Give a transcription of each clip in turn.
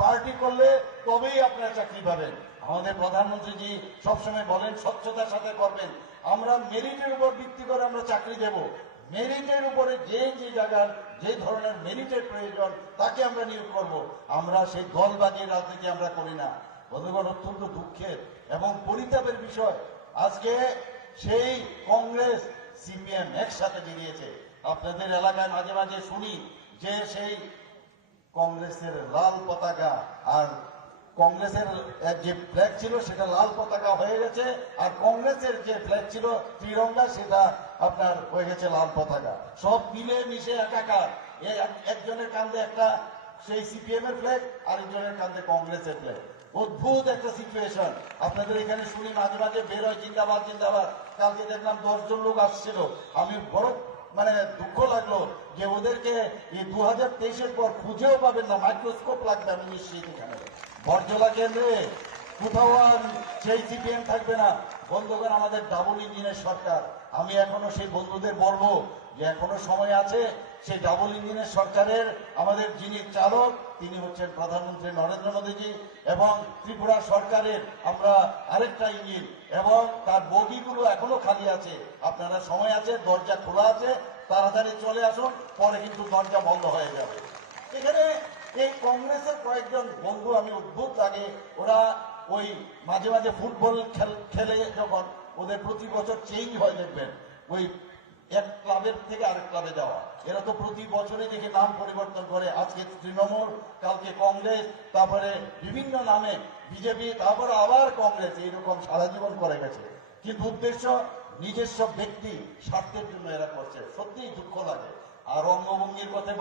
Party করলে তবেই আপনারা চাকরি পাবেন। আমাদের প্রধানমন্ত্রীজি সবসময় বলেন স্বচ্ছতার সাথে করবেন। আমরা মেরিটের উপর ভিত্তি করে আমরা চাকরি দেব। মেরিটের উপরে যে যে জায়গার যে ধরনের মেরিটের প্রয়োজন তাকে আমরা নিয়োগ করব। আমরা সেই দলবাজির রাজনীতি আমরা করি না। বন্ধুগণ, অত্যন্ত দুঃখের এবং পরিতাপের বিষয়, আজকে সেই কংগ্রেস সিপিএম একসাথে বেরিয়েছে। আপনাদের এলাকায় মাঝে মাঝে শুনি যে সেই কংগ্রেসের লাল পতাকা আর কংগ্রেসের যে ফ্ল্যাগ ছিল সেটা লাল পতাকা হয়ে গেছে, আর কংগ্রেসের যে ফ্ল্যাগ ছিল ত্রিরঙ্গা সেটা আপনার হয়ে গেছে লাল পতাকা। সব মিলে মিশে একাকার। একজনের কাঁধে একটা সেই সিপিএম এর ফ্ল্যাগ, আরেকজনের কাঁধে কংগ্রেসের ফ্ল্যাগ। অদ্ভুত একটা সিচুয়েশন। আপনাদের এখানে শুনি মাঝে মাঝে বের হয় জিন্দাবাদ জিন্দাবাদ। কালকে দেখলাম 10 জন লোক আসছিল। আমি বড় দুঃখ লাগলো যে ওদেরকে এই 2023-এর পর খুঁজেও পাবেন না, মাইক্রোস্কোপ লাগবে আমি নিশ্চিত। এখানে বরজলা কেন্দ্রে কোথাও আর সেই সিপিএম থাকবে না। বন্ধুগণ, আমাদের ডাবল ইঞ্জিনের সরকার। আমি এখনো সেই বন্ধুদের বলবো যে এখনো সময় আছে। সেই ডাবল ইঞ্জিনের সরকারের আমাদের যিনি চালক তিনি হচ্ছেন প্রধানমন্ত্রী নরেন্দ্র মোদীজি, এবং ত্রিপুরা সরকারের আমরা আরেকটা ইঞ্জিন, এবং তার বগিগুলো এখনো খালি আছে। আপনারা সময় আছে, দরজা খোলা আছে, তাড়াতাড়ি চলে আসুন, পরে কিন্তু দরজা বন্ধ হয়ে যাবে। এখানে এই কংগ্রেসের কয়েকজন বন্ধু আমি অদ্ভুত লাগে, ওরা ওই মাঝে মাঝে ফুটবল খেলে যখন ওদের প্রতি বছর চেঞ্জ হয় দেখবেন, ওই এক ক্লাবের থেকে আরেক ক্লাবে যাওয়া। এরা তো প্রতি বছরে দেখে নাম পরিবর্তন করে, আজকে তৃণমূল, কালকে কংগ্রেস, তারপরে বিভিন্ন নামে বিজেপি, তারপরে আবার কংগ্রেস, এইরকম সারা জীবন করে গেছে। কিন্তু উদ্দেশ্য নিজস্ব ব্যক্তি স্বার্থের জন্য এরা করছে। সত্যিই দুঃখ লাগে। আর অঙ্গভঙ্গির কথা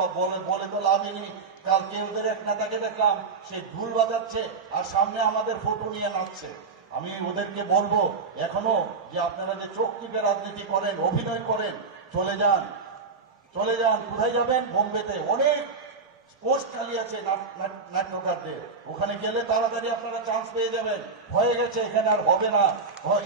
বলে তো লাভই নেই। কালকে ওদের এক নেতাকে দেখলাম, সে ঢুল বাজাচ্ছে আর সামনে আমাদের ফটো নিয়ে নাচছে। আমি ওদেরকে বলবো এখনো যে আপনারা যে চোখ টিপে রাজনীতি করেন, অভিনয় করেন, চলে যান চলে যান। কোথায় যাবেন? বোম্বেতে অনেক পোস্ট খালি আছে নাট্যকারদের, ওখানে গেলে তাড়াতাড়ি আপনারা চান্স পেয়ে যাবেন। হয়ে গেছে, এখানে আর হবে না,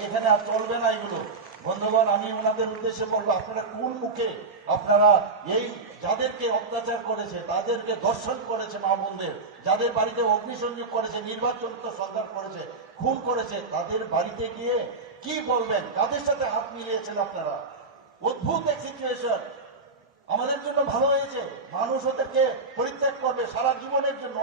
এখানে আর চলবে না এগুলো। বন্ধুগণ, আমি ওনাদের উদ্দেশ্যে বলবো, আপনারা কোন মুখে আপনারা এই যাদেরকে অত্যাচার করেছে, তাদেরকে ধর্ষণ করেছে, মা বোনদের, যাদের বাড়িতে অগ্নিসংযোগ করেছে, নির্বাচন সরকার করেছে, খুন করেছে, তাদের বাড়িতে গিয়ে কি বলবেন? কাদের সাথে হাত মিলিয়েছেন আপনারা? অদ্ভুত এক সিচুয়েশন। আমাদের জন্য ভালো হয়েছে, মানুষ ওদেরকে পরিত্যাগ করবে সারা জীবনের জন্য।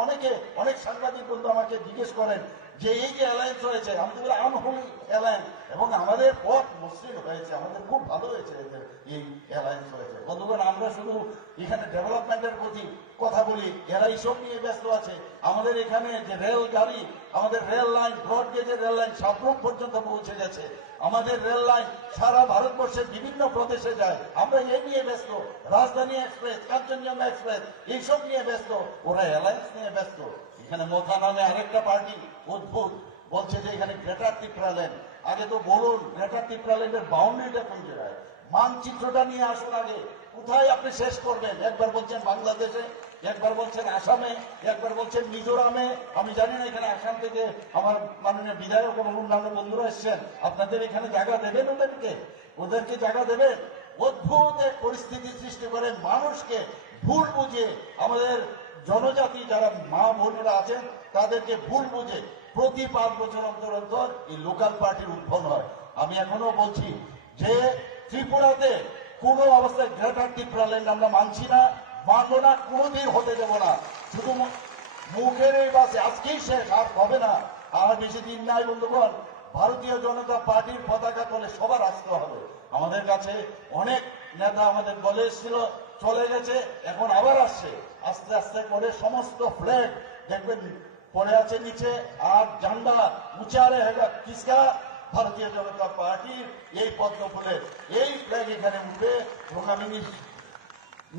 অনেক সাংবাদিক বন্ধু আমাকে জিজ্ঞেস করেন যে এই যে অ্যালায়েন্স হয়েছে, আমি তো বলি আনহোলি অ্যালায়েন্স, এবং আমাদের পথ মসৃণ হয়েছে, আমাদের খুব ভালো হয়েছে এদের এই অ্যালায়েন্স হয়েছে। বন্ধুগণ, আমরা শুধু এখানে ডেভেলপমেন্টের প্রতি কথা বলি, এরা এইসব নিয়ে ব্যস্ত আছে। আমাদের এখানে যে রেল গাড়ি, আমাদের রেল লাইন, ব্রড গেজের রেল লাইন সাবরুম পর্যন্ত পৌঁছে গেছে। আমাদের রেল লাইন সারা ভারতবর্ষের বিভিন্ন প্রদেশে যায়। আমরা এই নিয়ে ব্যস্ত। রাজধানী এক্সপ্রেস, কাঞ্চনজঙ্ঘা এক্সপ্রেস, এইসব নিয়ে ব্যস্ত। ওরা অ্যালায়েন্স নিয়ে ব্যস্ত। এখানে মোথা নামে আরেকটা পার্টি অদ্ভুত বলছে যে এখানে গ্রেটার ত্রিপুরাল্যান্ড। আগে তো বলুন, গ্রেটার ত্রিপুরাল্যান্ডের বাউন্ডারিটা কোন জায়গায়? মানচিত্রটা নিয়ে আসুন আগে। কোথায় আপনি শেষ করবেন? একবার বলছেন বাংলাদেশে, একবার বলছেন আসামে, একবার বলছেন মিজোরামে। আমি জানি না এখানে আসাম থেকে আমার মাননীয় বিধায়ক এবং অন্যান্য বন্ধুরা এসছেন, আপনাদের এখানে জায়গা দেবেন? ওদেরকে জায়গা দেবেন? অদ্ভুত এক পরিস্থিতি সৃষ্টি করে মানুষকে ভুল বুঝে, আমাদের জনজাতি যারা মা বোনেরা আছেন তাদেরকে ভুল বুঝে প্রতি 5 বছর অন্তর অন্তর এই লোকাল পার্টির উদ্ভব হয়। আমি এখনো বলছি যে ত্রিপুরাতে কোনো অবস্থায় গ্রেটার ত্রিপুরাল্যান্ড আমরা মানছি না, মানবো না, কোনোদিন হতে দেব না। শুধু মুখের এই বাসে আজকেই শেষ, আর হবে না। আর বেশি দিন নাই বন্ধুগণ। ভারতীয় জনতা পার্টির পতাকা তলে সবার আসতে হবে। আমাদের কাছে অনেক নেতা আমাদের দলে এসেছিল, চলে গেছে, এখন আবার আসছে। আস্তে আস্তে করে সমস্ত ফ্ল্যাগ দেখবেন পড়ে আছে নিচে, আর ঝান্ডা উঁচা रहेगा किसका? ভারতীয় জনতা পার্টির এই পদ্ম ফুলের এই ফ্ল্যাগ এখানে উঠবে। এবং আমি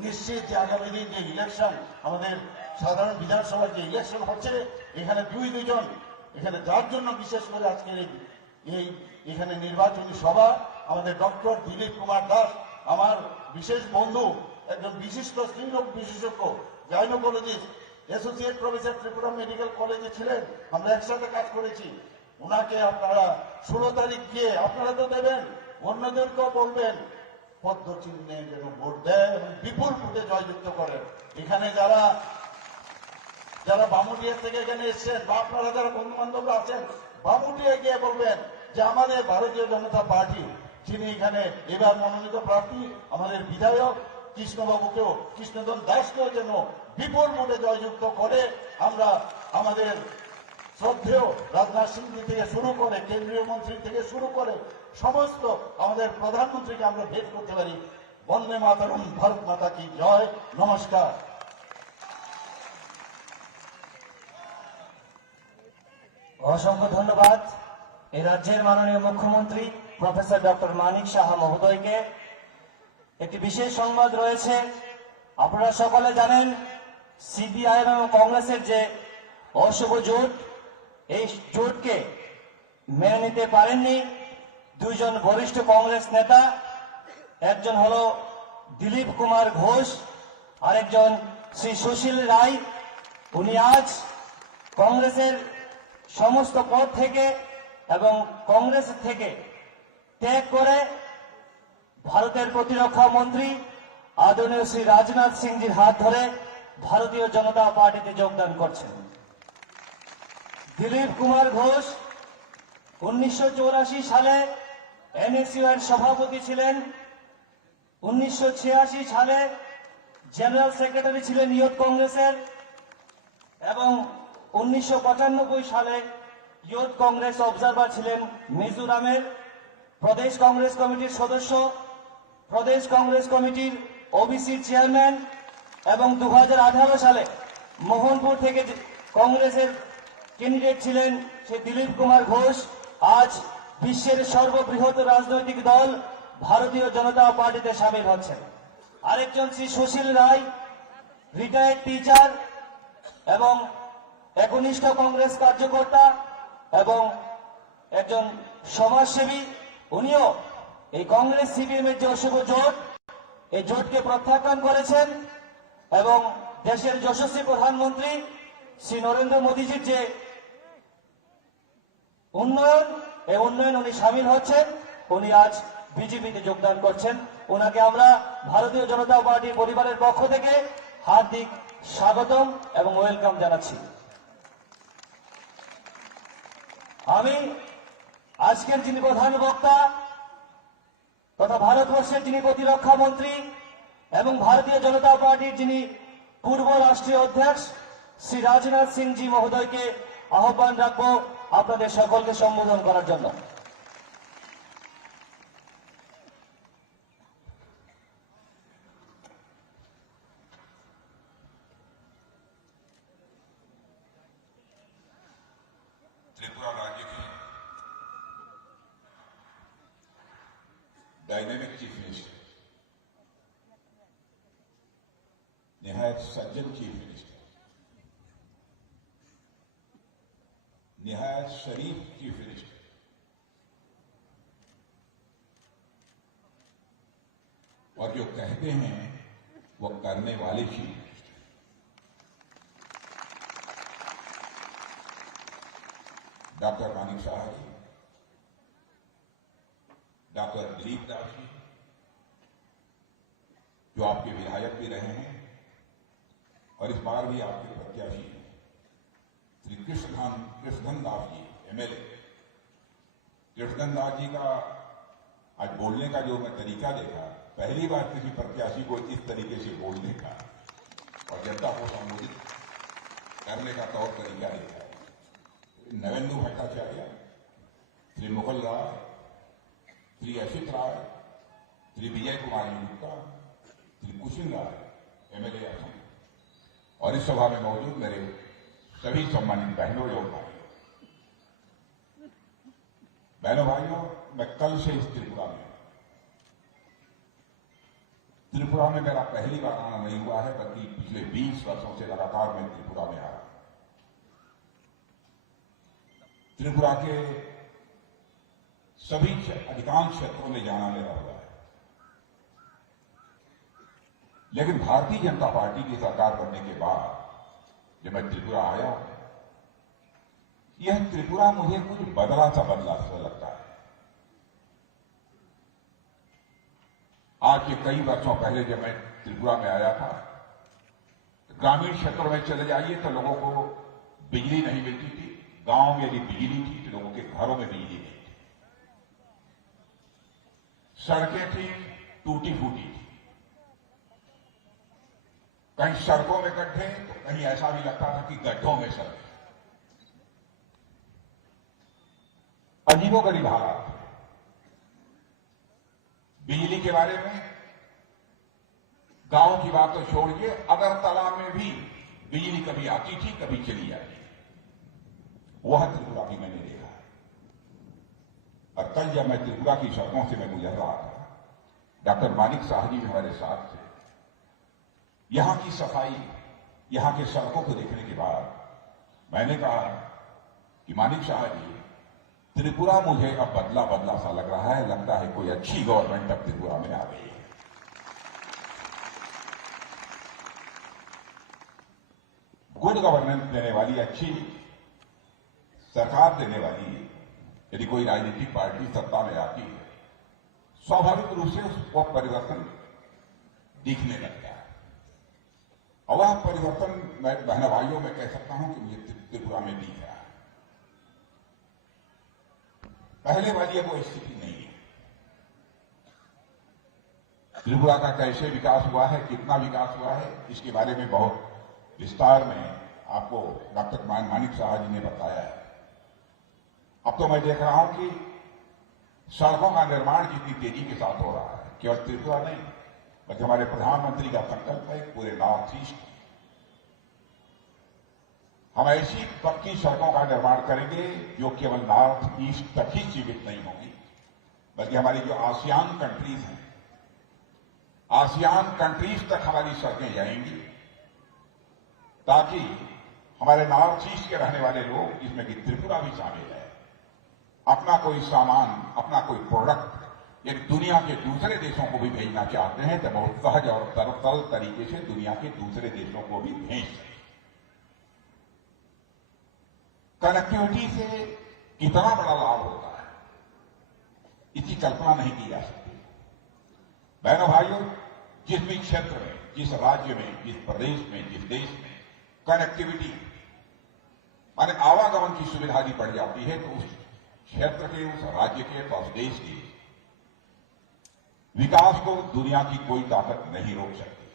নিশ্চিত যে আগামী দিন যে ইলেকশন, আমাদের সাধারণ বিধানসভার যে ইলেকশন হচ্ছে, এখানে দুজন, এখানে যার জন্য বিশেষ করে আজকের এই এখানে নির্বাচনী সভা, আমাদের ডক্টর দিলীপ কুমার দাস, আমার বিশেষ বন্ধু, একজন বিশিষ্ট স্ত্রীরোগ বিশেষজ্ঞ, gynaecologist, associate professor Tripura medical কলেজে ছিলেন, আমরা একসাথে কাজ করেছি। ওনাকে আপনারা 16 তারিখ গিয়ে আপনারা তো দেবেন, অন্যদেরকেও বলবেন পদ্ম চিহ্নে যেন ভোট দেয় এবং বিপুল ভোটে জয়যুক্ত করেন। এখানে যারা যারা বামুটিয়া থেকে এখানে এসছেন বা আপনারা যারা বন্ধু বান্ধবরা আছেন, বামুটিয়া গিয়ে বলবেন যে আমাদের ভারতীয় জনতা পার্টি যিনি এখানে এবার মনোনীত প্রার্থী আমাদের বিধায়ক কৃষ্ণবাবুকেও, কৃষ্ণধন দাসকেও যেন বিপুল ভোটে জয়যুক্ত করে আমরা আমাদের শ্রদ্ধেয় রাজনাথ সিং থেকে শুরু করে কেন্দ্রীয় মন্ত্রী থেকে শুরু করে সমস্ত আমাদের প্রধানমন্ত্রীকে আমরা ভেট করতে পারি। বন্দে মাতরম, ভারত মাতা কি জয়, নমস্কার। অসংখ্য ধন্যবাদ এই রাজ্যের মাননীয় মুখ্যমন্ত্রী প্রফেসর ডক্টর মানিক সাহা মহোদয়কে। একটি বিশেষ সংবাদ রয়েছে। আপনারা সকলে জানেন সিপিআইএম এবং কংগ্রেসের যে অশুভ জোট, এই জোটকে মেনে নিতে পারেননি দুইজন বরিষ্ঠ কংগ্রেস নেতা। একজন হলো দিলীপ কুমার ঘোষ, আরেকজন শ্রী সুশীল রায়। উনি আজ কংগ্রেসের সমস্ত পদ থেকে এবং কংগ্রেস থেকে ত্যাগ করে ভারতের প্রতিরক্ষা মন্ত্রী আদরণীয় শ্রী রাজনাথ সিংজির হাত ধরে ভারতীয় জনতা পার্টিতে যোগদান করছেন। দিলীপ কুমার ঘোষ 1984 সালে এনএসইউর সভাপতি ছিলেন, 1986 সালে জেনারেল সেক্রেটারি ছিলেন ইয়ুথ কংগ্রেসের এবং 1995 সালে ইয়ুথ কংগ্রেস অবজারভার ছিলেন মিজোরামের। প্রদেশ কংগ্রেস কমিটির সদস্য, প্রদেশ কংগ্রেস কমিটির ওবিসি চেয়ারম্যান এবং 2018 সালে মোহনপুর থেকে কংগ্রেসের ক্যান্ডিডেট ছিলেন সেই দিলীপ কুমার ঘোষ আজ বিশ্বের সর্ববৃহৎ রাজনৈতিক দল ভারতীয় জনতা পার্টিতে সামিল হচ্ছেন। আরেকজন শ্রী সুশীল রায় রিটায়ার্ড টিচার এবং একনিষ্ঠ কংগ্রেস কার্যকর্তা এবং একজন সমাজসেবী। উনিও এই কংগ্রেস সিপিএমের যে অশুভ জোট, এই জোটকে প্রত্যাখ্যান করেছেন এবং দেশের যশস্বী প্রধানমন্ত্রী শ্রী নরেন্দ্র মোদীজির যে উন্নয়ন, এই উন্নয়ন উনি সামিল হচ্ছেন। উনি আজ বিজেপিতে যোগদান করছেন। ওনাকে আমরা ভারতীয় জনতা পার্টির পরিবারের পক্ষ থেকে হার্দিক স্বাগতম এবং ওয়েলকাম জানাচ্ছি। আমি আজকের যিনি প্রধান বক্তা তথা ভারতবর্ষের যিনি প্রতিরক্ষা মন্ত্রী এবং ভারতীয় জনতা পার্টির যিনি পূর্ব রাষ্ট্রীয় অধ্যক্ষ শ্রী রাজনাথ সিংজি মহোদয়কে আহ্বান রাখবো আপনাদের সকলকে সম্বোধন করার জন্য। त्रिपुरा राज्य की डायनेमिक चीफ मिनिस्टर, निहायत सज्जन चीफ मिनिस्टर, निहायत शरीफ चीफ मिनिस्टर, और जो कहते हैं वो करने वाले chief minister, doctor Manik Saha ji, doctor Dilip Das ji, जो आपके विधायक भी रहे हैं और इस बार भी आपके प्रत्याशी हैं, श्री कृष्णधन दास जी एमएलए। कृष्णधन दास जी का आज बोलने का जो मैं तरीका देखा, पहली बार किसी प्रत्याशी को इस तरीके से बोलने का और जनता को संबोधित करने का तौर तरीका देखा। नवेंदु भट्टाचार्य, श्री मुकुल राय, श्री अशित राय, श्री विजय कुमार गुप्ता, श्री कुशिल राय एमएलए असम और इस सभा में मौजूद मेरे सभी सम्मानित बहनों एवं भाइयों। बहनों भाइयों, मैं कल से इस त्रिपुरा में मेरा पहली बार आना नहीं हुआ है, बल्कि पिछले 20 वर्षों से लगातार मैं त्रिपुरा में आ रहा हूं। त्रिपुरा के सभी अधिकांश क्षेत्रों में जाना मेरा हुआ है, लेकिन भारतीय जनता पार्टी की सरकार बनने के बाद जब मैं त्रिपुरा आया, यह त्रिपुरा मुझे कुछ बदला सा लगता है। आज के कई वर्षों पहले जब मैं त्रिपुरा में आया था, तो ग्रामीण क्षेत्रों में चले जाइए तो लोगों को बिजली नहीं मिलती थी। गांव में यदि बिजली थी तो लोगों के घरों में बिजली नहीं थी। सड़कें थी टूटी फूटी थी, कहीं सड़कों में गड्ढे तो कहीं ऐसा भी लगता था कि गड्ढों में सड़कें। अजीबोगरीब हालात थे। बिजली के बारे में गांव की बात तो छोड़िए, अगरतला में भी बिजली कभी आती थी कभी चली जाती थी। वह त्रिपुरा भी मैंने देखा है। और कल जब मैं त्रिपुरा की सड़कों से मैं गुजर रहा था, डॉक्टर मानिक शाह जी भी हमारे साथ थे। यहां की सफाई, यहां के सड़कों को देखने के बाद मैंने कहा कि मानिक शाह जी, त्रिपुरा मुझे अब बदला बदला सा लग रहा है, लगता है कोई अच्छी गवर्नमेंट अब त्रिपुरा में आ गई है। गुड गवर्नेंस देने वाली, अच्छी सरकार देने वाली यदि कोई राजनीतिक पार्टी सत्ता में आती है, स्वाभाविक रूप से उसको परिवर्तन दिखने लगता है। और वह परिवर्तन मैं बहन भाइयों में कह सकता हूं कि मुझे त्रिपुरा में दिख रहा है। पहले वाली अब वो स्थिति नहीं है। त्रिपुरा का कैसे विकास हुआ है, कितना विकास हुआ है, इसके बारे में बहुत विस्तार में आपको डॉक्टर मानिक शाह जी ने बताया है। अब तो मैं देख रहा हूं कि सड़कों का निर्माण जितनी तेजी के साथ हो रहा है, केवल त्रिपुरा नहीं बल्कि हमारे प्रधानमंत्री का संकल्प है पूरे नॉर्थ ईस्ट हम ऐसी पक्की सड़कों का निर्माण करेंगे जो केवल नॉर्थ ईस्ट तक ही सीमित नहीं होगी, बल्कि हमारी जो आसियान कंट्रीज हैं, आसियान कंट्रीज तक हमारी सड़कें जाएंगी, ताकि हमारे नॉर्थ ईस्ट के रहने वाले लोग, जिसमें कि त्रिपुरा भी शामिल है, अपना कोई सामान, अपना कोई प्रोडक्ट यदि दुनिया के दूसरे देशों को भी भेजना चाहते हैं तो बहुत सहज और सरल तरीके से दुनिया के दूसरे देशों को भी भेज सकें। कनेक्टिविटी से कितना बड़ा लाभ होता है, इसकी कल्पना नहीं की जा सकती। बहनों भाइयों, जिस भी क्षेत्र में, जिस राज्य में, जिस प्रदेश में, जिस देश में कनेक्टिविटी माने आवागमन की सुविधा यदि बढ़ जाती है तो उस क्षेत्र के, उस राज्य के, उस देश के विकास को दुनिया की कोई ताकत नहीं रोक सकती।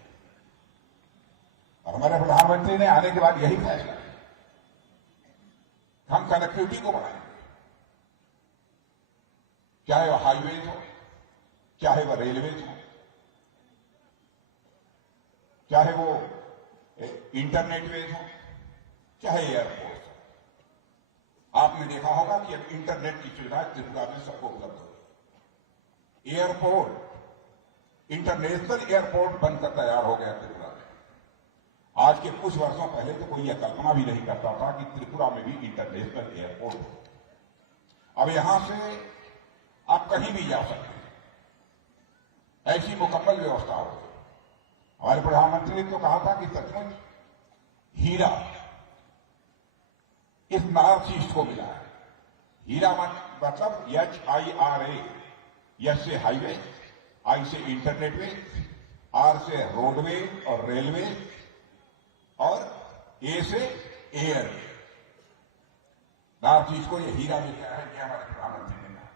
और हमारे प्रधानमंत्री ने आने के बाद यही फैसला किया, हम कनेक्टिविटी को बढ़ाएंगे, चाहे वह हाईवेज हो, चाहे वह रेलवेज हो, चाहे वो इंटरनेट वेज हो, चाहे एयरपोर्ट हो। आपने देखा होगा कि अब इंटरनेट की सुविधा त्रिपुरा में सबको उपलब्ध होगी। एयरपोर्ट, इंटरनेशनल एयरपोर्ट बनकर तैयार हो गया त्रिपुरा में। आज के कुछ वर्षों पहले तो कोई यह कल्पना भी नहीं करता था कि त्रिपुरा में भी इंटरनेशनल एयरपोर्ट हो। अब यहां से आप कहीं भी जा सकते हैं, ऐसी मुकम्मल व्यवस्था हो गई। हमारे प्रधानमंत्री ने तो कहा था कि सचमुच हीरा इस नॉर्थ ईस्ट को मिला है। हीरा मतलब HIRA, यस से हाईवे, आई से इंटरनेट वे, आर से रोडवे और रेलवे और ए से एयर वे। नॉर्थ ईस्ट को यह हीरा मिल गया है, यह हमारे प्रधानमंत्री ने कहा।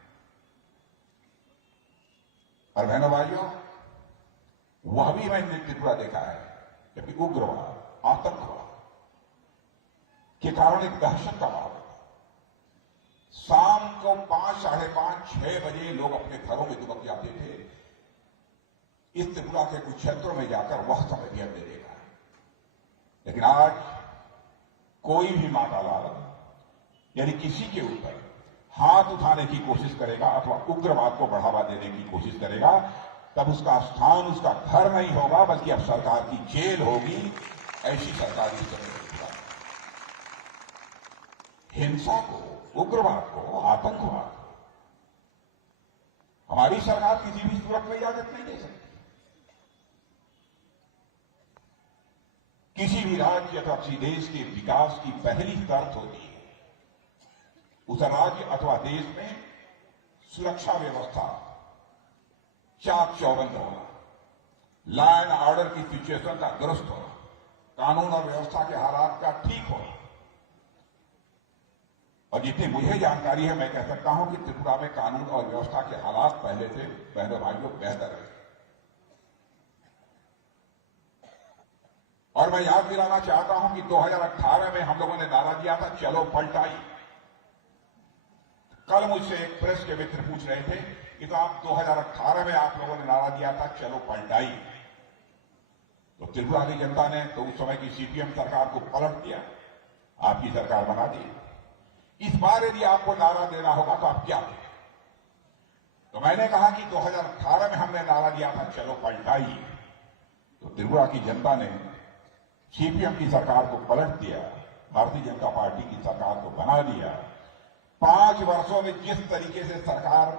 और बहनों भाइयों, वह भी मैंने त्रिपुरा देखा है जबकि उग्रवाद, आतंकवाद के कारण एक दहशत का माहौल था। शाम को 5, साढ़े 5, 6 बजे लोग अपने घरों में दुबक जाते थे। इस त्रिपुरा के कुछ क्षेत्रों में जाकर वह समय भी हमने देखा है। लेकिन आज कोई भी माता लाल यदि किसी के ऊपर हाथ उठाने की कोशिश करेगा अथवा उग्रवाद को बढ़ावा देने की कोशिश करेगा, तब उसका स्थान उसका घर नहीं होगा बल्कि अब सरकार की जेल होगी। ऐसी सरकार इस समय हिंसा को, उग्रवाद को, आतंकवाद को हमारी सरकार किसी भी सूरत में इजाजत नहीं दे सकती। किसी भी राज्य अथवा किसी देश के विकास की पहली शर्त होती है उस राज्य अथवा देश में सुरक्षा व्यवस्था चाक चौबंद होना, लॉ एंड ऑर्डर की सिचुएशन का दुरुस्त होना। कानून और व्यवस्था के हालात का ठीक होना। और जितनी मुझे जानकारी है, मैं कह सकता हूं कि त्रिपुरा में कानून और व्यवस्था के हालात पहले से बहनों भाइयों बेहतर है। और मैं याद दिलाना चाहता हूं कि 2018 में हम लोगों ने नारा दिया था, चलो पलटाई। कल मुझसे एक प्रेस के मित्र पूछ रहे थे कि तो आप 2018 में आप लोगों ने नारा दिया था, चलो पलटाई। तो त्रिपुरा की जनता ने तो उस समय की सीपीएम सरकार को पलट दिया, आपकी सरकार बना दी। इस बार यदि आपको नारा देना होगा तो आप क्या दें? तो मैंने कहा कि 2018 में हमने नारा दिया था, चलो पलटाई। तो त्रिपुरा की जनता ने सीपीएम की सरकार को पलट दिया, भारतीय जनता पार्टी की सरकार को बना दिया। 5 वर्षों में जिस तरीके से सरकार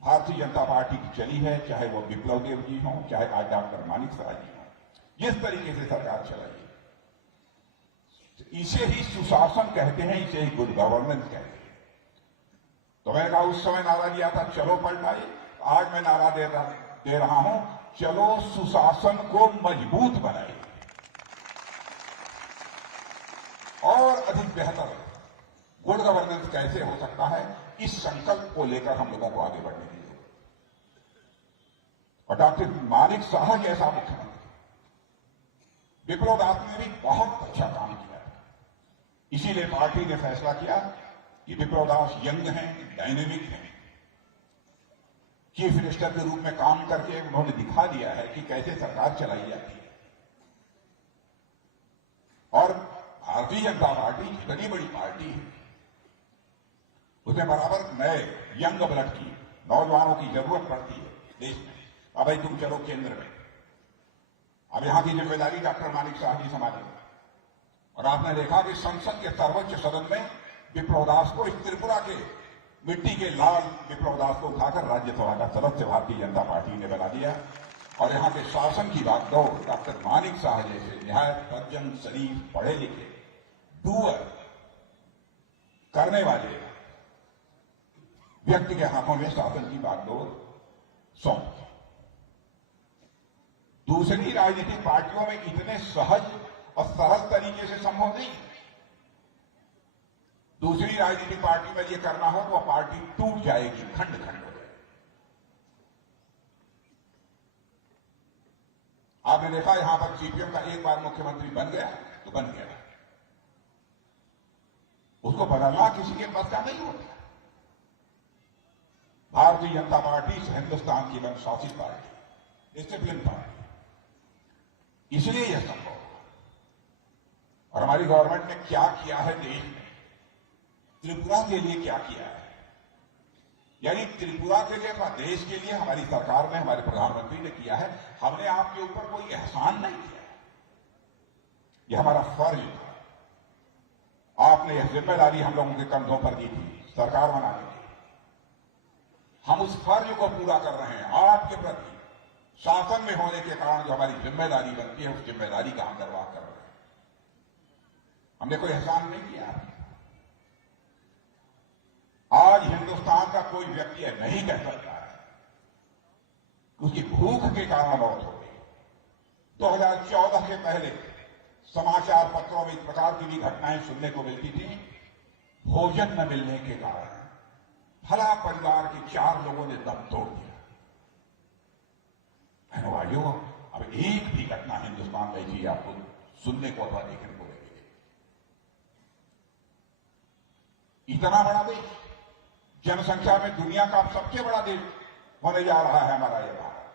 भारतीय जनता पार्टी की चली है, चाहे वो विप्लव देव जी हों, चाहे आज डॉक्टर मानिक साह जी हों, जिस तरीके से सरकार चलाई है, इसे ही सुशासन कहते हैं, इसे ही गुड गवर्नेंस कहते हैं। तो मैंने कहा उस समय नारा दिया था, चलो पलटाई। आज मैं नारा दे रहा हूं, चलो सुशासन को मजबूत बनाइए और अधिक बेहतर गुड गवर्नेंस कैसे हो सकता है, इस संकल्प को लेकर हम लोगों को आगे बढ़ने की जरूरत है। और डॉक्टर मानिक साह जैसा मुख्यमंत्री, विप्लव दास ने भी बहुत अच्छा काम किया था। इसीलिए पार्टी ने फैसला किया कि विप्लव दास यंग हैं, डायनेमिक हैं, चीफ मिनिस्टर के रूप में काम करके उन्होंने दिखा दिया है कि कैसे सरकार चलाई जाती है। और भारतीय जनता पार्टी इतनी बड़ी पार्टी है, उसमें बराबर नए यंग ब्लड की, नौजवानों की जरूरत पड़ती है देश में। अब भाई तुम चलो केंद्र में, अब यहां की जिम्मेदारी डॉक्टर मानिक साह जी संभालेंगे। और आपने देखा कि संसद के सर्वोच्च सदन में विप्लव दास को, इस त्रिपुरा के मिट्टी के लाल विप्लव दास को उठाकर राज्यसभा का सदस्य भारतीय जनता पार्टी ने बना दिया। और यहां के शासन की बात दो, डॉक्टर मानिक साह जैसे निहायत सज्जन, शरीफ, पढ़े लिखे, डूअर करने वाले व्यक्ति के हाथों में शासन की बागडोर सौंप। दूसरी राजनीतिक पार्टियों में इतने सहज और सरल तरीके से संभव नहीं। दूसरी राजनीतिक पार्टी में यह करना हो तो वह पार्टी टूट जाएगी, खंड खंड हो जाएगी। आपने देखा यहां पर सीपीएम का एक बार मुख्यमंत्री बन गया तो बन गया, उसको बदलना किसी के बस का नहीं होता। भारतीय जनता पार्टी हिंदुस्तान की अनुशासित पार्टी, डिसिप्लिन पार्टी, इसलिए यह संभव हुआ। और हमारी गवर्नमेंट ने क्या किया है देश में, त्रिपुरा के लिए क्या किया है, यानी त्रिपुरा के लिए अथवा देश के लिए हमारी सरकार ने, हमारे प्रधानमंत्री ने किया है। हमने आपके ऊपर कोई एहसान नहीं किया है, यह हमारा फर्ज था। आपने यह जिम्मेदारी हम लोगों के कंधों पर दी थी सरकार बनाने की, हम उस फर्ज को पूरा कर रहे हैं। आपके प्रति शासन में होने के कारण जो हमारी जिम्मेदारी बनती है, उस जिम्मेदारी का हम निर्वाह कर रहे हैं। हमने कोई एहसान नहीं किया। आज हिंदुस्तान का कोई व्यक्ति नहीं कह सकता है कि उसकी भूख के कारण मौत हो गई। 2014 के पहले समाचार पत्रों में इस प्रकार की भी घटनाएं सुनने को मिलती थी, भोजन न मिलने के कारण फला परिवार के 4 लोगों ने दम तोड़ दिया। भाइयों, अब एक भी घटना हिंदुस्तान में ही आपको सुनने को अथवा देखने को मिलेगी। इतना बड़ा देश, जनसंख्या में दुनिया का सबसे बड़ा देश होने जा रहा है हमारा यह भारत।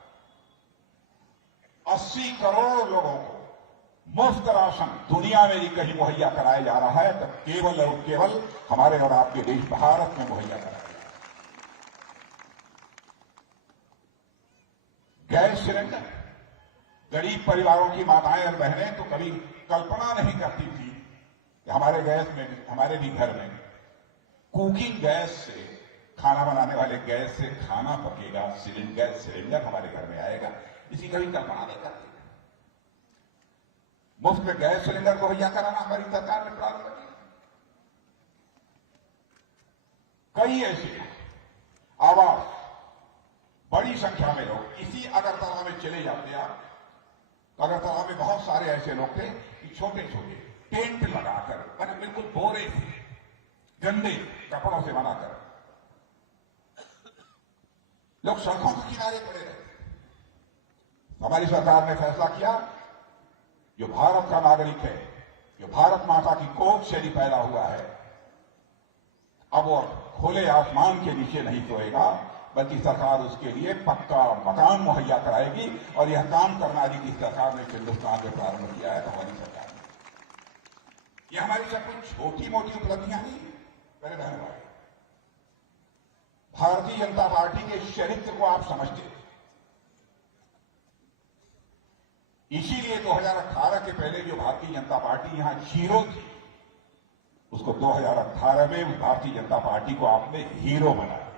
80 करोड़ लोगों को मुफ्त राशन दुनिया में ही कहीं मुहैया कराया जा रहा है, तब केवल और केवल हमारे और आपके देश भारत में मुहैया कराया। गैस सिलेंडर, गरीब परिवारों की माताएं और बहनें तो कभी कल्पना नहीं करती थी कि हमारे गैस में, हमारे भी घर में कुकिंग गैस से, खाना बनाने वाले गैस से खाना पकेगा, गैस सिलेंडर हमारे घर में आएगा, इसकी कभी कल्पना नहीं करती। मुफ्त में गैस सिलेंडर को मुहैया कराना हमारी सरकार ने प्रारंभ किया। कई ऐसे आवास, बड़ी संख्या में लोग इसी अगरतला में चले जाते हैं, तो अगरतला में बहुत सारे ऐसे लोग थे कि छोटे छोटे टेंट लगाकर, मैंने बिल्कुल बोरे से गंदे कपड़ों से बनाकर लोग सड़कों के किनारे पड़े रहते। हमारी सरकार ने फैसला किया, जो भारत का नागरिक है, जो भारत माता की कोख से ही पैदा हुआ है, अब वो खुले आसमान के नीचे नहीं सोएगा, बल्कि सरकार उसके लिए पक्का मकान मुहैया कराएगी। और यह काम करनारी की सरकार ने हिंदुस्तान में प्रारंभ किया है, तो हमारी सरकार ने। यह हमारी सब कुछ छोटी मोटी उपलब्धियां नहीं है मेरे बहन भाई। भारतीय जनता पार्टी के चरित्र को आप समझते थे, इसीलिए 2018 के पहले जो भारतीय जनता पार्टी यहां जीरो थी, उसको 2018 में उस भारतीय जनता पार्टी को आपने हीरो बना दिया।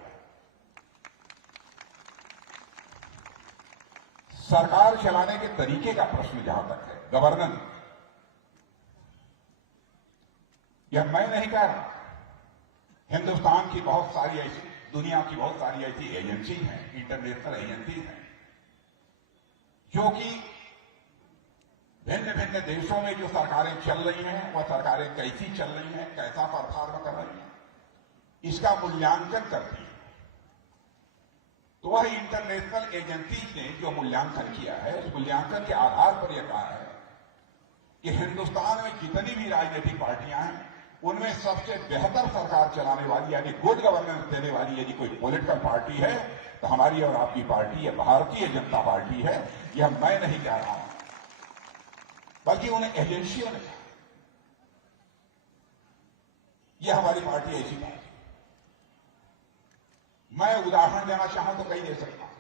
सरकार चलाने के तरीके का प्रश्न जहां तक है, गवर्नेंस, यह मैं नहीं कह रहा। हिंदुस्तान की बहुत सारी ऐसी, दुनिया की बहुत सारी ऐसी एजेंसी हैं, इंटरनेशनल एजेंसी हैं, जो कि भिन्न भिन्न देशों में जो सरकारें चल रही हैं, वह सरकारें कैसी चल रही हैं, कैसा परफॉर्म कर रही हैं, इसका मूल्यांकन करती है। तो वह इंटरनेशनल एजेंसी ने जो मूल्यांकन किया है, उस मूल्यांकन के आधार पर यह कहा है कि हिंदुस्तान में जितनी भी राजनीतिक पार्टियां हैं, उनमें सबसे बेहतर सरकार चलाने वाली, यानी गुड गवर्नेंस देने वाली यदि कोई पॉलिटिकल पार्टी है, तो हमारी और आपकी पार्टी है, भारतीय जनता पार्टी है। यह मैं नहीं कह रहा हूं, बल्कि उन्हें एजेंसियों ने कहा। यह हमारी पार्टी ऐसी पार्टी। मैं उदाहरण देना चाहूं तो कई दे सकता हूं।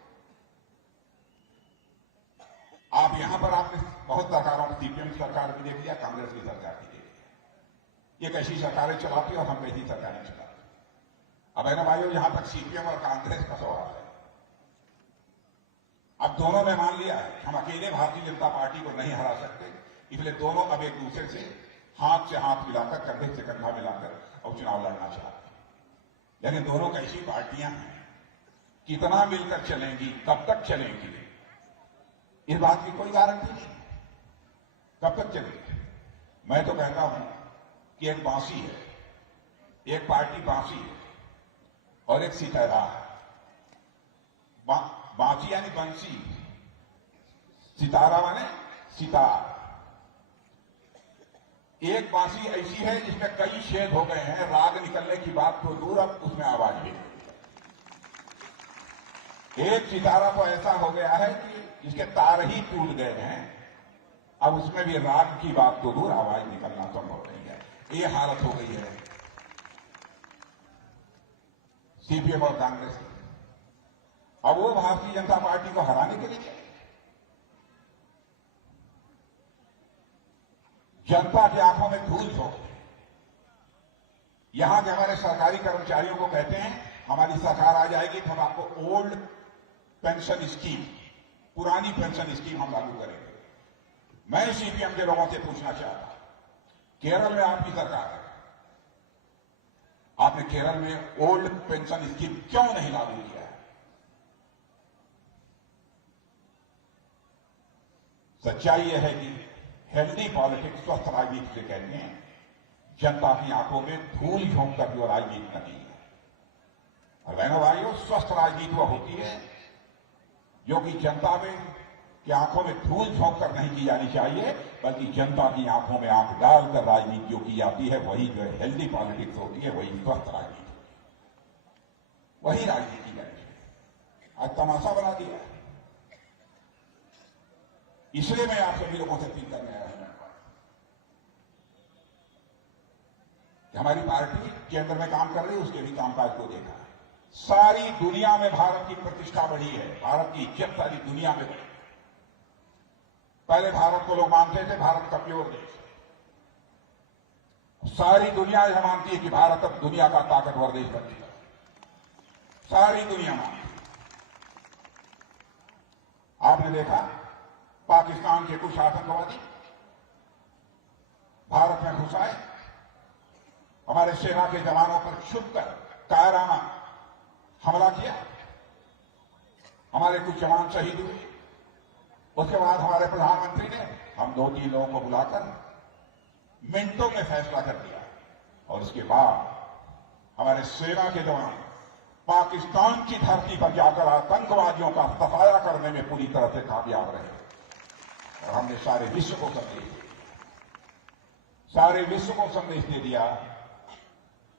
आप यहां पर आपने बहुत सरकारों की, सीपीएम सरकार भी देख लिया, कांग्रेस की सरकार भी देख लिया, ये कैसी सरकारें चलाती और हम कैसी सरकारें चलाते। अब है ना भाइयों, यहां तक सीपीएम और कांग्रेस का सवाल है। अब दोनों ने मान लिया है कि हम अकेले भारतीय जनता पार्टी को नहीं हरा सकते, इसलिए दोनों अब एक दूसरे से हाथ मिलाकर, कंधे से कंधा मिलाकर और चुनाव लड़ना चाहते हैं। लेकिन दोनों कैसी पार्टियां हैं, कितना मिलकर चलेंगी, कब तक चलेंगी, इस बात की कोई गारंटी नहीं। कब तक चलेगी? मैं तो कहता हूं कि एक बांसी है, एक पार्टी बांसी है और एक सितारा है। बांसी यानी बंसी, सितारा माने सितार। एक बांसी ऐसी है जिसमें कई छेद हो गए हैं, राग निकलने की बात तो दूर, अब उसमें आवाज भी नहीं। एक सितारा तो ऐसा हो गया है कि जिसके तार ही टूट गए हैं, अब उसमें भी राग की बात तो दूर, आवाज निकलना संभव नहीं है। ये हालत हो गई है सीपीएम और कांग्रेस की। अब वो भारतीय जनता पार्टी को हराने के लिए जनता की आंखों में धूल झोंकते हैं। यहां के हमारे सरकारी कर्मचारियों को कहते हैं, हमारी सरकार आ जाएगी तो हम आपको ओल्ड पेंशन स्कीम, पुरानी पेंशन स्कीम हम लागू करेंगे। मैं सीपीएम के लोगों से पूछना चाहता हूं, केरल में आपकी सरकार है, आपने केरल में ओल्ड पेंशन स्कीम क्यों नहीं लागू किया है? सच्चाई यह है कि हेल्दी पॉलिटिक्स, स्वस्थ राजनीति से कहते हैं, जनता की आंखों में धूल झोंक कर जो राजनीति करनी है। और बहनों भाइयों, स्वस्थ राजनीति वह होती है जो कि जनता में की आंखों में धूल झोंक कर नहीं की जानी चाहिए, बल्कि जनता की आंखों में आंख डालकर राजनीति जो की जाती है, वही जो है हेल्दी पॉलिटिक्स होती है, वही स्वस्थ राजनीति होती है, वही राजनीति करनी है। आज तमाशा बना दिया है। इसलिए मैं आप सभी लोगों से अपील करने आया हूं कि हमारी पार्टी केंद्र में काम कर रही है, उसके भी कामकाज को देखा है। सारी दुनिया में भारत की प्रतिष्ठा बढ़ी है, भारत की इज्जत सारी दुनिया में बढ़ी। पहले भारत को लोग मानते थे भारत का प्योर देश है, सारी दुनिया यह मानती है कि भारत अब दुनिया का ताकतवर देश बन चुका है, सारी दुनिया मानती है। आपने देखा पाकिस्तान के कुछ आतंकवादी भारत में घुस आए, हमारे सेना के जवानों पर छुपकर कायराना हमला किया, हमारे कुछ जवान शहीद हुए। उसके बाद हमारे प्रधानमंत्री ने हम 2-3 लोगों को बुलाकर मिनटों में फैसला कर दिया और उसके बाद हमारे सेना के जवान पाकिस्तान की धरती पर जाकर आतंकवादियों का सफाया करने में पूरी तरह से कामयाब रहे और हमने सारे विश्व को संदेश दे दिया, सारे विश्व को संदेश दे दिया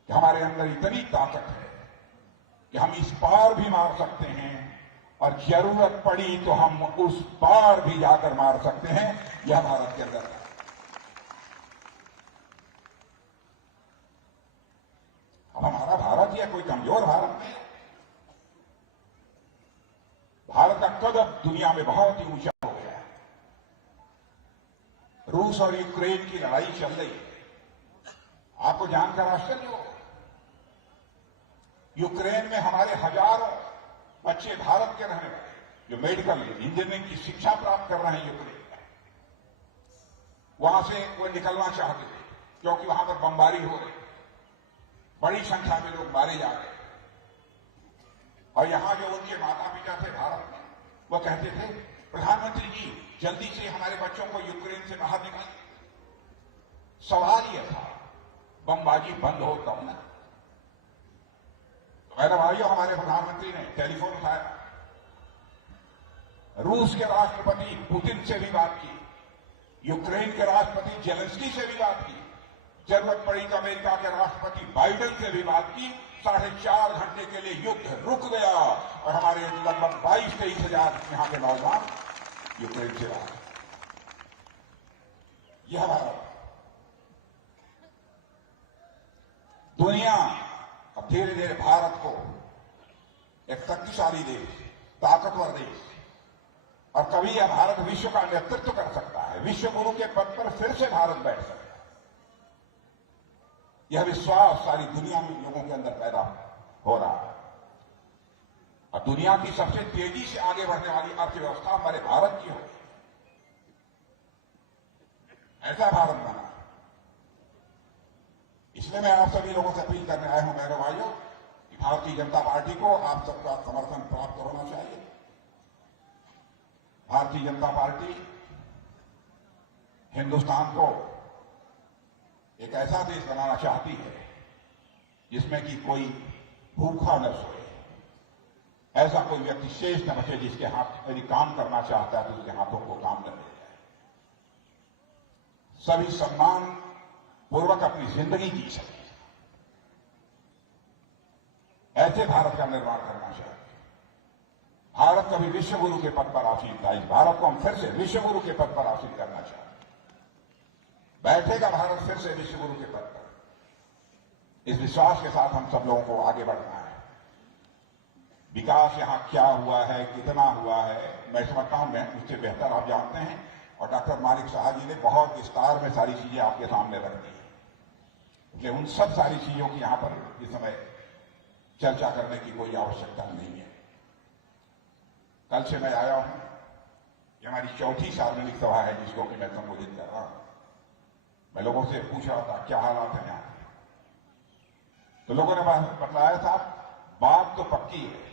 कि हमारे अंदर इतनी ताकत है कि हम इस पार भी मार सकते हैं और जरूरत पड़ी तो हम उस पार भी जाकर मार सकते हैं। यह भारत के अंदर है। अब हमारा भारत यह कोई कमजोर भारत नहीं है। भारत का कद अब दुनिया में बहुत ही ऊंचा हो गया है। रूस और यूक्रेन की लड़ाई चल रही है, आपको जानकर आश्चर्य होगा। यूक्रेन में हमारे हजारों बच्चे भारत के रहने वाले जो मेडिकल इंजीनियरिंग की शिक्षा प्राप्त कर रहे हैं यूक्रेन में, वहां से वो निकलना चाहते थे क्योंकि वहां पर बमबारी हो रही, बड़ी संख्या में लोग मारे जा रहे और यहां जो उनके माता पिता थे भारत में, वो कहते थे प्रधानमंत्री जी जल्दी से हमारे बच्चों को यूक्रेन से बाहर निकालिए। सवाल यह था बमबाजी बंद हो तब ना। मेरे भाइयों, हमारे प्रधानमंत्री ने टेलीफोन उठाया, रूस के राष्ट्रपति पुतिन से भी बात की, यूक्रेन के राष्ट्रपति जेलेंस्की से भी बात की, जरूरत पड़ी तो अमेरिका के राष्ट्रपति बाइडेन से भी बात की। 4.5 घंटे के लिए युद्ध रुक गया और हमारे लगभग 22-23 हजार यहां के नौजवान यूक्रेन से आए। यह भारत दुनिया अब धीरे धीरे भारत को एक शक्तिशाली देश, ताकतवर देश और कभी यह भारत विश्व का नेतृत्व कर सकता है। विश्व गुरु के पद पर फिर से भारत बैठ सकता है। यह विश्वास सारी दुनिया में लोगों के अंदर पैदा हो रहा है और दुनिया की सबसे तेजी से आगे बढ़ने वाली अर्थव्यवस्था हमारे भारत की होगी। ऐसा भारत बना। इसलिए मैं आप सभी लोगों से अपील करने आया हूं मेरे भाइयों कि भारतीय जनता पार्टी को आप सबका समर्थन प्राप्त होना चाहिए। भारतीय जनता पार्टी हिंदुस्तान को एक ऐसा देश बनाना चाहती है जिसमें कि कोई भूखा न सोए, ऐसा कोई व्यक्ति शेष न बचे जिसके हाथ यदि काम करना चाहता है तो उसके हाथों को काम न मिल जाए। सभी सम्मान पूर्वक अपनी जिंदगी जी सके, ऐसे भारत का निर्माण करना चाहिए। भारत कभी विश्व गुरु के पद पर आसीन था, इस भारत को हम फिर से विश्व गुरु के पद पर आसीन करना चाहते हैं। बैठेगा भारत फिर से विश्व गुरु के पद पर। इस विश्वास के साथ हम सब लोगों को आगे बढ़ना है। विकास यहां क्या हुआ है, कितना हुआ है, मैं समझता हूं, मैं उससे बेहतर आप जानते हैं और डॉक्टर मालिक साहब जी ने बहुत विस्तार में सारी चीजें आपके सामने रख दी। इसलिए उन सब सारी चीजों की यहां पर इस समय चर्चा करने की कोई आवश्यकता नहीं है। कल से मैं आया हूं, ये हमारी चौथी सार्वजनिक सभा है जिसको कि मैं संबोधित कर रहा हूं। मैं लोगों से पूछ रहा था क्या हालात है यहां, तो लोगों ने बतलाया था बात तो पक्की है,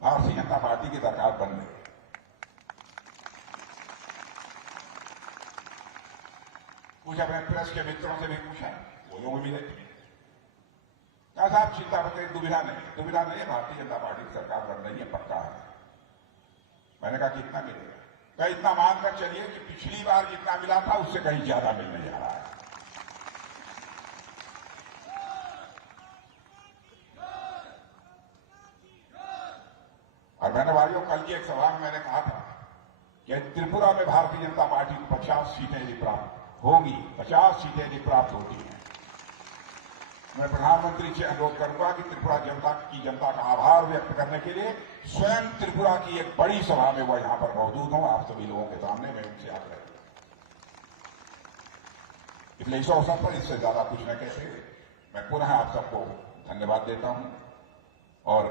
भारतीय जनता पार्टी की सरकार बन रही है। कुछ अपने प्रेस के मित्रों से भी पूछा, वो लोग भी देखे क्या साहब चिंता करते, दुविधा नहीं है, भारतीय जनता पार्टी की सरकार बन रही है, पक्का है। मैंने कहा कितना मिलेगा? कहा इतना मानकर चलिए कि पिछली बार जितना मिला था उससे कहीं ज्यादा मिलने जा रहा है। और मैंने भाइयों कल की एक सभा में मैंने कहा था कि त्रिपुरा में भारतीय जनता पार्टी को 50 सीटें यदि प्राप्त होगी, 50 सीटें यदि प्राप्त होती हैं, मैं प्रधानमंत्री से अनुरोध करूंगा कि त्रिपुरा जनता का आभार व्यक्त करने के लिए स्वयं त्रिपुरा की एक बड़ी सभा में वो यहां पर मौजूद हों, आप सभी लोगों के सामने मैं उनसे आग्रह करूंगा। इसलिए इस अवसर पर इससे ज्यादा कुछ न कहते हुए मैं पुनः आप सबको धन्यवाद देता हूं और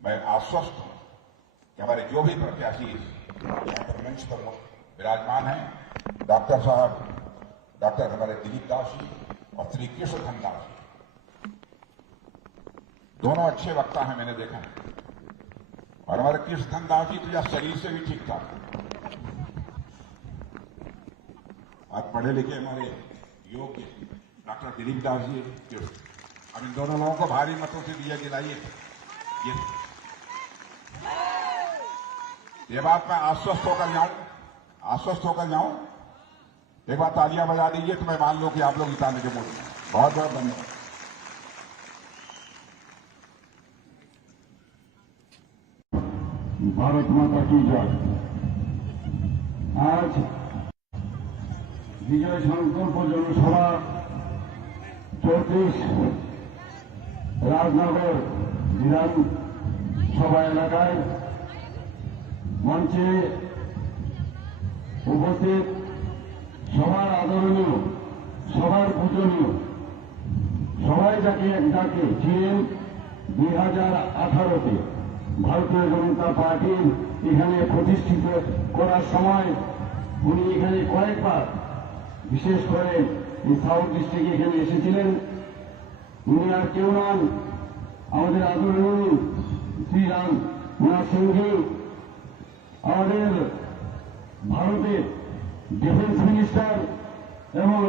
मैं आश्वस्त हूं कि हमारे जो भी प्रत्याशी यहां पर मंच पर विराजमान हैं, डॉक्टर साहब, डॉक्टर हमारे दिलीप दास जी और श्री कृष्णधन दास जी, दोनों अच्छे वक्ता हैं, मैंने देखा है और हमारे कृष्णधन दास जी तो या शरीर से भी ठीक ठाक। आज पढ़े लिखे हमारे योग्य डॉक्टर दिलीप दास जी, अब इन दोनों लोगों को भारी मतों से दिया दिलाइए। ये बात मैं आश्वस्त होकर जाऊं। एक बार तालियां बजा दीजिए तो मैं मान लूं कि आप लोग जिताने के मूड में। बहुत बहुत धन्यवाद। भारत माता की जय। आज विजय संकल्प जनसभा 34 রাজনগর বিধানসভা এলাকায় মঞ্চে উপস্থিত সবার আদরণীয়, সবার পূজনীয়, সবাই যাকে ডাকে ছিলেন 2018-তে ভারতীয় জনতা পার্টির এখানে প্রতিষ্ঠিত করার সময় উনি এখানে কয়েকবার, বিশেষ করে এই সাউথ ডিস্ট্রিক্টে এখানে এসেছিলেন। উনি আর কেউ নন, আমাদের আদরণীয় শ্রী রাজনাথ সিংজি, আমাদের ভারতের ডিফেন্স মিনিস্টার এবং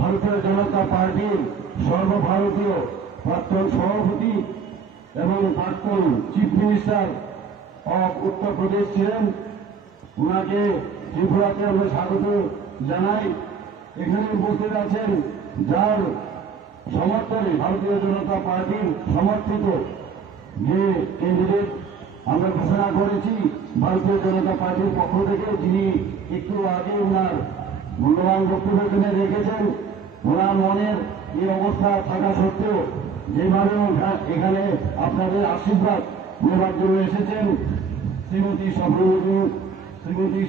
ভারতীয় জনতা পার্টির সর্বভারতীয় প্রাক্তন সভাপতি এবং প্রাক্তন চিফ মিনিস্টার অফ উত্তরপ্রদেশ ছিলেন। ওনাকে ত্রিপুরাতে আমরা স্বাগত জানাই। এখানে উপস্থিত আছেন যার সমর্থনে ভারতীয় জনতা পার্টির সমর্থিত যে ক্যান্ডিডেট আমরা ঘোষণা করেছি ভারতীয় জনতা পার্টির পক্ষ থেকে, যিনি একটু আগে ওনার মূল্যবান বক্তব্য এখানে রেখেছেন। ওনার মনের এই অবস্থা থাকা সত্ত্বেও যেভাবে এখানে আপনাদের আশীর্বাদ নেবার জন্য এসেছেন, শ্রীমতী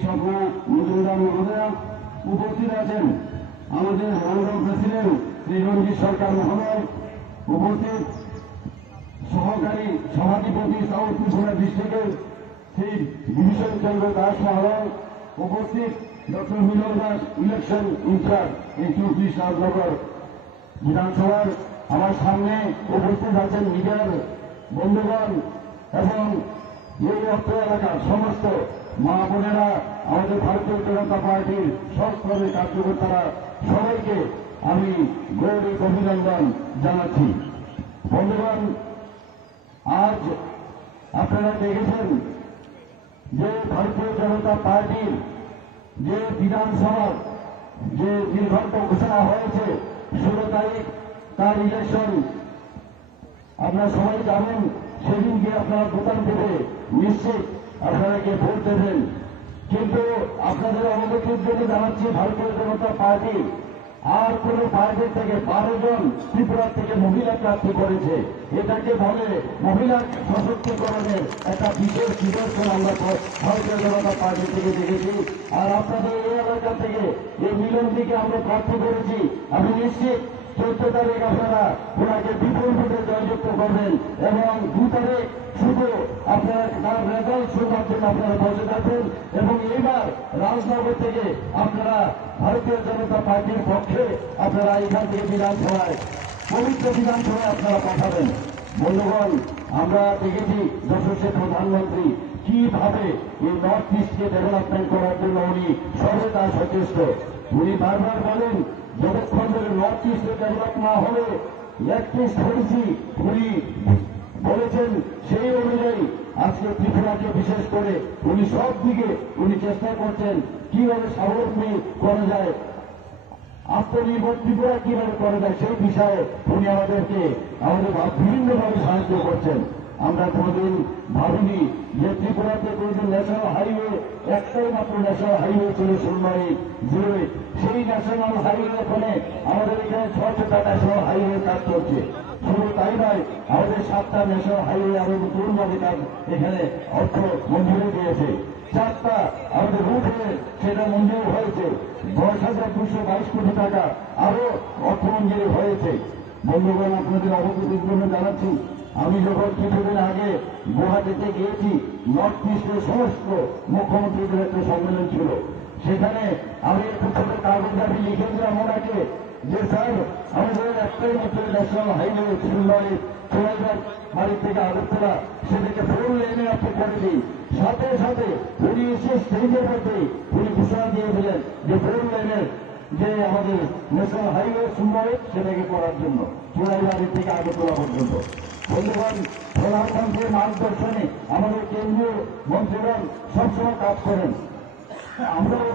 স্বপ্না মজুমদার মহোদয়া উপস্থিত আছেন, আমাদের অনারেবল প্রেসিডেন্ট শ্রী রঞ্জিত সরকার মহোদয় উপস্থিত, সহকারী সভাধিপতি সাউথ ত্রিপুরা ডিস্ট্রিক্টের শ্রী বিভীষণ চন্দ্র দাস মহোদয় উপস্থিত, ডক্টর মিলন দাস ইলেকশন ইনচার্জ এই 34 রাজনগর বিধানসভার। আমার সামনে উপস্থিত আছেন মিডিয়ার বন্ধুগণ এবং এই অত্র এলাকার সমস্ত মা বোনেরা, আমাদের ভারতীয় জনতা পার্টির সব স্তরের কার্যকর্তারা, সবাইকে আমি গৌরব অভিনন্দন জানাচ্ছি। বন্ধুগণ, আজ আপনারা দেখেছেন যে ভারতীয় জনতা পার্টির যে বিধানসভার যে নির্ঘণ্ট ঘোষণা হয়েছে 16 তারিখ, তার ইলেকশন আপনারা সবাই জানেন। সেদিনকে আপনারা দোকান দেবে নিশ্চিত আপনারা গিয়ে ভোট দেবেন। কিন্তু আপনাদের অবগতির জন্য জানাচ্ছি, ভারতীয় জনতা পার্টি আর কোন পার্টির থেকে 12 জন ত্রিপুরা থেকে মহিলা প্রার্থী করেছে। এটাকে বলে মহিলা সশক্তিকরণের একটা বিশেষ নিদর্শন আমরা ভারতীয় জনতা পার্টি থেকে দেখেছি। আর আপনাদের এই এলাকা থেকে এই মিলনটিকে আমরা প্রার্থী করেছি। আমি নিশ্চিত 14 তারিখ আপনারা ওনাকে বিপুল ভোটে জয়যুক্ত করবেন এবং 2 তারিখ শুধু আপনারা তার রেজাল্ট শোনার জন্য আপনারা বসে থাকবেন এবং এইবার রাজনগর থেকে আপনারা ভারতীয় জনতা পার্টির পক্ষে আপনারা এখান থেকে বিধানসভায়, পবিত্র বিধানসভায় আপনারা পাঠাবেন। বন্ধুগণ, আমরা দেখেছি যশস্বী প্রধানমন্ত্রী কিভাবে এই নর্থ ইস্টকে ডেভেলপমেন্ট করার জন্য উনি সর্বদা সচেষ্ট। উনি বারবার বলেন, যতক্ষণ ধরে নর্থ ইস্টে ডেভেলপ না হবে 31 পলিসি উনি বলেছেন, সেই অনুযায়ী আজকে ত্রিপুরাকে বিশেষ করে উনি সব দিকে উনি চেষ্টা করছেন কিভাবে স্বাবলম্বী করা যায়, আত্মনির্ভর ত্রিপুরা কিভাবে করা যায়, সেই বিষয়ে উনি আমাদের বিভিন্নভাবে সাহায্য করছেন। আমরা কোনদিন ভাবিনি যে ত্রিপুরাতে কোনদিন ন্যাশনাল হাইওয়ে, একটাই মাত্র ন্যাশনাল হাইওয়ে ছিল 0808, সেই ন্যাশনাল হাইওয়ে ওখানে আমাদের এখানে 6টা ন্যাশনাল হাইওয়ে কাজ করছে। শুধু তাই নয়, আমাদের 7টা ন্যাশনাল হাইওয়ে আরো নতুনভাবে কাজ এখানে অর্থ মঞ্জুরি দিয়েছে। 4টা আমাদের রুটে সেটা মঞ্জুর হয়েছে, 10,222 কোটি টাকা আরো অর্থ মঞ্জুরি হয়েছে। বন্ধুগণ, আপনাদের অবগতির জন্য জানাচ্ছি, আমি যখন কিছুদিন আগে গুয়াহাটিতে গিয়েছি, নর্থ ইস্টের সমস্ত মুখ্যমন্ত্রীদের একটা সম্মেলন ছিল। সেখানে আমি একটু ছোট কাগজ লিখে দিলাম ওনাকে যে স্যার আমাদের একটাই মাত্র ন্যাশনাল হাইওয়ে চুল্লাই চোরাইবার বাড়ি থেকে আগরতলা সেটাকে 4 লেনে আপনি করে দিই। সাথে সাথে উনি এসে স্টেজের মধ্যে উনি ঘোষণা দিয়ে দিলেন যে 4 লেনের যে আমাদের ন্যাশনাল হাইওয়ে সুন্দর সেটাকে করার জন্য চোরাইবাড়ি থেকে আগরতলা পর্যন্ত। বন্ধুগণ, প্রধানমন্ত্রীর মার্গদর্শনে আমাদের কেন্দ্রীয় মন্ত্রীগণ সবসময় কাজ করেন। আমরাও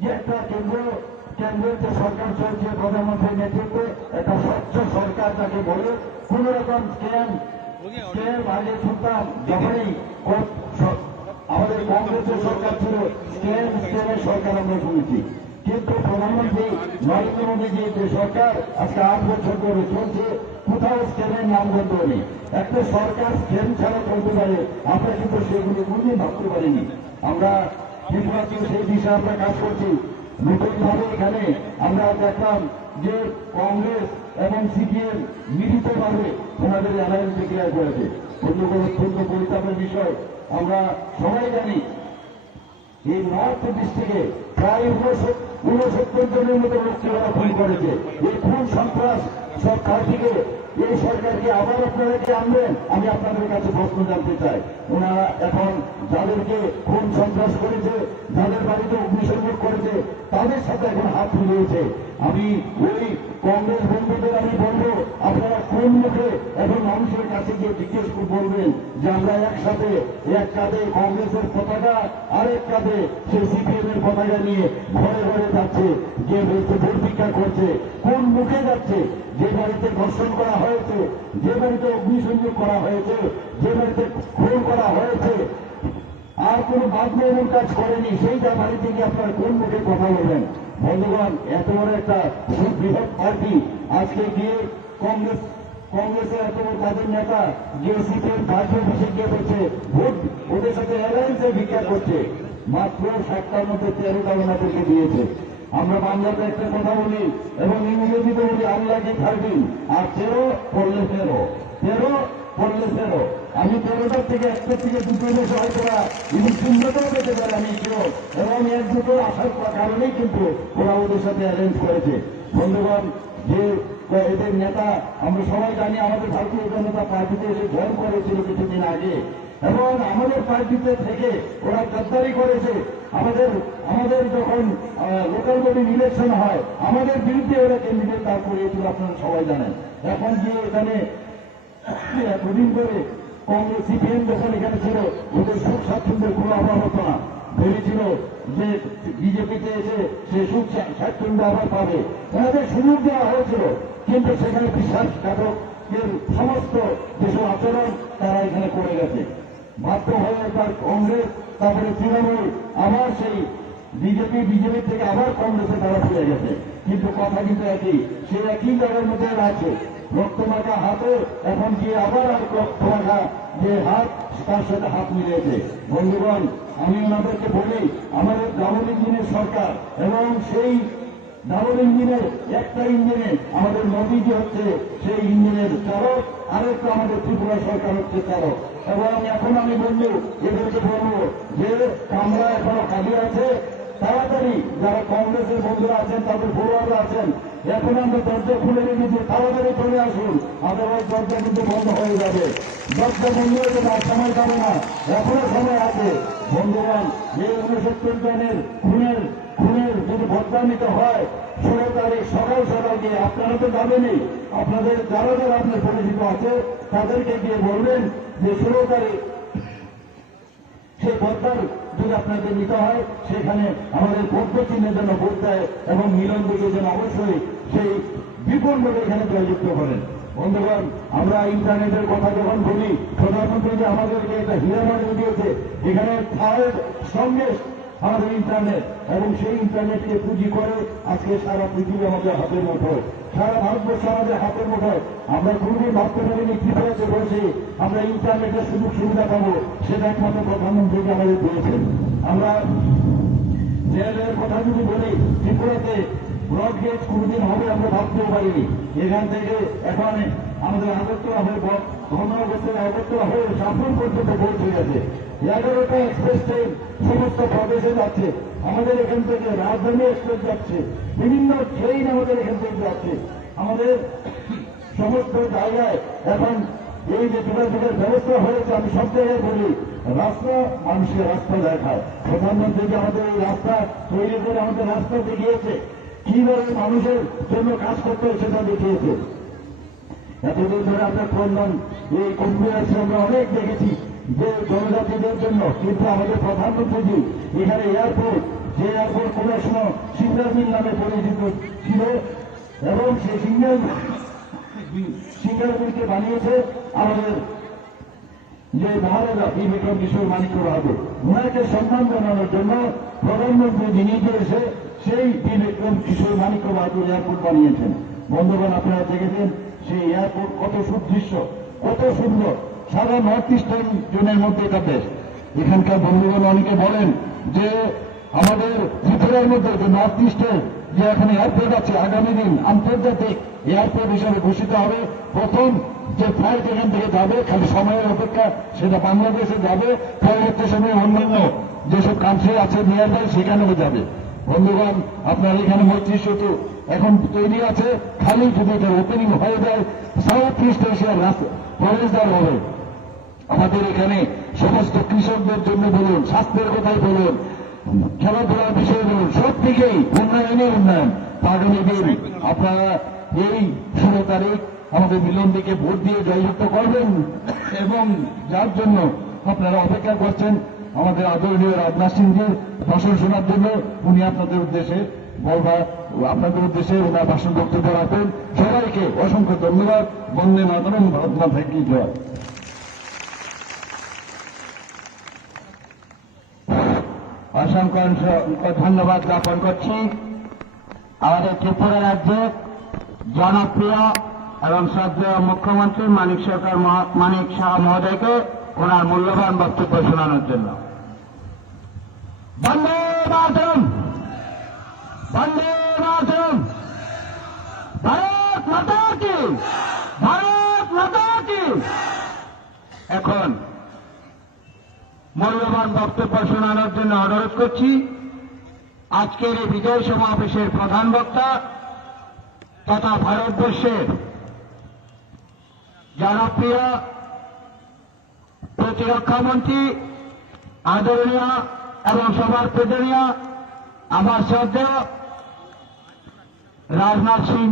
যে একটা কেন্দ্রের যে সরকার চলছে প্রধানমন্ত্রীর নেতৃত্বে একটা স্বচ্ছ সরকার তাকে বলে কোন রকম স্ক্যাম আগে শুনতাম যখনই আমাদের কংগ্রেসের সরকার ছিল স্ক্যামের সরকার আমরা শুনেছি, কিন্তু প্রধানমন্ত্রী নরেন্দ্র মোদীজি যে সরকার আজকে 8 বছর ধরে চলছে কোথাও স্ক্যামের নামগন্ধ নেই। একটা সরকার স্ক্যাম ছাড়া চলতে পারে আমরা কিন্তু সেগুলি কোনদিন ভাবতে পারিনি। আমরা সেই বিষয়ে আমরা কাজ করছি। নতুনভাবে এখানে আমরা দেখলাম যে কংগ্রেস এবং সিপিএম মিলিতভাবে ওনাদের অ্যালায়েন্স ডিক্লেয়ার করেছে। অত্যন্ত পরিতাপের বিষয়, আমরা সবাই জানি এই নর্থ ডিস্ট্রিক্টে প্রায় 69 জনের মতো লোককে ওরা খুন করেছে। এই খুন সন্ত্রাস সরকার থেকে এই সরকারকে আবার আপনারা কি আনবেন? আমি আপনাদের কাছে প্রশ্ন জানতে চাই। ওনারা এখন যাদেরকে খুন সন্ত্রাস করেছে, যাদের বাড়িতে অগ্নিসংযোগ করেছে, তাদের সাথে এখন হাত মিলিয়েছে। আমি ওই কংগ্রেস বন্ধুদের আমি বলবো আপনারা কোন মুখে এবং মানুষের কাছে গিয়ে জিজ্ঞেস বলবেন যে আমরা একসাথে এক কাঁধে কংগ্রেসের পতাকা আরেক কাঁধে সে সিপিএম এর পতাকা নিয়ে ঘরে ঘরে যাচ্ছে, যে ভোট ভিক্ষা করছে, কোন মুখে যাচ্ছে? যে বাড়িতে ধর্ষণ করা হয়েছে, যে বাড়িতে অগ্নিসংযোগ করা হয়েছে, যে বাড়িতে খুন করা হয়েছে, আর কোন বাদমের কাজ করেনি, সেইটা বাড়ি থেকে আপনারা কোন মুখে কথা বলবেন? বন্ধুগণ, এত বড় একটা বৃহৎ পার্টি আজকে গিয়ে কংগ্রেসের এত বড় তাদের নেতা যে সিপিএম পার্টি অফিসে গিয়ে বলছে ভোট ওদের সাথে অ্যালায়েন্সে ভিক্ষা করছে। মাত্র 7টার মধ্যে 13টা ওনাদেরকে দিয়েছে। আমরা বাংলাতে একটা কথা বলি এবং ইংরেজিতে বলি আল্লাহকে 13 আর 13 পড়লে 13 পড়লে 13। আমি 13টার থেকে 1টার থেকে 2টো বছর হয়তো না শূন্যটাও পেতে পারে আমি কেউ, এবং 1-2 আসার কারণেই কিন্তু ওরা ওদের সাথে অ্যারেঞ্জ করেছে। বন্ধুগণ, যে এদের নেতা আমরা সবাই জানি আমাদের ভারতীয় জনতা পার্টিতে এসে জয়েন করেছিল কিছুদিন আগে, এবং আমাদের পার্টিতে থেকে ওরা গদ্দারি করেছে। আমাদের যখন লোকাল বডি ইলেকশন হয় আমাদের বিরুদ্ধে ওরা ক্যান্ডিডেট দাঁড় করিয়েছিল, আপনারা সবাই জানেন। এখন গিয়ে এখানে এতদিন করে কংগ্রেস সিপিএম যখন এখানে ছিল ওদের সুখ স্বাচ্ছন্দ্যের কোনো অভাব হতো না। ভেবেছিল যে বিজেপিতে এসে সে সুখ স্বাচ্ছন্দ্য আবার পাবে, ওনাদের সুযোগ দেওয়া হয়েছিল, কিন্তু সেখানে বিশ্বাসঘাতকের সমস্ত যেসব আচরণ তারা এখানে করে গেছে। বাধ্য হয়ে তার কংগ্রেস, তারপরে তৃণমূল, আবার সেই বিজেপি থেকে আবার কংগ্রেসে তারা ফিরে গেছে। কিন্তু কথা কিন্তু একই, সে একই জায়গার মধ্যে আছে, রক্তমাখা হাতে এখন গিয়ে আবার আর রক্তমাখা যে হাত তার সাথে হাত মিলিয়েছে। বন্ধুগণ, আমি ওনাদেরকে বলি আমাদের ডাবল ইঞ্জিনের সরকার, এবং সেই ডাবল ইঞ্জিনের একটা ইঞ্জিনে আমাদের মোদীজি হচ্ছে সেই ইঞ্জিনের চালক, আরেকটা আমাদের ত্রিপুরা সরকার হচ্ছে চালক। এবং এখন আমি বলবো এদেরকে বলবো যে কামরা এখনো খালি আছে, তাড়াতাড়ি যারা কংগ্রেসের বন্ধুরা আছেন তাদের ফলোয়াররা আছেন, এখন আমরা দরজা খুলে রেখেছি, তাড়াতাড়ি চলে আসুন, আদারওয়াইজ দরজা কিন্তু বন্ধ হয়ে যাবে। দরজা বন্ধ হয়ে যাবে, আর সময় যাবে না, এখনো সময় আছে। বন্ধুগণ, এই 69 জনের খুনের যদি বদলা নিতে হয় 16 তারিখ সকাল গিয়ে, আপনারা তো যাবেনই, আপনাদের যারা যারা আপনার পরিচিত আছে তাদেরকে গিয়ে বলবেন যে 16 তারিখ সেই বদলার যদি আপনাদের নিতে হয় সেখানে আমাদের ভোট চিহ্নের জন্য ভোট দেয়, এবং মিলন দিকে যেন অবশ্যই সেই বিপুলভাবে এখানে জয়যুক্ত করেন। বন্ধুগণ, আমরা ইন্টারনেটের কথা যখন বলি, প্রধানমন্ত্রী যে আমাদেরকে একটা হীরামার্গ দিয়েছে, এখানে থার্ড স্ট্রংগেস্ট আমাদের ইন্টারনেট, এবং সেই ইন্টারনেটকে পুঁজি করে আজকে সারা পৃথিবী আমাদের হাতের মুঠোয়, সারা ভারতবর্ষ আমাদের হাতের মুঠোয়। আমরা কোনদিন ভাবতে পারিনি ত্রিপুরাতে বসে আমরা ইন্টারনেটের সুযোগ সুবিধা পাবো, সেটা একমাত্র প্রধানমন্ত্রীকে আমাদের দিয়েছেন। আমরা রেলের কথা যদি বলি, ত্রিপুরাতে ব্রডগেজ কোনদিন হবে আমরা ভাবতেও পারিনি। এখান থেকে এখন আমাদের আগরতলা হয়ে ধর্মনগর থেকে আগরতলা হয়ে সাপুর পর্যন্ত পৌঁছে গেছে। 11টা এক্সপ্রেস ট্রেন সমস্ত প্রদেশে যাচ্ছে, আমাদের এখান থেকে রাজধানী এক্সপ্রেস যাচ্ছে, বিভিন্ন ট্রেন আমাদের এখান থেকে যাচ্ছে। আমাদের সমস্ত জায়গায় এখন এই যে যোগাযোগের ব্যবস্থা হয়েছে, আমি সব জায়গায় বলি, রাস্তা মানুষের রাস্তা দেখায়। প্রধানমন্ত্রী যে আমাদের এই রাস্তা তৈরি করে আমাদের রাস্তা দেখিয়েছে, কিভাবে মানুষের জন্য কাজ করতে হয় সেটা দেখিয়েছে। এতদিন ধরে আমরা করলাম এই কুম্ভে আছে, আমরা অনেক দেখেছি যে জনজাতিদের জন্য, কিন্তু আমাদের প্রধানমন্ত্রীজি এখানে এয়ারপোর্ট, যে এয়ারপোর্ট কোনো সময় সিঙ্গার মিল নামে পরিচিত ছিল, এবং সেই সিঙ্গার মিলকে বানিয়েছে আমাদের যে মহারাজা বীর বিক্রম কিশোর মানিক্য বাহাদুর। ওনাকে সম্মান জানানোর জন্য প্রধানমন্ত্রী নিজে এসে সেই বীর বিক্রম কিশোর মানিক্য বাহাদুর এয়ারপোর্ট বানিয়েছেন। বন্ধুগণ, আপনারা দেখেছেন সেই এয়ারপোর্ট কত সুদৃশ্য, কত সুন্দর। সারা নর্থ ইস্টার্ন জোনের মধ্যে এটা বেশ। এখানকার বন্ধুগণ অনেকে বলেন যে আমাদের ত্রিপুরার মধ্যে যে নর্থ ইস্টের যে এখানে এয়ারপোর্ট আছে, আগামী দিন আন্তর্জাতিক এয়ারপোর্ট হিসেবে ঘোষিত হবে। প্রথম যে ফ্লাইট এখান থেকে যাবে, খালি সময়ের অপেক্ষা, সেটা বাংলাদেশে যাবে, পরবর্তী সময়ে অন্যান্য যেসব কান্ট্রি আছে নিয়ার বাই সেখানেও যাবে। বন্ধুগণ, আপনার এখানে মৈত্রী সেতু এখন তৈরি আছে, খালি যদি এটা ওপেনিং হয়ে যায়, সাউথ ইস্ট এশিয়ার প্রবেশদ্বার হবে। আমাদের এখানে সমস্ত কৃষকদের জন্য বলুন, স্বাস্থ্যের কথাই বলুন, খেলাধুলার বিষয়ে বলুন, সব দিকেই উন্নয়নই উন্নয়ন। আগামী দিন আপনারা এই 16 তারিখ আমাদের মিলনদিকে ভোট দিয়ে জয়যুক্ত করবেন, এবং যার জন্য আপনারা অপেক্ষা করছেন আমাদের আদরণীয় রাজনাথ সিংজির ভাষণ শোনার জন্য, উনি আপনাদের উদ্দেশ্যে ওনার ভাষণ বক্তব্য রাখবেন। সবাইকে অসংখ্য ধন্যবাদ। বন্দে মাতরম, ভারত মাতা কি জয়। অসংখ্য ধন্যবাদ জ্ঞাপন করছি আমাদের ত্রিপুরা রাজ্যের জনপ্রিয় এবং শ্রদ্ধেয় মুখ্যমন্ত্রী মানিক সাহা মহোদয়কে ওনার মূল্যবান বক্তব্য শোনানোর জন্য। বন্দে মাতরম, বন্দে মাতরম, ভারত মাতা কি, ভারত মাতা কি। এখন মূল্যবান বক্তব্য শোনানোর জন্য অনুরোধ করছি আজকের এই বিজয় সমাবেশের প্রধান বক্তা তথা ভারতবর্ষের জনপ্রিয় প্রতিরক্ষা মন্ত্রী, আদরণীয় এবং সবার পূজনীয় আমার শ্রদ্ধেয় রাজনাথ সিং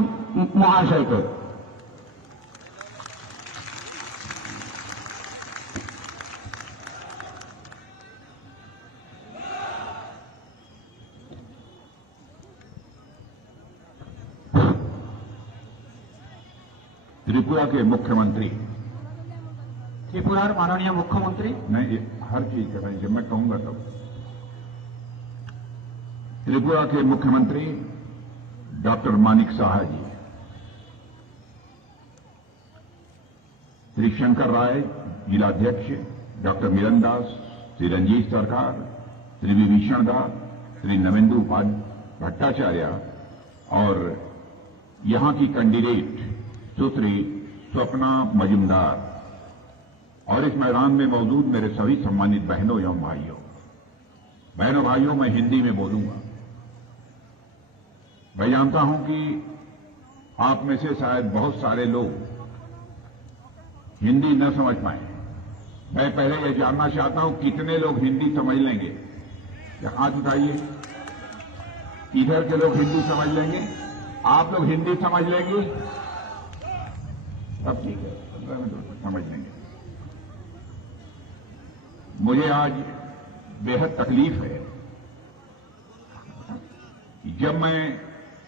মহাশয়কে। त्रिपुरा के मुख्यमंत्री, त्रिपुरार माननीय मुख्यमंत्री, मैं हर चीज कर रही, जब मैं कहूंगा तब। त्रिपुरा के मुख्यमंत्री डॉक्टर मानिक साहा जी, श्री शंकर राय जिलाध्यक्ष, डॉक्टर मिलन दास, श्री रंजीत सरकार, श्री विभीषण दास, श्री नवेंदु भट्टाचार्य और यहां की कैंडिडेट सुश्री स्वप्ना मजुमदार, और इस मैदान में मौजूद मेरे सभी सम्मानित बहनों एवं भाइयों, मैं हिंदी में बोलूंगा। मैं जानता हूं कि आप में से शायद बहुत सारे लोग हिंदी न समझ पाए। मैं पहले यह जानना चाहता हूं कितने लोग हिंदी समझ लेंगे, या हाथ उठाइए। इधर के लोग हिंदी समझ लेंगे, आप लोग हिंदी समझ लेंगे, सब ठीक है, 15 मिनट समझ लेंगे। मुझे आज बेहद तकलीफ है कि जब मैं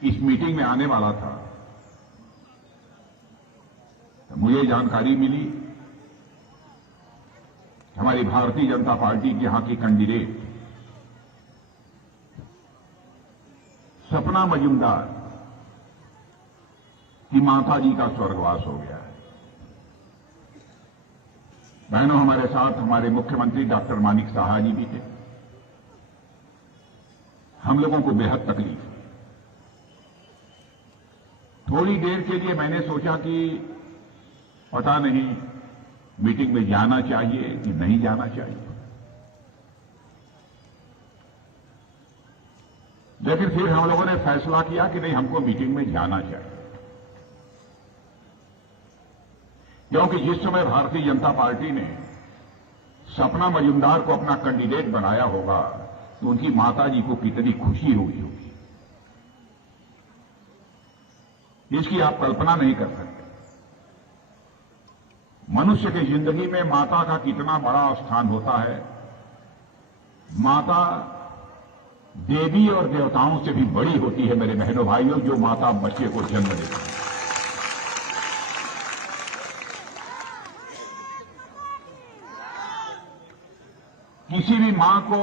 इस मीटिंग में आने वाला था तो मुझे जानकारी मिली हमारी भारतीय जनता पार्टी की यहां की कैंडिडेट सपना मजुमदार की माता जी का स्वर्गवास हो गया है। बहनों, हमारे साथ हमारे मुख्यमंत्री डॉक्टर मानिक साहा जी भी थे। हम लोगों को बेहद तकलीफ है। थोड़ी देर के लिए मैंने सोचा कि पता नहीं मीटिंग में जाना चाहिए कि नहीं जाना चाहिए, लेकिन फिर हम लोगों ने फैसला किया कि नहीं, हमको मीटिंग में जाना चाहिए, क्योंकि जिस समय भारतीय जनता पार्टी ने सपना मजूमदार को अपना कैंडिडेट बनाया होगा तो उनकी माताजी को कितनी खुशी हुई होगी, इसकी आप कल्पना नहीं कर सकते। मनुष्य की जिंदगी में माता का कितना बड़ा स्थान होता है। माता देवी और देवताओं से भी बड़ी होती है मेरे बहनों भाइयों, जो माता बच्चे को जन्म देती है। किसी भी मां को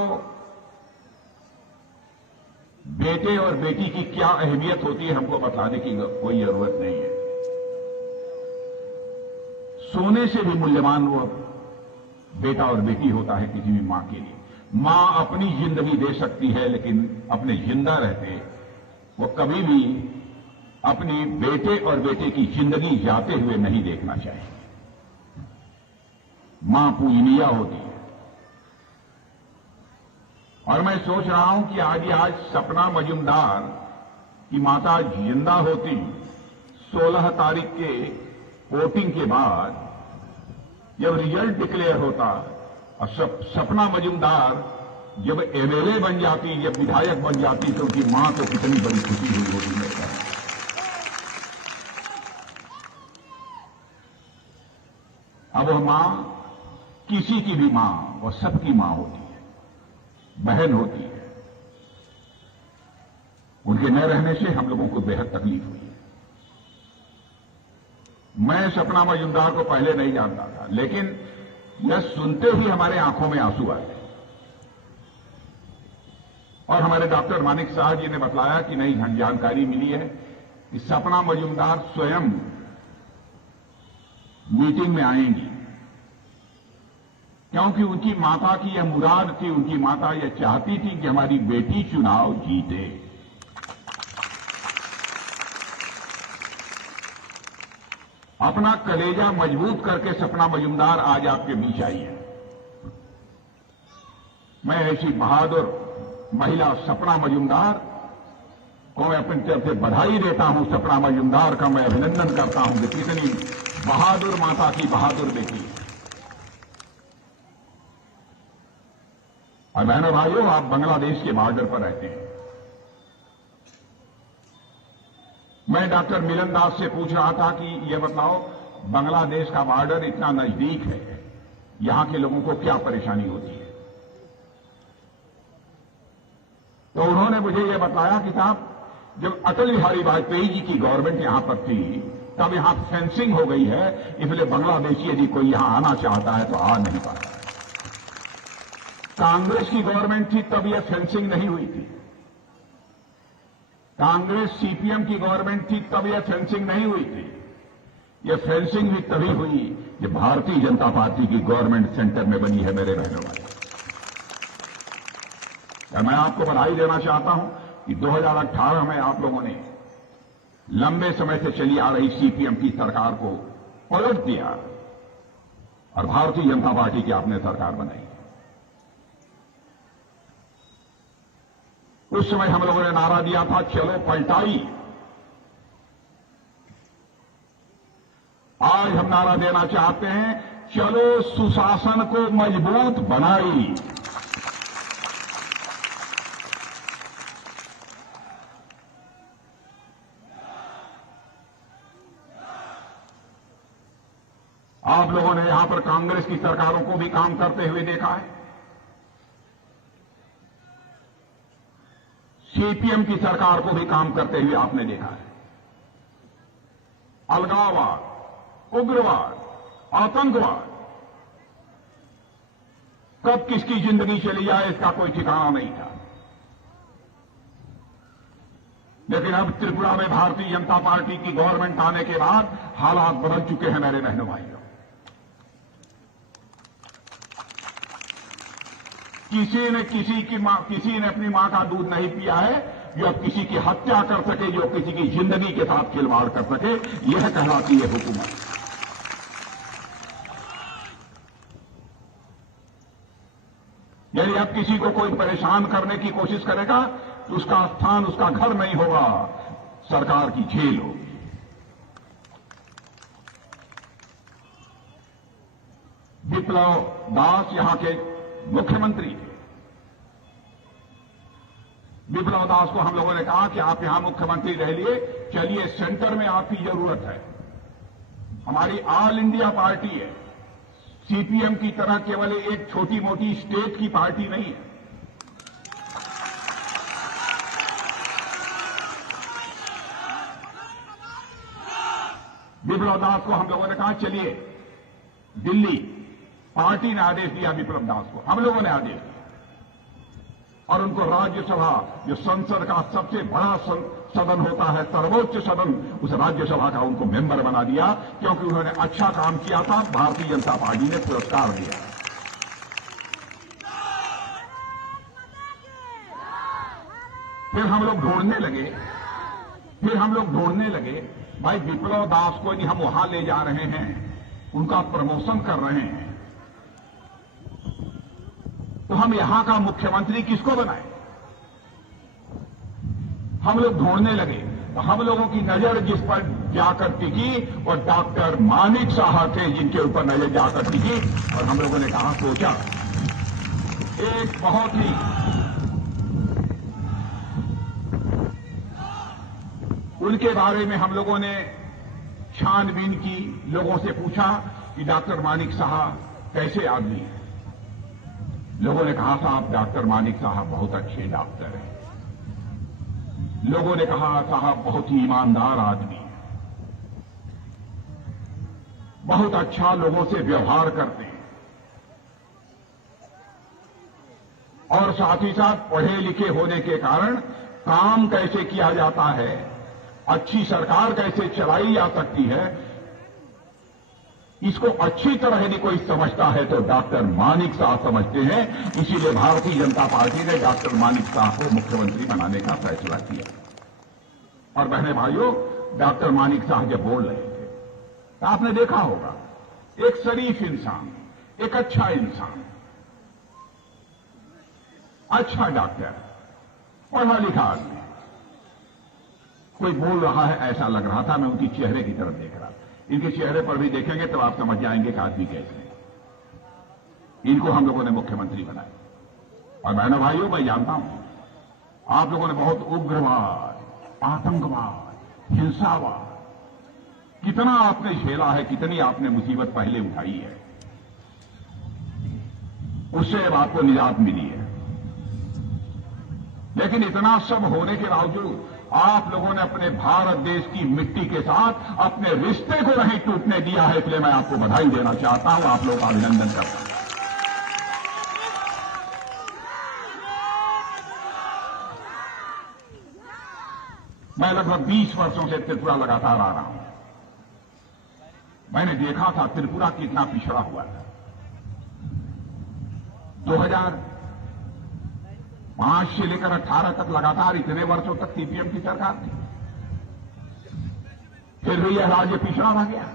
बेटे और बेटी की क्या अहमियत होती है हमको बताने की कोई जरूरत नहीं है। सोने से भी मूल्यवान वो बेटा और बेटी होता है किसी भी मां के लिए। मां अपनी जिंदगी दे सकती है, लेकिन अपने जिंदा रहते वो कभी भी अपनी बेटे और बेटे की जिंदगी जाते हुए नहीं देखना चाहिए। मां पूजनीय होती है। और मैं सोच रहा हूं कि आज सपना मजूमदार की माता जिंदा होती, 16 तारीख के वोटिंग के बाद जब रिजल्ट डिक्लेयर होता और सपना मजूमदार जब एमएलए बन जाती, जब विधायक बन जाती, तो उनकी मां को कितनी बड़ी खुशी हुई होती मेरे साथ। अब वह मां किसी की भी मां, वह सबकी मां होती है, बहन होती है। उनके न रहने से हम लोगों को बेहद तकलीफ हुई है। मैं सपना मजूमदार को पहले नहीं जानता था, लेकिन यह सुनते ही हमारे आंखों में आंसू आए और हमारे डॉक्टर मानिक साहब जी ने बताया कि नई जानकारी मिली है कि सपना मजूमदार स्वयं मीटिंग में आएंगी, क्योंकि उनकी माता की यह मुराद थी, उनकी माता यह चाहती थी कि हमारी बेटी चुनाव जीते। अपना कलेजा मजबूत करके सपना मजूमदार आज आपके बीच आई है। मैं ऐसी बहादुर महिला सपना मजूमदार को मैं अपनी तरफ से बधाई देता हूं। सपना मजूमदार का मैं अभिनंदन करता हूं कि कितनी बहादुर माता की बहादुर बेटी। और बहनों भाइयों, आप बांग्लादेश के बॉर्डर पर रहते हैं। मैं डॉक्टर मिलन दास से पूछ रहा था कि यह बताओ, बांग्लादेश का बॉर्डर इतना नजदीक है, यहां के लोगों को क्या परेशानी होती है? तो उन्होंने मुझे यह बताया कि साहब, जब अटल बिहारी वाजपेयी जी की गवर्नमेंट यहां पर थी, तब यहां फेंसिंग हो गई है, इसलिए बांग्लादेशी यदि कोई यहां आना चाहता है तो आ नहीं पाता। कांग्रेस की गवर्नमेंट थी तब यह फेंसिंग नहीं हुई थी। कांग्रेस सीपीएम की गवर्नमेंट थी तब यह फेंसिंग नहीं हुई थी। यह फेंसिंग भी तभी हुई जब भारतीय जनता पार्टी की गवर्नमेंट सेंटर में बनी है मेरे बहनों भाई। मैं आपको बधाई देना चाहता हूं कि 2018 में आप लोगों ने लंबे समय से चली आ रही सीपीएम की सरकार को पलट दिया और भारतीय जनता पार्टी की आपने सरकार बनाई। उस समय हम लोगों ने नारा दिया था, चलो पलटाई। आज हम नारा देना चाहते हैं, चलो सुशासन को मजबूत बनाई। आप लोगों ने यहां पर कांग्रेस की सरकारों को भी काम करते हुए देखा है, सीपीएम की सरकार को भी काम करते हुए आपने देखा है। अलगाववाद, उग्रवाद, आतंकवाद, कब किसकी जिंदगी चली जाए इसका कोई ठिकाना नहीं था। लेकिन अब त्रिपुरा में भारतीय जनता पार्टी की गवर्नमेंट आने के बाद हालात बदल चुके हैं मेरे बहनों भाइयों। किसी ने अपनी मां का दूध नहीं पिया है जो अब किसी की हत्या कर सके, जो किसी की जिंदगी के साथ खिलवाड़ कर सके, यह कहलाती है हुकूमत। यदि अब किसी को कोई परेशान करने की कोशिश करेगा तो उसका स्थान उसका घर नहीं होगा, सरकार की जेल होगी। विप्लव दास यहां के मुख्यमंत्री थे। विप्लव दास को हम लोगों ने कहा कि आप यहां मुख्यमंत्री रह लिए, चलिए सेंटर में आपकी जरूरत है। हमारी ऑल इंडिया पार्टी है, सीपीएम की तरह केवल एक छोटी मोटी स्टेट की पार्टी नहीं है। विप्लव दास को हम लोगों ने कहा चलिए दिल्ली, पार्टी ने आदेश दिया विप्लव दास को, हम लोगों ने आदेश दिया और उनको राज्यसभा, जो संसद का सबसे बड़ा सदन होता है, सर्वोच्च सदन, उस राज्यसभा का उनको मेंबर बना दिया, क्योंकि उन्होंने अच्छा काम किया था। भारतीय जनता पार्टी ने पुरस्कार दिया। फिर हम लोग ढूंढने लगे, भाई विप्लव दास को यदि हम वहां ले जा रहे हैं, उनका प्रमोशन कर रहे हैं, तो हम यहां का मुख्यमंत्री किसको बनाएं? हम लोग ढूंढने लगे, तो हम लोगों की नजर जिस पर जाकर टिकी वो डॉक्टर मानिक साहब थे, जिनके ऊपर नजर जाकर टिकी। और हम लोगों ने कहा, सोचा, एक बहुत ही उनके बारे में हम लोगों ने छानबीन की, लोगों से पूछा कि डॉक्टर मानिक साहब कैसे आदमी हैं। लोगों ने कहा, साहब डॉक्टर मानिक साहब बहुत अच्छे डॉक्टर हैं। लोगों ने कहा, साहब बहुत ही ईमानदार आदमी है, बहुत अच्छा लोगों से व्यवहार करते हैं, और साथ ही साथ पढ़े लिखे होने के कारण काम कैसे किया जाता है, अच्छी सरकार कैसे चलाई जा सकती है, इसको अच्छी तरह यदि कोई समझता है तो डॉक्टर मानिक साहब समझते हैं। इसीलिए भारतीय जनता पार्टी ने डॉक्टर मानिक साहब को मुख्यमंत्री बनाने का फैसला किया। और बहने भाइयों, डॉक्टर मानिक साहब जब बोल रहे थे तो आपने देखा होगा, एक शरीफ इंसान, एक अच्छा इंसान, अच्छा डॉक्टर, पढ़ा लिखा आदमी, कोई बोल रहा है ऐसा लग रहा था। मैं उनकी चेहरे की तरफ देख रहा था। इनके चेहरे पर भी देखेंगे तो आप समझ जाएंगे कि आदमी कैसे हैं। इनको हम लोगों ने मुख्यमंत्री बनाया। और बहनों भाइयों, मैं जानता हूं आप लोगों ने बहुत उग्रवाद, आतंकवाद, हिंसावाद, कितना आपने झेला है, कितनी आपने मुसीबत पहले उठाई है, उससे अब आपको निजात मिली है। लेकिन इतना सब होने के बावजूद आप लोगों ने अपने भारत देश की मिट्टी के साथ अपने रिश्ते को नहीं टूटने दिया है। इसलिए मैं आपको बधाई देना चाहता हूं, आप लोगों का अभिनंदन करता हूं। मैं लगभग 20 वर्षों से त्रिपुरा लगातार आ रहा हूं। मैंने देखा था त्रिपुरा कितना पिछड़ा हुआ था। 2005 से लेकर 18 तक लगातार इतने वर्षों तक सीपीएम की सरकार थी, फिर भी यह राज्य पिछड़ा रह गया।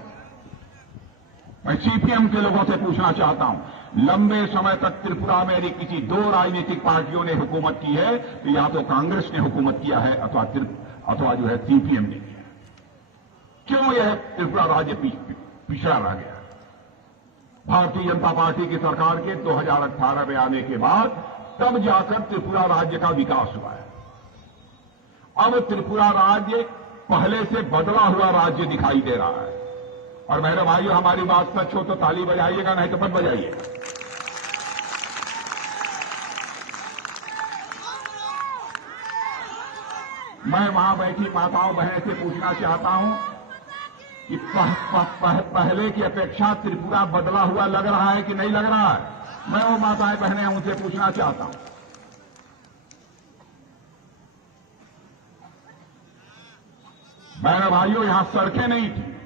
मैं सीपीएम के लोगों से पूछना चाहता हूं, लंबे समय तक त्रिपुरा में यदि किसी दो राजनीतिक पार्टियों ने हुकूमत की है तो या तो कांग्रेस ने हुकूमत किया है अथवा जो है सीपीएम ने किया। क्यों यह त्रिपुरा राज्य पिछड़ा रह गया? भारतीय जनता पार्टी की सरकार के 2018 में आने के बाद तब जाकर त्रिपुरा राज्य का विकास हुआ है। अब त्रिपुरा राज्य पहले से बदला हुआ राज्य दिखाई दे रहा है। और मेरे भाइयों, हमारी बात सच हो तो ताली बजाइएगा, नहीं तो मत बजाइएगा। मैं वहां बैठी माताओं बहन से पूछना चाहता हूं कि पहले की अपेक्षा त्रिपुरा बदला हुआ लग रहा है कि नहीं लग रहा है? मैं वो माताएं बहनें उनसे पूछना चाहता हूं। बहनों भाइयों, यहां सड़कें नहीं थी,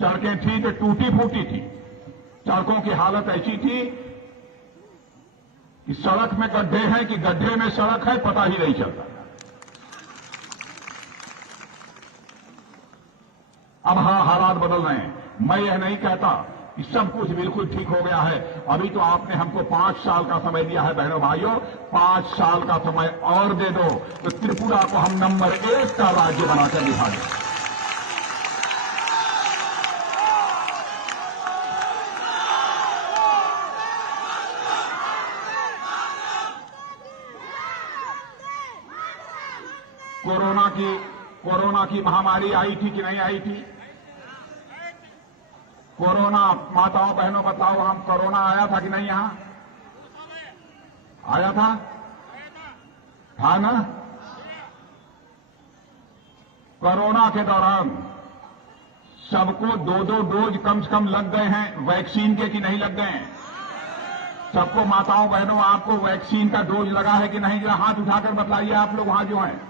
सड़कें थी तो टूटी फूटी थी। सड़कों की हालत ऐसी थी कि सड़क में गड्ढे हैं कि गड्ढे में सड़क है, पता ही नहीं चलता। अब हालात बदल रहे हैं। मैं यह नहीं कहता सब कुछ बिल्कुल ठीक हो गया है। अभी तो आपने हमको 5 साल का समय दिया है बहनों भाइयों, 5 साल का समय और दे दो तो त्रिपुरा को हम नंबर 1 का राज्य बनाकर दिखा दें। कोरोना की महामारी आई थी कि नहीं आई थी? कोरोना, माताओं बहनों बताओ, हम कोरोना आया था कि नहीं? यहां आया था ना? कोरोना के दौरान सबको 2-2 डोज कम से कम लग गए हैं वैक्सीन के कि नहीं लग गए हैं? सबको माताओं बहनों आपको वैक्सीन का डोज लगा है कि नहीं? हाथ उठाकर बताइए आप लोग वहां जो हैं।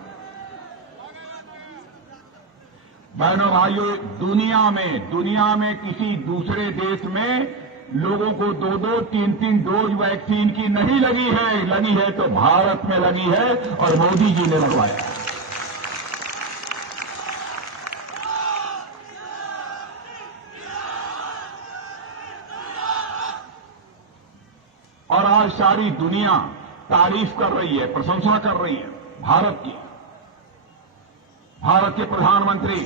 बहनों भाइयों, दुनिया में किसी दूसरे देश में लोगों को 2-2, 3-3 डोज वैक्सीन की नहीं लगी है। लगी है तो भारत में लगी है और मोदी जी ने लगवाया। और आज सारी दुनिया तारीफ कर रही है, प्रशंसा कर रही है भारत की। भारत के प्रधानमंत्री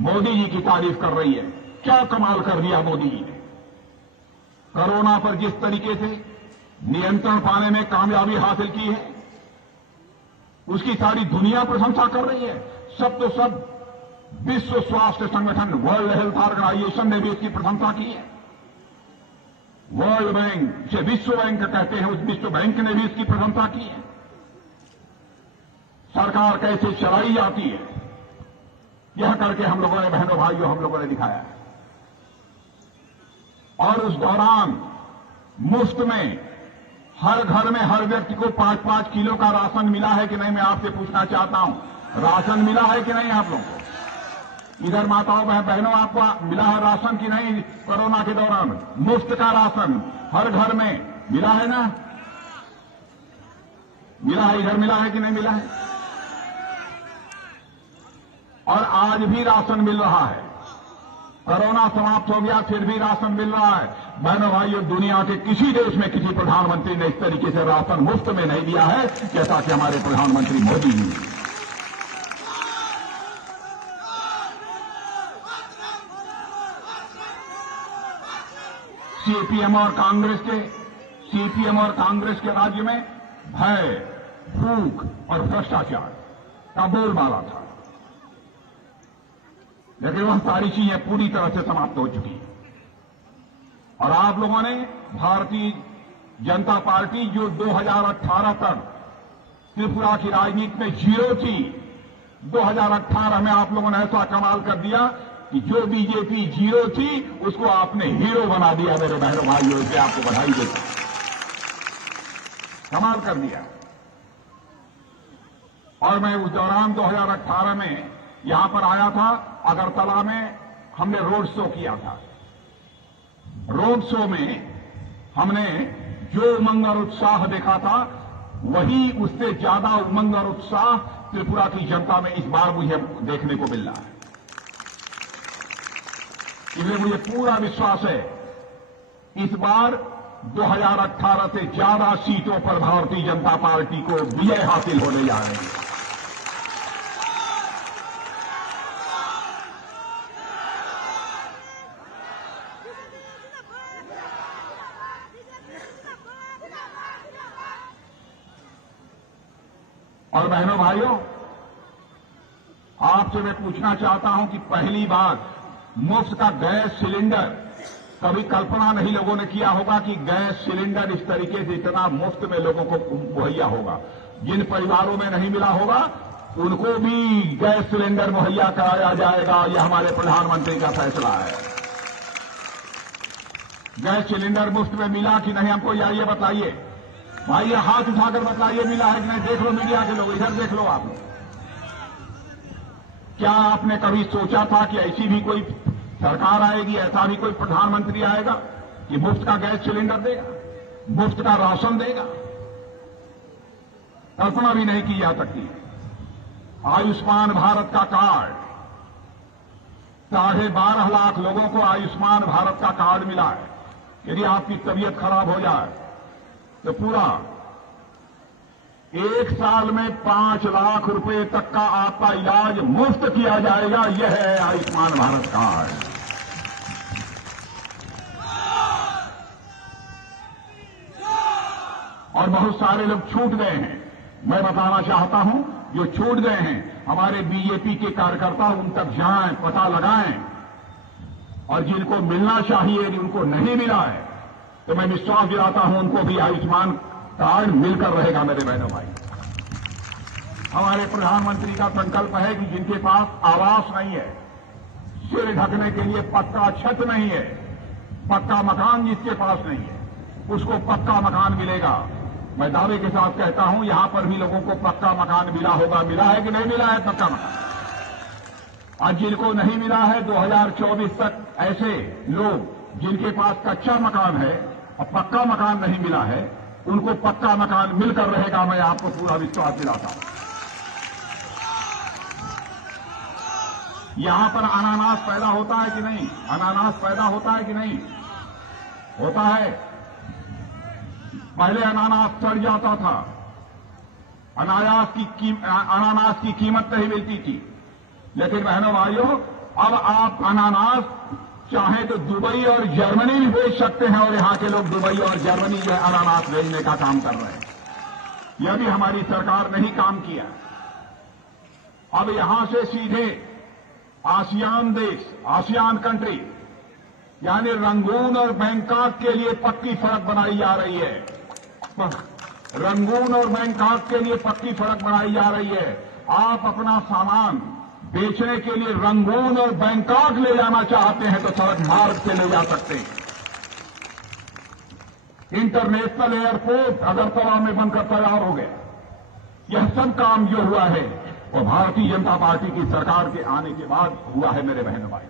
मोदी जी की तारीफ कर रही है। क्या कमाल कर दिया मोदी जी ने। कोरोना पर जिस तरीके से नियंत्रण पाने में कामयाबी हासिल की है, उसकी सारी दुनिया प्रशंसा कर रही है। सब तो सब विश्व स्वास्थ्य संगठन, वर्ल्ड हेल्थ ऑर्गेनाइजेशन ने भी उसकी प्रशंसा की है। वर्ल्ड बैंक, जिसे विश्व बैंक कहते हैं, उस विश्व बैंक ने भी इसकी प्रशंसा की है। सरकार कैसे चलाई जाती है, यह करके हम लोगों ने, बहनों भाइयों, हम लोगों ने दिखाया है। और उस दौरान मुफ्त में हर घर में हर व्यक्ति को 5-5 किलो का राशन मिला है कि नहीं? मैं आपसे पूछना चाहता हूं, राशन मिला है कि नहीं आप लोगों को? इधर माताओं बहनों, आपको मिला है राशन कि नहीं? कोरोना के दौरान मुफ्त का राशन हर घर में मिला है ना? मिला है, इधर मिला है कि नहीं मिला है? और आज भी राशन मिल रहा है। कोरोना समाप्त हो गया फिर भी राशन मिल रहा है। बहनों भाइयों, दुनिया के किसी देश में किसी प्रधानमंत्री ने इस तरीके से राशन मुफ्त में नहीं दिया है जैसा कि हमारे प्रधानमंत्री मोदी जी ने। सीपीएम और कांग्रेस के राज्य में भय, भूख और भ्रष्टाचार का बोलबाला था, लेकिन वह सारी चीजें पूरी तरह से समाप्त हो चुकी है। और आप लोगों ने, भारतीय जनता पार्टी जो 2018 तक त्रिपुरा की राजनीति में जीरो थी, 2018 में आप लोगों ने ऐसा कमाल कर दिया कि जो बीजेपी जीरो थी उसको आपने हीरो बना दिया। मेरे बहनों भाइयों, इसे आपको बधाई देता हूं, कमाल कर दिया। और मैं उस दौरान 2018 में यहां पर आया था, अगरतला में हमने रोड शो किया था। रोड शो में हमने जो उमंग और उत्साह देखा था, वही उससे ज्यादा उमंग और उत्साह त्रिपुरा की जनता में इस बार मुझे देखने को मिल रहा है। इसलिए मुझे पूरा विश्वास है इस बार 2018 से ज्यादा सीटों पर भारतीय जनता पार्टी को विजय हासिल होने जा रही है। और बहनों भाइयों, आपसे मैं पूछना चाहता हूं कि पहली बार मुफ्त का गैस सिलेंडर, कभी कल्पना नहीं लोगों ने किया होगा कि गैस सिलेंडर इस तरीके से इतना मुफ्त में लोगों को मुहैया होगा। जिन परिवारों में नहीं मिला होगा उनको भी गैस सिलेंडर मुहैया कराया जाएगा। यह हमारे प्रधानमंत्री का फैसला है। गैस सिलेंडर मुफ्त में मिला कि नहीं, हमको ये बताइए भाई, हाथ उठाकर बताइए मिला है कि नहीं। देख लो मीडिया के लोग, इधर देख लो आप लोग। क्या आपने कभी सोचा था कि ऐसी भी कोई सरकार आएगी, ऐसा भी कोई प्रधानमंत्री आएगा कि मुफ्त का गैस सिलेंडर देगा, मुफ्त का राशन देगा? कल्पना भी नहीं की जा सकती। आयुष्मान भारत का कार्ड 12.5 लाख लोगों को आयुष्मान भारत का कार्ड मिला है। यदि आपकी तबीयत खराब हो जाए तो पूरा 1 साल में 5 लाख रुपए तक का आपका इलाज मुफ्त किया जाएगा। यह है आयुष्मान भारत कार्ड। और बहुत सारे लोग छूट गए हैं। मैं बताना चाहता हूं, जो छूट गए हैं हमारे बीजेपी के कार्यकर्ता उन तक जाएं, पता लगाएं, और जिनको मिलना चाहिए यदि उनको नहीं मिला है तो मैं विश्वास दिलाता हूं उनको भी आयुष्मान कार्ड मिलकर रहेगा। मेरे बहनों भाई, हमारे प्रधानमंत्री का संकल्प है कि जिनके पास आवास नहीं है, सिर ढकने के लिए पक्का छत नहीं है, पक्का मकान जिसके पास नहीं है, उसको पक्का मकान मिलेगा। मैं दावे के साथ कहता हूं यहां पर भी लोगों को पक्का मकान मिला होगा। मिला है कि नहीं मिला है पक्का मकान? आज जिनको नहीं मिला है 2024 तक ऐसे लोग जिनके पास कच्चा मकान है और पक्का मकान नहीं मिला है, उनको पक्का मकान मिलकर रहेगा। मैं आपको पूरा विश्वास दिलाता हूं। यहां पर अनानास पैदा होता है कि नहीं? अनानास पैदा होता है कि नहीं? होता है। पहले अनानास सड़ जाता था, अनानास की कीमत नहीं मिलती थी। लेकिन बहनों भाइयों, अब आप अनानास चाहे तो दुबई और जर्मनी भी भेज सकते हैं, और यहां के लोग दुबई और जर्मनी जो है अनानास भेजने का काम कर रहे हैं। यह भी हमारी सरकार ने ही काम किया। अब यहां से सीधे आसियान देश, आसियान कंट्री यानी रंगून और बैंकॉक के लिए पक्की सड़क बनाई जा रही है। रंगून और बैंकॉक के लिए पक्की सड़क बनाई जा रही है। आप अपना सामान बेचने के लिए रंगून और बैंकॉक ले जाना चाहते हैं तो सड़क मार्ग से ले जा सकते हैं। इंटरनेशनल एयरपोर्ट अगरतला में बनकर तैयार हो गया। यह सब काम जो हुआ है वो भारतीय जनता पार्टी की सरकार के आने के बाद हुआ है। मेरे बहनों भाई,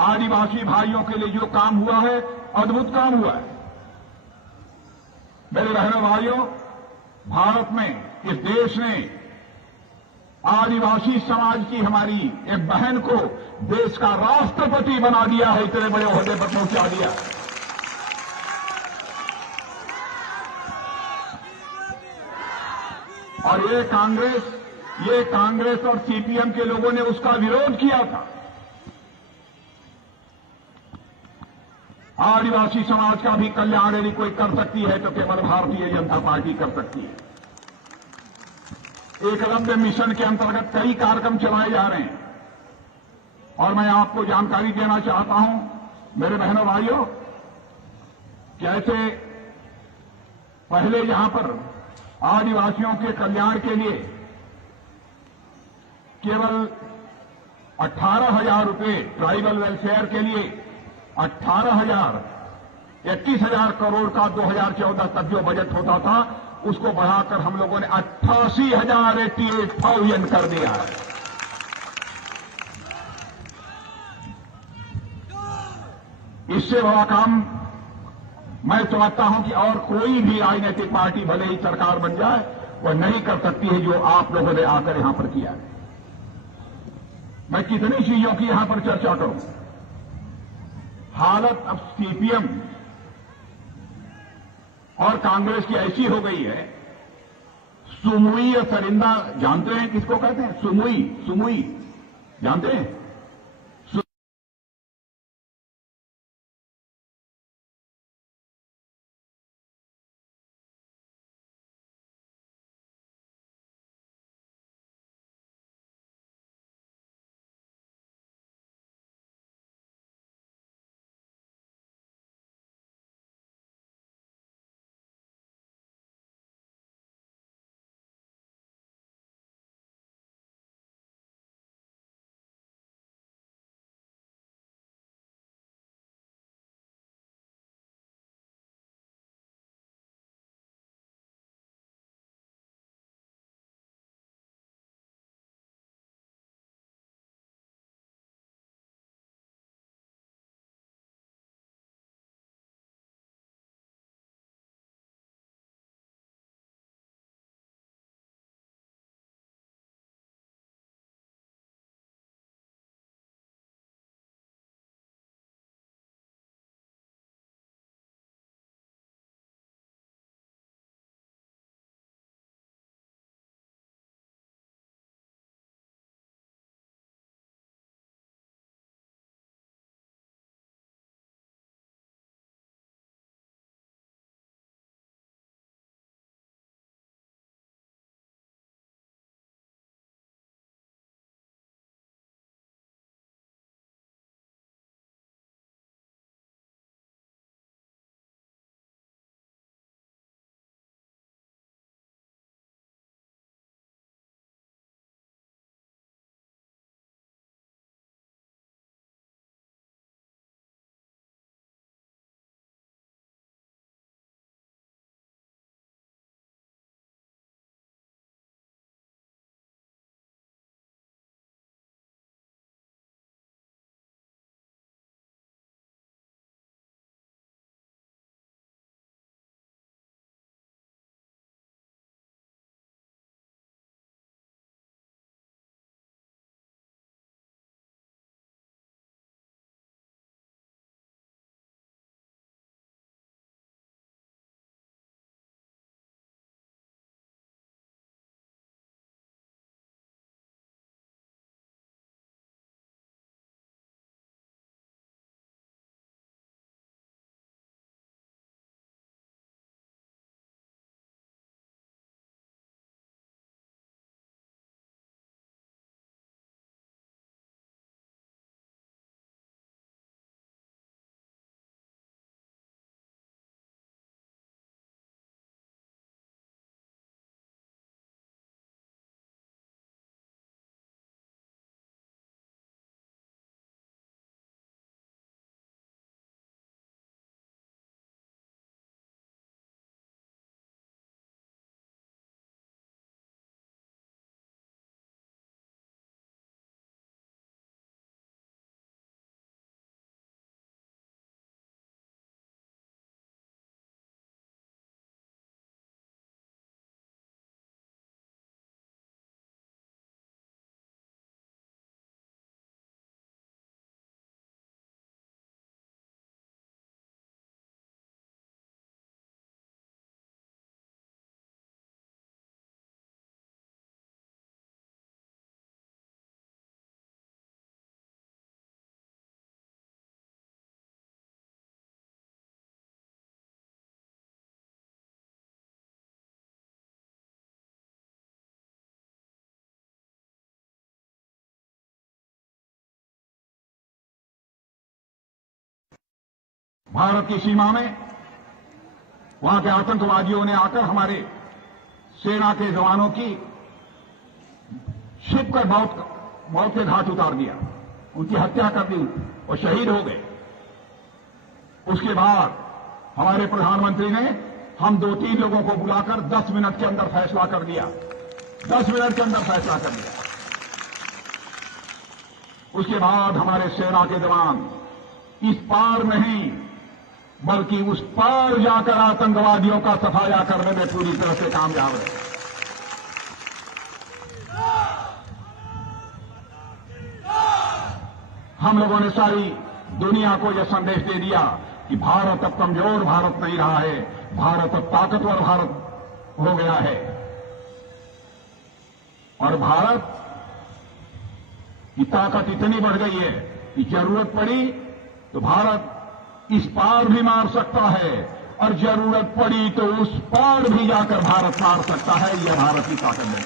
आदिवासी भाइयों के लिए जो काम हुआ है अद्भुत काम हुआ है। मेरे बहनों भाइयों, भारत में, इस देश ने आदिवासी समाज की हमारी एक बहन को देश का राष्ट्रपति बना दिया है, इतने बड़े ओहदे पर पहुंचा दिया। और ये कांग्रेस और सीपीएम के लोगों ने उसका विरोध किया था। आदिवासी समाज का भी कल्याण यदि कोई कर सकती है तो केवल भारतीय जनता पार्टी कर सकती है। एकलव्य मिशन के अंतर्गत कई कार्यक्रम चलाए जा रहे हैं, और मैं आपको जानकारी देना चाहता हूं मेरे बहनों भाइयों, कैसे पहले यहां पर आदिवासियों के कल्याण के लिए केवल 18,000 रुपये, ट्राइबल वेलफेयर के लिए 18,000, 21,000 करोड़ का 2014 तक जो बजट होता था, उसको बढ़ाकर हम लोगों ने 88,000 कर दिया है। इससे बड़ा काम मैं समझता हूं कि और कोई भी राजनीतिक पार्टी भले ही सरकार बन जाए वह नहीं कर सकती है जो आप लोगों ने आकर यहां पर किया है। मैं कितनी चीजों की यहां पर चर्चा करूं। हालत अब सीपीएम और कांग्रेस की ऐसी हो गई है, सुमुई और सरिंदा जानते हैं किसको कहते हैं? सुमुई जानते हैं? भारत की सीमा में वहां के आतंकवादियों ने आकर हमारे सेना के जवानों की छिप कर मौत के घाट उतार दिया, उनकी हत्या कर दी और शहीद हो गए। उसके बाद हमारे प्रधानमंत्री ने हम 2-3 लोगों को बुलाकर 10 मिनट के अंदर फैसला कर दिया, 10 मिनट के अंदर फैसला कर दिया। उसके बाद हमारे सेना के जवान इस पार नहीं बल्कि उस पार जाकर आतंकवादियों का सफाया करने में पूरी तरह से कामयाब रहे। हम लोगों ने सारी दुनिया को यह संदेश दे दिया कि भारत अब कमजोर भारत नहीं रहा है, भारत अब ताकतवर भारत हो गया है। और भारत की ताकत इतनी बढ़ गई है कि जरूरत पड़ी तो भारत इस पार भी मार सकता है और जरूरत पड़ी तो उस पार भी जाकर भारत मार सकता है। यह भारत की ताकत है।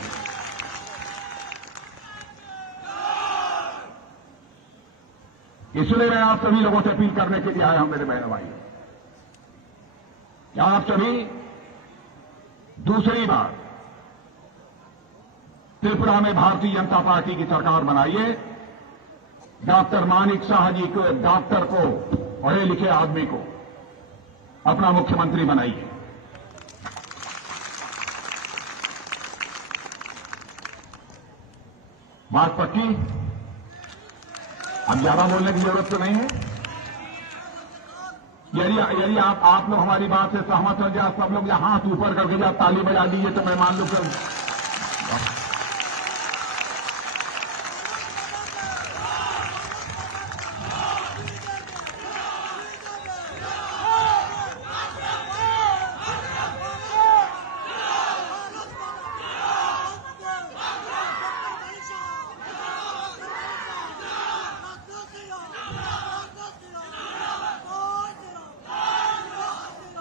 इसलिए मैं आप सभी लोगों से अपील करने के लिए आया हूं मेरे बहनों भाइयों, कि आप सभी दूसरी बार त्रिपुरा में भारतीय जनता पार्टी की सरकार बनाइए। डॉक्टर मानिक शाह जी को, डॉक्टर को, पढ़े लिखे आदमी को अपना मुख्यमंत्री बनाइए। बात पक्की? अब ज्यादा बोलने की जरूरत तो नहीं है। यदि आप लोग हमारी बात से सहमत हो जाए, सब लोग यहां हाथ ऊपर करके जा ताली बजा दीजिए तो मैं मान लूं कि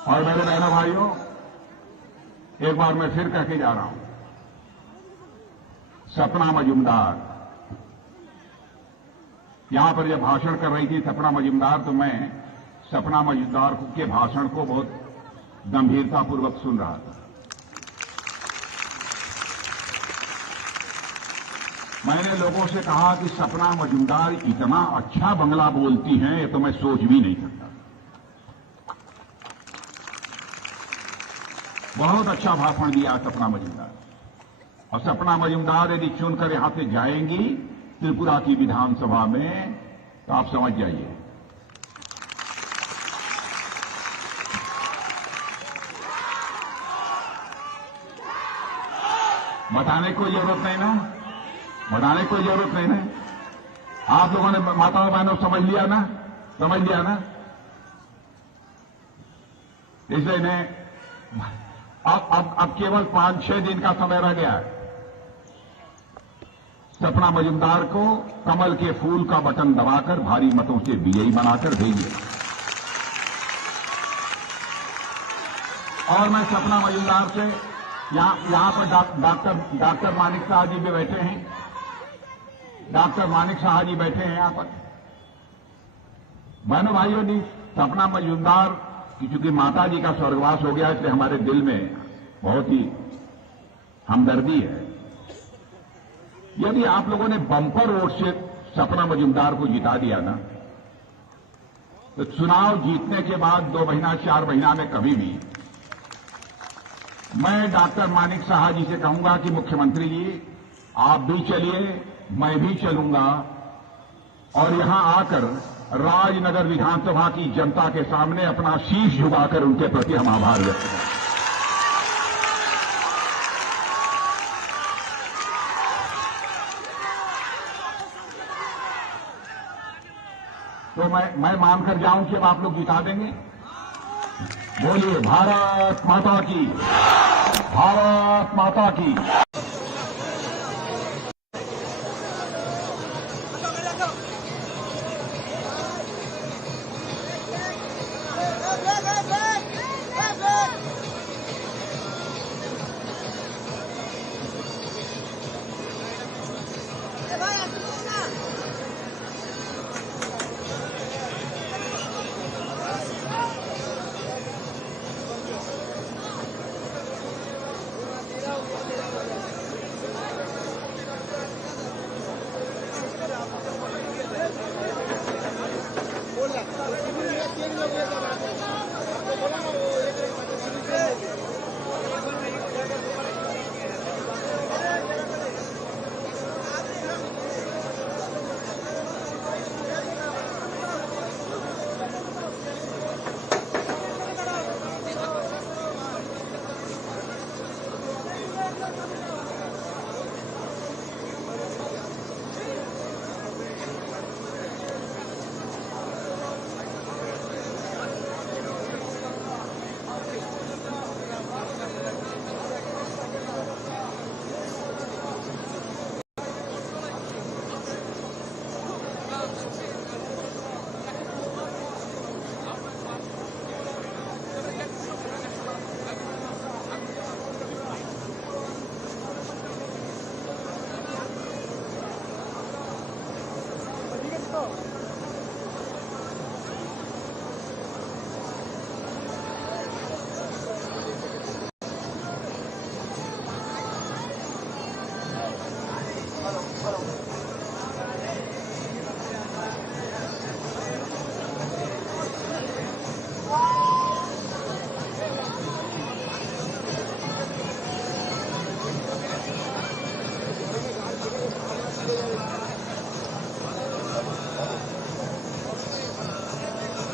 और मेरे बहनों भाइयों, एक बार मैं फिर कह के जा रहा हूं, सपना मजूमदार यहां पर जब भाषण कर रही थी सपना मजूमदार, तो मैं सपना मजूमदार के भाषण को बहुत गंभीरतापूर्वक सुन रहा था। मैंने लोगों से कहा कि सपना मजूमदार इतना अच्छा बंगला बोलती हैं, ये तो मैं सोच भी नहीं सकता। बहुत अच्छा भाषण दिया सपना मजूमदार। और सपना मजूमदार यदि चुनकर यहां से जाएंगी त्रिपुरा की विधानसभा में, तो आप समझ जाइए बताने की कोई जरूरत नहीं ना, बताने की कोई जरूरत नहीं ना। आप लोगों ने माताओं बहनों समझ लिया ना, समझ लिया ना। इसलिए इन्हें अब केवल 5-6 दिन का समय रह गया है। सपना मजूमदार को कमल के फूल का बटन दबाकर भारी मतों से विजयी बनाकर भेजिए। और मैं सपना मजूमदार से यहां पर डॉक्टर मानिक शाह जी भी बैठे हैं, डॉक्टर मानिक शाह जी बैठे हैं यहां पर। बहनों भाइयों ने सपना मजूमदार कि चूंकि माता जी का स्वर्गवास हो गया, इसलिए हमारे दिल में बहुत ही हमदर्दी है। यदि आप लोगों ने बम्पर वोट से सपना मजूमदार को जिता दिया ना, तो चुनाव जीतने के बाद 2 महीना 4 महीना में कभी भी मैं डॉक्टर मानिक शाह जी से कहूंगा कि मुख्यमंत्री जी आप भी चलिए, मैं भी चलूंगा, और यहां आकर राजनगर विधानसभा की जनता के सामने अपना शीश झुकाकर उनके प्रति हम आभार व्यक्त करें। तो मैं मानकर जाऊं कि अब आप लोग जिता देंगे। बोलिए भारत माता की, भारत माता की।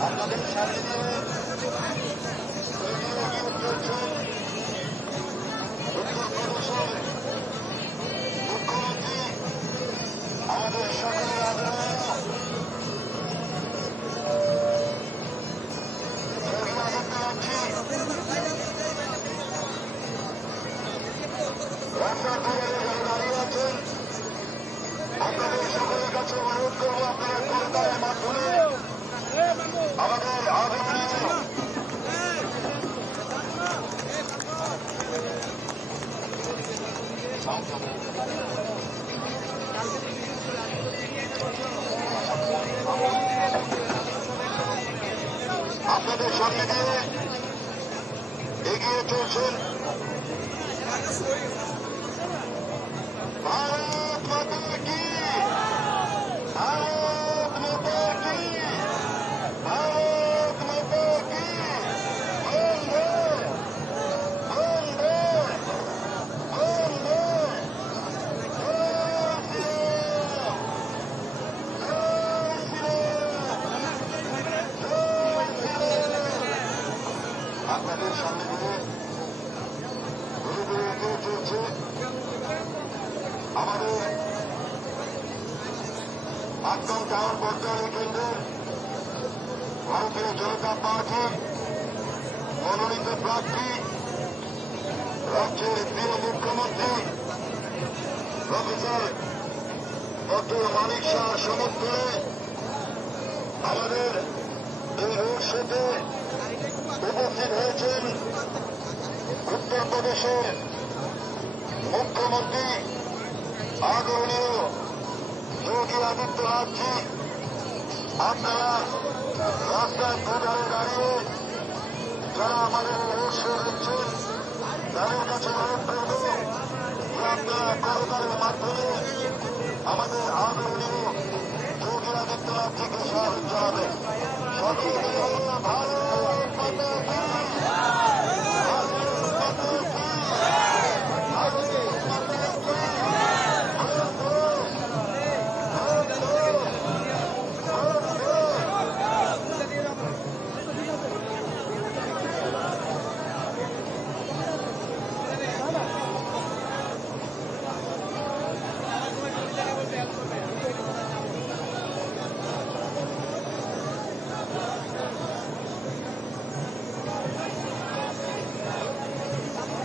আপনাদের সাথে নিয়ে চলছেন উত্তরপ্রদেশের মুখ্যমন্ত্রী আমাদের সকলের আদরণীয় যোগী আদিত্যনাথজি রাস্তার ধারে দাঁড়িয়ে আছেন। আপনাদের সকলের কাছে অনুরোধ করবো আপনারা কলকাতার মাধ্যমে আমাদের আদরণীয় আপনাদের সামনে দিয়ে এগিয়ে চলছেন ভারত মাতা কি, ভারত মাতা কি, ভারত মাতা কি, বন্দে বন্দে বন্দে, জয় শ্রীরাম, জয় শ্রীরাম, জয় শ্রীরাম। আপনাদের সামনে দিয়ে ধীরে ধীরে এগিয়ে চলছে আমাদের আটকাম টাওয়ার পর্যায়ে কেন্দ্রের ভারতীয় জনতা পার্টির মনোনীত প্রার্থী রাজ্যের প্রিয় মুখ্যমন্ত্রী প্রফেসর ডক্টর মানিক শাহ সমর্থনে আমাদের এই রোড শোতে উপস্থিত হয়েছেন উত্তরপ্রদেশের মুখ্যমন্ত্রী আদরণীয় যোগী আদিত্যনাথজি। আপনারা রাস্তায় দুধারে দাঁড়িয়ে যারা আমাদের রোড শো দেখছেন তাদের কাছে অনুরোধ করব যে আপনারা করতালের মাধ্যমে আমাদের আদরণীয় যোগী আদিত্যনাথজিকে স্বাগত জানাবেন। সকলে মিলে বলুন, ভারত মাতা কি, ভারত মাতা কি, ভারত মাতা কি,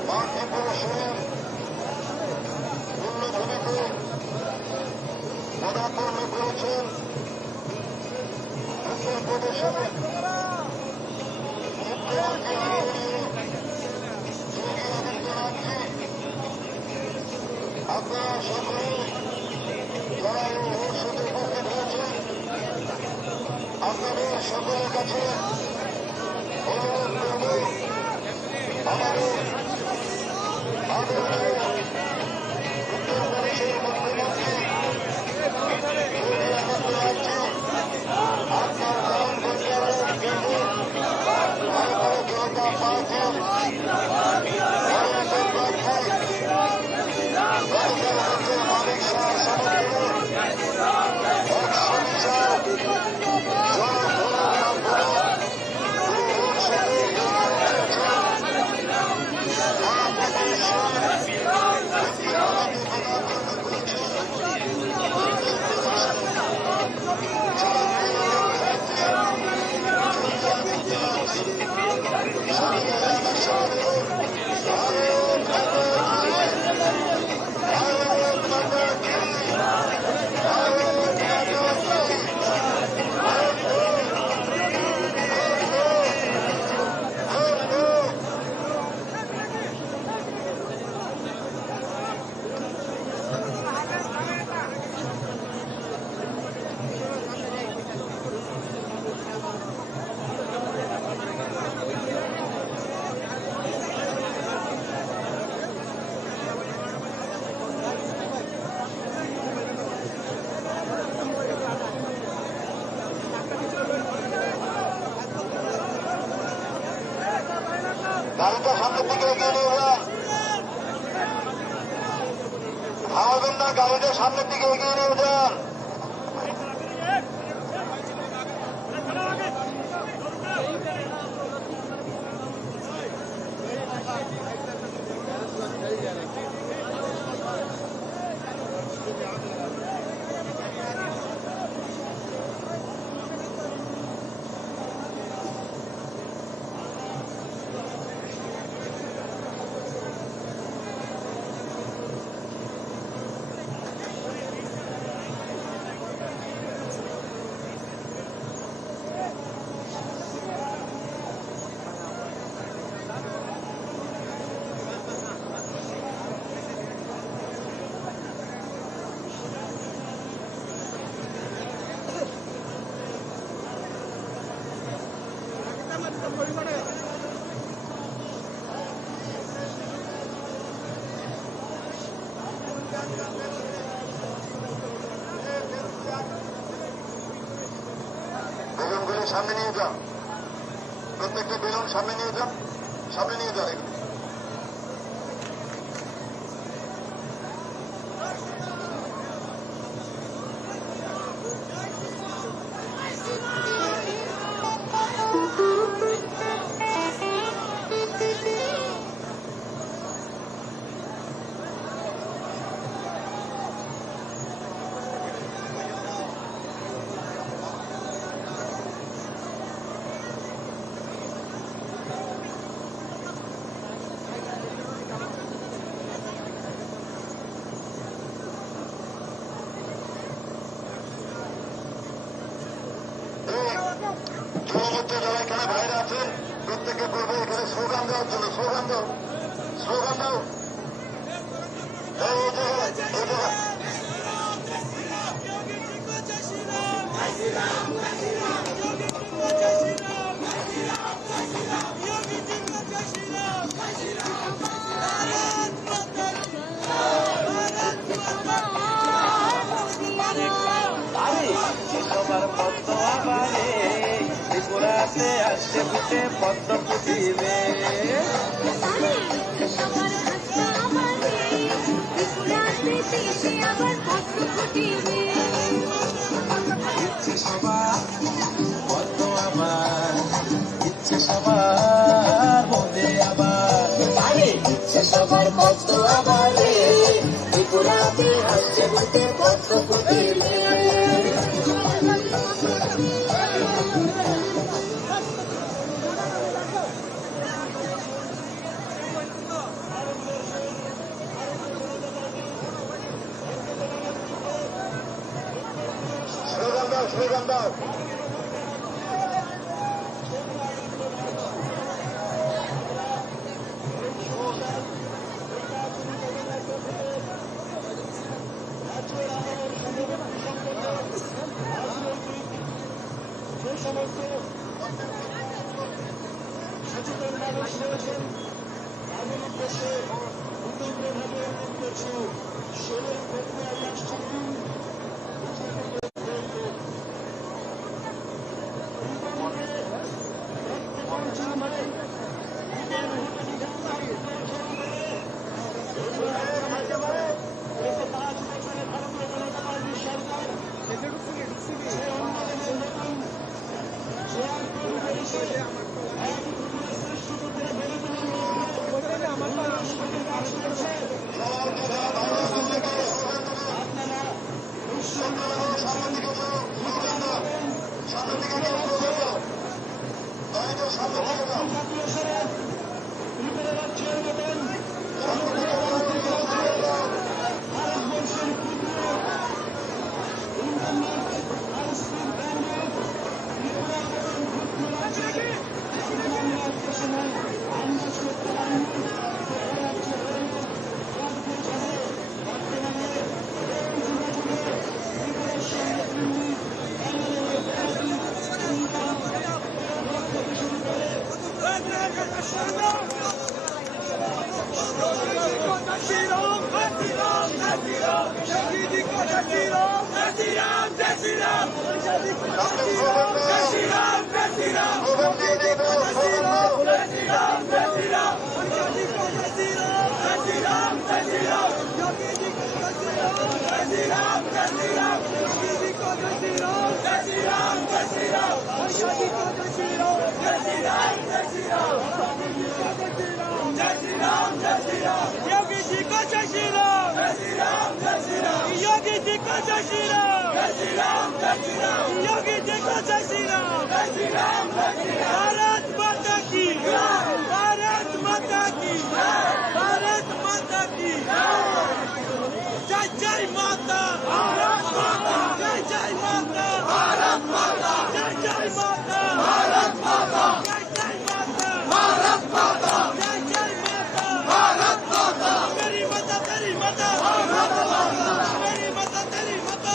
মাননীয় শহীদ পূর্ণভূমিতে পদার্পণ করেছেন উত্তরপ্রদেশের মুখ্যমন্ত্রী আদরণীয় যোগী আদিত্যনাথজি। আপনারা সকলে যারা এই রোড শোতে উপস্থিত হয়েছেন আপনাদের সকলের কাছে অনুরোধ করব আমাদের আদরণীয় উত্তরপ্রদেশের মুখ্যমন্ত্রী যোগী আদিত্যনাথজি আপনার গ্রাম পঞ্চায়েত কেন্দ্রে ভারতীয় জনতা পার্টির মনোনীত প্রার্থী প্রফেসর ডক্টর মানিক শাহ সমর্থনে গাড়িটা সামনের দিকে এগিয়ে নিয়ে যান, থামাবেন না, গাড়িটা সামনের দিকে এগিয়ে নিয়ে যান। বেলুনগুলো সামনে নিয়ে যান, প্রত্যেকটা বেলুন সামনে নিয়ে যান, সামনে নিয়ে যান। যুবমূর্তি যারা এখানে বাইরে আছেন প্রত্যেকে করবে এখানে স্লোগান দেওয়ার জন্য। স্লোগান দাও, স্লোগান দাও। এই জায়গায় সবার পদ্ম আবারে ত্রিপুরাতে আসছে বুঝে পদ্ম ফুটিবে ইচ্ছে সবার পদ্ম আবার, ইচ্ছে সবার মনে আবার, ইচ্ছে সবার পদ্ম আবারে ত্রিপুরাতে আসছে বুঝে পদ্ম ফুটিবে। স্লোগান দাও, স্লোগান দাও। সচেতন মানুষ রয়েছেন তাদের উদ্দেশ্যে উদ্যোগভাবে অনুরোধ করছি, সেই প্রক্রিয়ায় আসছে योगी जी को जय श्री राम, योगी जी को जय श्री राम, योगी जी को जय श्री राम। भारत माता की, भारत माता की, भारत माता की जय जय माता, भारत माता, जय जय माता, भारत माता, जय जय माता, भारत माता, जय जय माता, भारत माता, जय जय माता, भारत माता, मेरी माता तेरी माता, भारत माता, मेरी माता तेरी माता,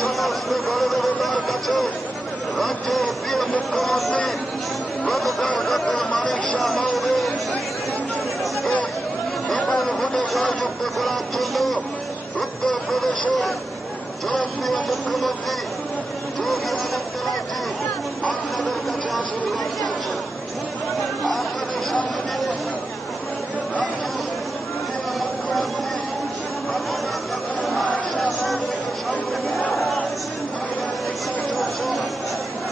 সমস্ত গণদেবতার কাছে রাজ্যের প্রিয় মুখ্যমন্ত্রী প্রফেসর ডক্টর মানিক শাহ মহোদয় বিপুল ভোটে জয়যুক্ত করার জন্য উত্তরপ্রদেশের জনপ্রিয় মুখ্যমন্ত্রী যোগী আদিত্যনাথজি আপনাদের কাছে আশীর্বাদ চাইছেন। আপনাদের সামনে দিয়ে রাজ্যের প্রিয় মুখ্যমন্ত্রী প্রফেসর ডক্টর মানিক শাহ মহোদয়কে সঙ্গে নিয়ে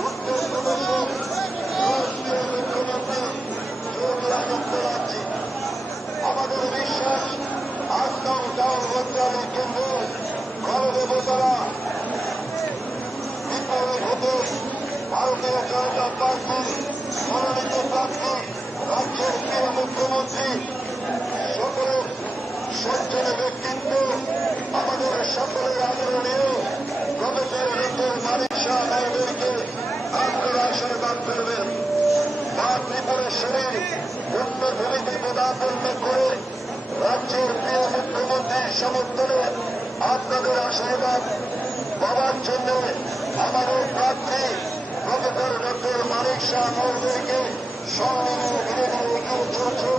উত্তরপ্রদেশের জনপ্রিয় মুখ্যমন্ত্রী যোগী আদিত্যনাথজি। আমাদের বিশ্বাস আজকাল টাউন ভোটারের কেন্দ্র গণদেবতারা বিপুল ভোটে ভারতীয় জনতা পার্টি মনোনীত প্রার্থী রাজ্যের প্রিয় মুখ্যমন্ত্রী সকলের সজ্জনে ব্যক্তিত্ব আমাদের সকলের আদরণীয় প্রফেসর ডক্টর মানিক শাহ মহোদয়কে আপনারা আশীর্বাদ করবেন। মা ত্রিপুরেশ্বরীর পুণ্যভূমিতে পদার্পণ করে রাজ্যের প্রিয় মুখ্যমন্ত্রীর সমর্থনে আপনাদের আশীর্বাদ পাওয়ার জন্য আমাদের প্রার্থী প্রফেসর ডক্টর মানিক শাহ মহোদয়কে সম্মানে বিরোধী এগিয়ে চলছে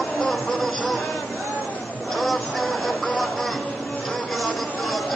উত্তরপ্রদেশের জনপ্রিয় মুখ্যমন্ত্রী যোগী আদিত্যনাথ।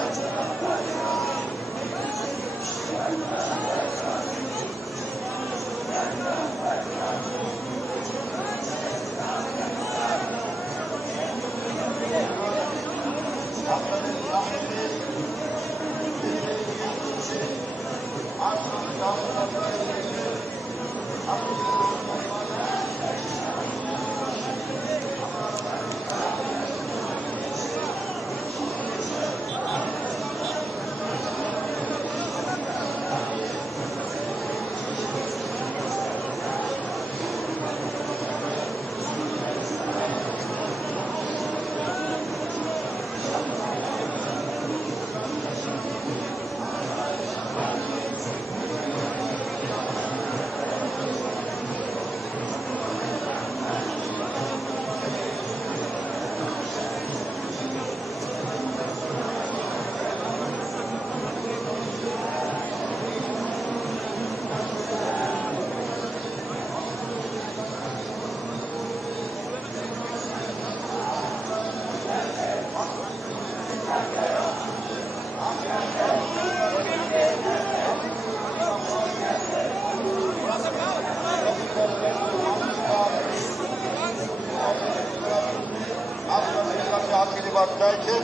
আশীর্বাদ চাইছেন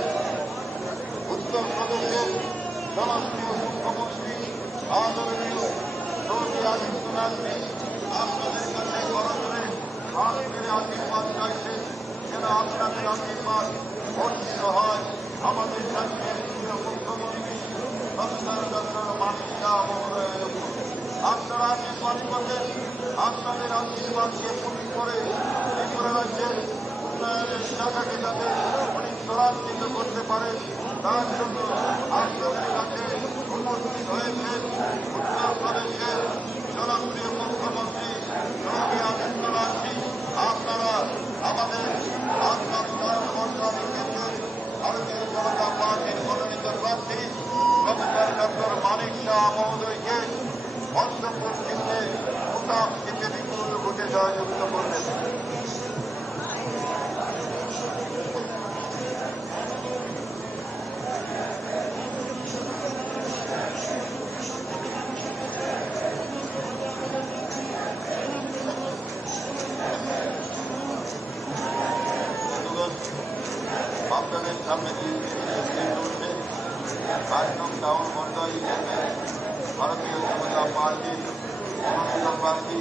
উত্তরপ্রদেশের জনপ্রিয় মুখ্যমন্ত্রী আদরণীয় যোগী আদিত্যনাথজি আপনাদের কাছে করজোড়ে হাত ধরে আশীর্বাদ চাইছেন যেন আপনাদের আশীর্বাদ বর্ষিত হয় আমাদের রাজ্যের প্রিয় মুখ্যমন্ত্রী প্রফেসর ডক্টর মানিক শাহ মহোদয়ের উপর। আপনারা আশীর্বাদ করবেন, আপনাদের আশীর্বাদকে পুঁজি করে ত্রিপুরা রাজ্যের উন্নয়নের জায়গাকে যাতে উনি ত্বরান্বিত করতে পারেন তার জন্য আপনাদের কাছে উপস্থিত হয়েছেন উত্তরপ্রদেশের জনপ্রিয় মুখ্যমন্ত্রী যোগী আদিত্যনাথজি। আপনারা আমাদের আসাম গণতন্ত্রী কেন্দ্রের ভারতীয় জনতা পার্টির মনোনীত প্রার্থী প্রফেসর ডক্টর মানিক শাহ মহোদয়কে অন্তপুর চিহ্নে ভোটার জিতে বিপুল ভোটে জয়যুক্ত করবেন। আপনাদের সামনে একদম টাউন মন্ডল ভারতীয় জনতা পার্টির মনোনীত প্রার্থী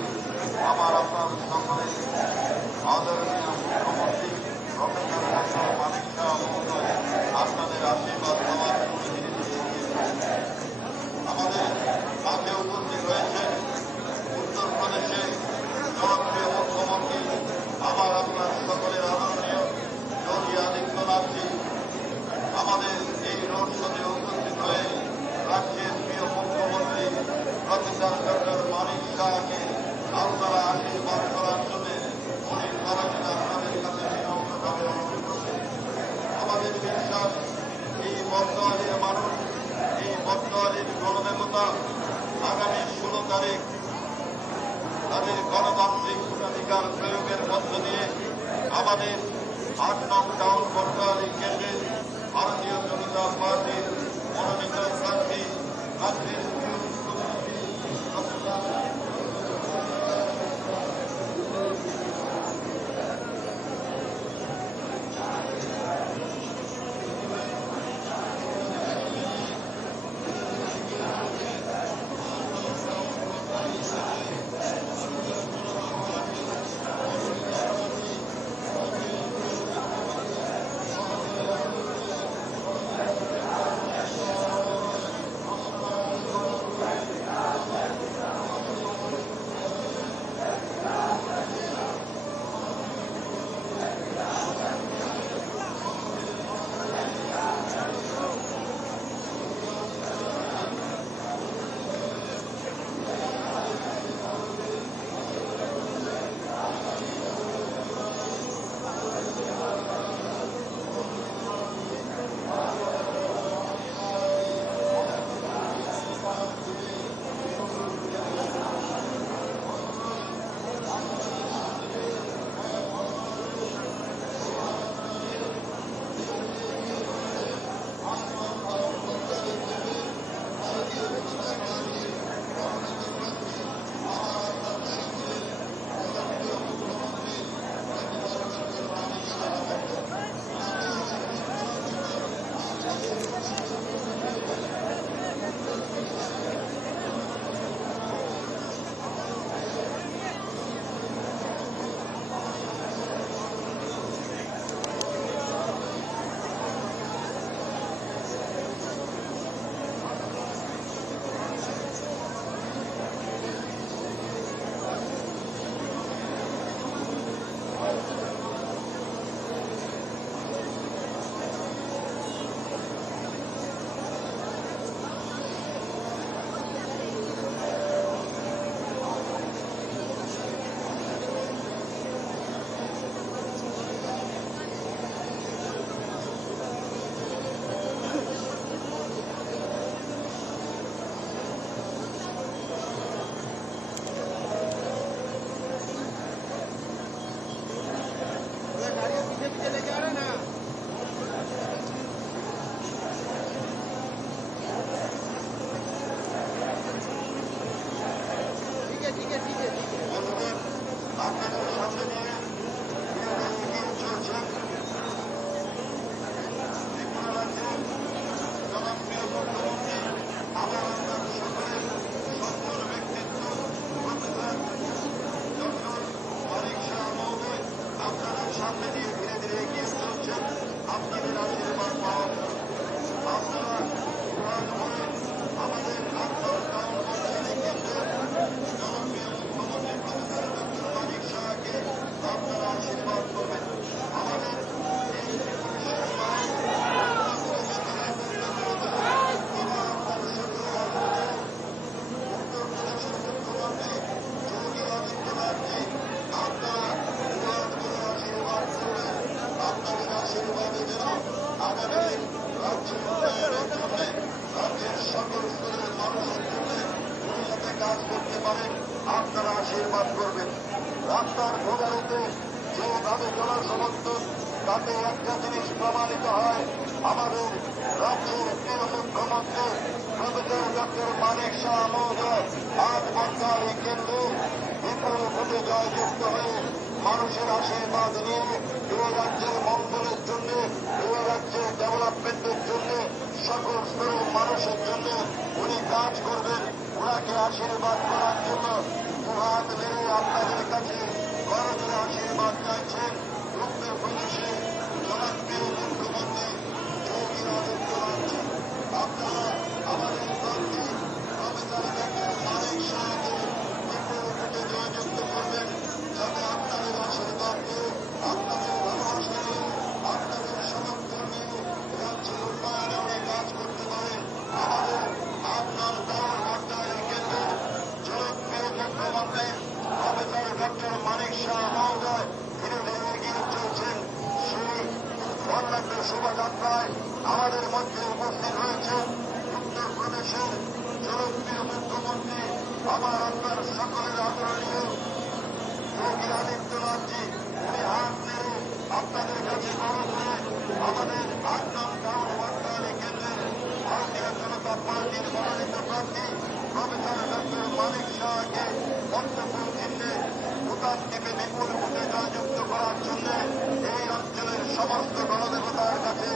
আমার আপনার সকলের আদরণীয় মুখ্যমন্ত্রী প্রফেসর ডক্টর মানিক শাহ মহোদয় আপনাদের আশীর্বাদ পাওয়ার আমাদের মাঝে উপস্থিত রয়েছেন উত্তরপ্রদেশের জনপ্রিয় মুখ্যমন্ত্রী আমার আপনার সকলের আদরণীয় যোগী আদিত্যনাথজি। আমাদের এই রোড শোতে উপস্থিত হয়ে রাজ্যের প্রিয় মুখ্যমন্ত্রী প্রফেসর ডক্টর মানিক শাহকে আপনারা আশীর্বাদ করার জন্য উনি করাচিতে আপনাদের কাছে বিনম্রভাবে অনুরোধ করছেন। আমাদের বিশ্বাস এই জনতা আগামী 16 তারিখ তাদের গণতান্ত্রিক ভোটাধিকার প্রয়োগের মধ্য দিয়ে আমাদের 8 নং টাউন কোতোয়ালি কেন্দ্রের ভারতীয় জনতা পার্টির মনোনীত প্রার্থী রাজ্যের আপনারা আশীর্বাদ করবেন। রাস্তার ভোগান্তিতে যেভাবে জনসমর্থন, তাতে একটা জিনিস প্রমাণিত হয়, আমাদের রাজ্যের প্রিয় মুখ্যমন্ত্রী প্রফেসর ডক্টর মানিক শাহ মহোদয় আজ কোতোয়ালি কেন্দ্রে বিপুল ভোটে জয়যুক্ত হয়ে মানুষের আশীর্বাদ নিয়ে এই রাজ্যের মঙ্গলের জন্য, এই রাজ্যের ডেভেলপমেন্টের জন্য, সকল স্তরের মানুষের জন্য উনি কাজ করবেন। ওনাকে আশীর্বাদ করার জন্য দুহাত মেরে আপনাদের কাছে করজোড়ে আশীর্বাদ চাইছেন উত্তরপ্রদেশের জনপ্রিয় মুখ্যমন্ত্রী যোগী আদিত্যনাথ। আপনারা আমাদের প্রার্থী প্রফেসর ডক্টর মানিক শাহকে বিপুল ভোটে জয়যুক্ত করবেন, যাতে আপনাদের আশীর্বাদ নিয়ে, আপনাদের ভালোবাসা নিয়ে, আপনাদের সমর্থন নিয়ে রাজ্যের উন্নয়নে উনি কাজ করতে পারেন। আমাদের আপনার টাউন কোতোয়ালি কেন্দ্রের জনপ্রিয় মুখ্যমন্ত্রী প্রফেসর ডক্টর মানিক শাহ মহোদয় ধীরে ধীরে এগিয়ে চলছেন। সেই বর্ণাঢ্য শোভাযাত্রায় আমাদের মধ্যে উপস্থিত হয়েছে উত্তরপ্রদেশের জনপ্রিয় আমার আপনার সকলের আদরণীয় যোগী আদিত্যনাথজি, উনি হাত নেড়ে আপনাদের কাছে বড় করে আমাদের ৮ নং টাউন বর্তমানে কেন্দ্রের ভারতীয় জনতা পার্টির মনোনীত প্রার্থী প্রফেসর ডক্টর মানিক শাহকে পদ্মফুল চিহ্নে ভোটার টিপে বিপুল ভোটে জয়যুক্ত করার জন্য এই অঞ্চলের সমস্ত গণদেবতার কাছে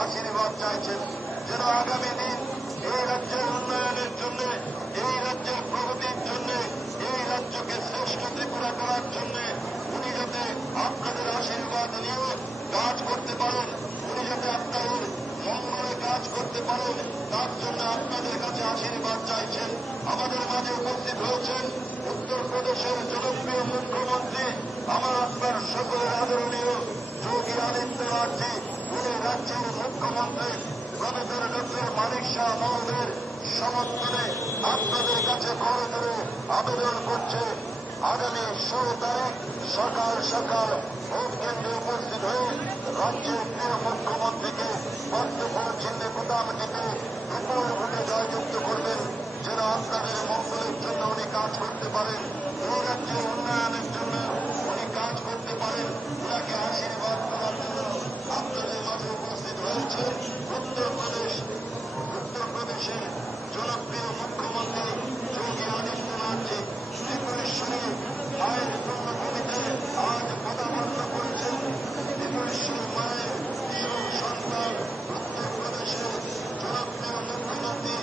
আশীর্বাদ চাইছেন, যেন আগামী দিন এই রাজ্যের উন্নয়নের জন্য, এই রাজ্যের প্রগতির জন্য, এই রাজ্যকে শ্রেষ্ঠ ত্রিপুরা করার জন্য উনি যাতে আপনাদের আশীর্বাদ নিয়ে কাজ করতে পারেন, উনি যাতে আপনাদের মঙ্গলে কাজ করতে পারেন, তার জন্য আপনাদের কাছে আশীর্বাদ চাইছেন। আমাদের মাঝে উপস্থিত হয়েছেন উত্তরপ্রদেশের জনপ্রিয় মুখ্যমন্ত্রী, আমার আপনার সকলের আদরণীয় যোগী আদিত্যনাথজি, উনি রাজ্যের মুখ্যমন্ত্রী প্রফেসর ডক্টর মানিক শাহ মহোদয়ের সমর্থনে আপনাদের কাছে করে ধরে আবেদন করছে আগামী 16 তারিখ সকাল সকাল ভোট কেন্দ্রে উপস্থিত হয়ে রাজ্যের প্রিয় মুখ্যমন্ত্রীকে পদ্মফুল চিহ্নে বোতাম টিপে বিপুল ভোটে জয়যুক্ত করবেন, যেন আপনাদের মঙ্গলের জন্য উনি কাজ করতে পারেন, এই রাজ্যের উন্নয়নের জন্য উনি কাজ করতে পারেন। উনাকে আশীর্বাদ করার জন্য আপনাদের মাঝে উপস্থিত হয়েছে উত্তরপ্রদেশের জনপ্রিয় মুখ্যমন্ত্রী যোগী আদিত্যনাথজি। ত্রিপুরেশ্বরী মায়ের জন্মভূমিতে আজ পদাবর্ত করেছেন ত্রিপুরেশ্বরী মায়ের সন্তান উত্তরপ্রদেশের জনপ্রিয় মুখ্যমন্ত্রী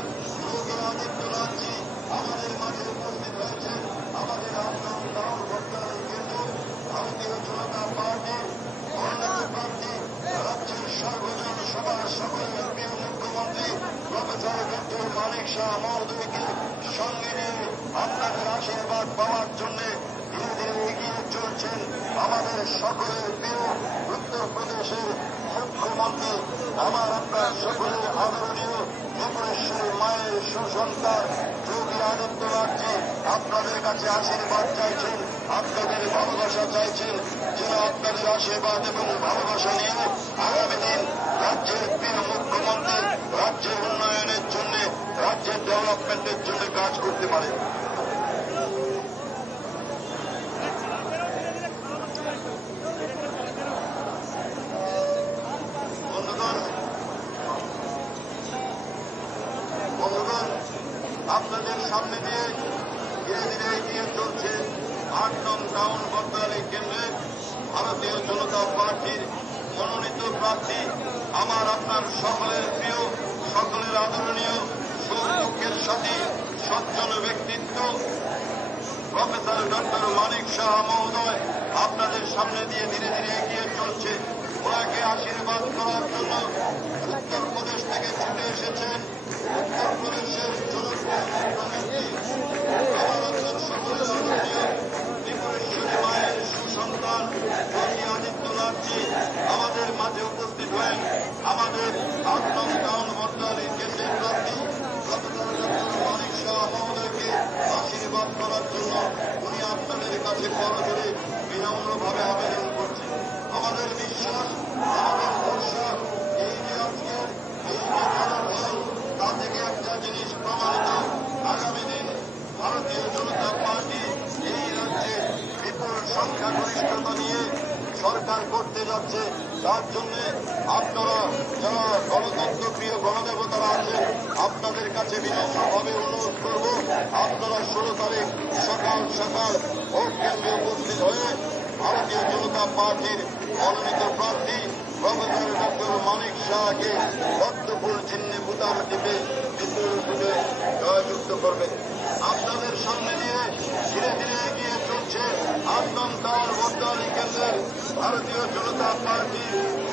যোগী আদিত্যনাথজি আমাদের মাঝে উপস্থিত হয়েছেন। আমাদের আপনার গাঁও ভোটার কেন্দ্র ভারতীয় জনতা পার্টির মনোনীত প্রার্থী রাজ্যের সর্বজন সভার সকলের প্রিয় মুখ্যমন্ত্রী প্রফেসর ডক্টর মানিক শাহ মহোদয়কে সঙ্গে নিয়ে আপনাদের আশীর্বাদ পাওয়ার জন্য ধীরে ধীরে এগিয়ে চলছেন আমাদের সকলের প্রিয় উত্তরপ্রদেশের মুখ্যমন্ত্রী, আমার আপনার সকলের আদরণীয় ত্রিপুরেশ্বরী মায়ের সুসন্তান যোগী আদিত্যনাথজি আপনাদের কাছে আশীর্বাদ চাইছেন, আপনাদের ভালোবাসা চাইছেন, যেন আপনাদের আশীর্বাদ এবং ভালোবাসা নিয়ে আগামী দিন রাজ্যের প্রিয় মুখ্যমন্ত্রী রাজ্যের উন্নয়নের জন্য, রাজ্যের ডেভেলপমেন্টের জন্য কাজ করতে পারে। বন্ধুগণ, আপনাদের সামনে দিয়ে ধীরে ধীরে এগিয়ে চলছে ৮ নং টাউন বর্তমানে কেন্দ্রে ভারতীয় জনতা পার্টির মনোনীত প্রার্থী, আমার আপনার সকলের প্রিয়, সকলের আদরণীয়, সৌভাগ্যের সাথে সজ্জন ব্যক্তিত্ব প্রফেসর ডক্টর মানিক শাহ মহোদয় আপনাদের সামনে দিয়ে ধীরে ধীরে এগিয়ে চলছে। ওনাকে আশীর্বাদ করার জন্য উত্তরপ্রদেশ থেকে ছুটে এসেছেন উত্তরপ্রদেশের জনপ্রিয় মুখ্যমন্ত্রী, আমার আপনার সকলের আদরণীয় ত্রিপুরেশ্বরী মায়ের সুসন্তান যোগী আদিত্যনাথজি আমাদের মাঝে উপস্থিত হয়ে আমাদের ৮ নং টাউন বর্তমানে কেন্দ্রের প্রার্থী প্রফেসর ডক্টর মানিক শাহ মহোদয়কে আশীর্বাদ করার জন্য উনি আপনাদের কাছে করজোড়ে বিনম্রভাবে আবেদন করছেন। আমাদের বিশ্বাস, আমাদের ভরসা, এই যে আজকের এই যে জনগণ, তা থেকে একটা জিনিস প্রমাণিত, আগামী দিন ভারতীয় জনতা পার্টি এই রাজ্যে বিপুল সংখ্যাগরিষ্ঠতা নিয়ে সরকার করতে যাচ্ছে। তার জন্য আপনারা যারা গণতন্ত্র প্রিয় গণদেবতারা আছেন, আপনাদের কাছে বিনম্রভাবে অনুরোধ করব, আপনারা 16 তারিখ সকাল সকাল ভোট কেন্দ্রে উপস্থিত হয়ে ভারতীয় জনতা পার্টির মনোনীত প্রার্থী প্রফেসর ডক্টর মানিক শাহকে পদ্মফুল চিহ্নে বোতাম টিপে বিপুল ভোটে জয়যুক্ত করবেন। আপনাদের সামনে দিয়ে ধীরে ধীরে এগিয়ে চলছে ৮ নং টাউন ভোটারি কেন্দ্রের ভারতীয় জনতা পার্টি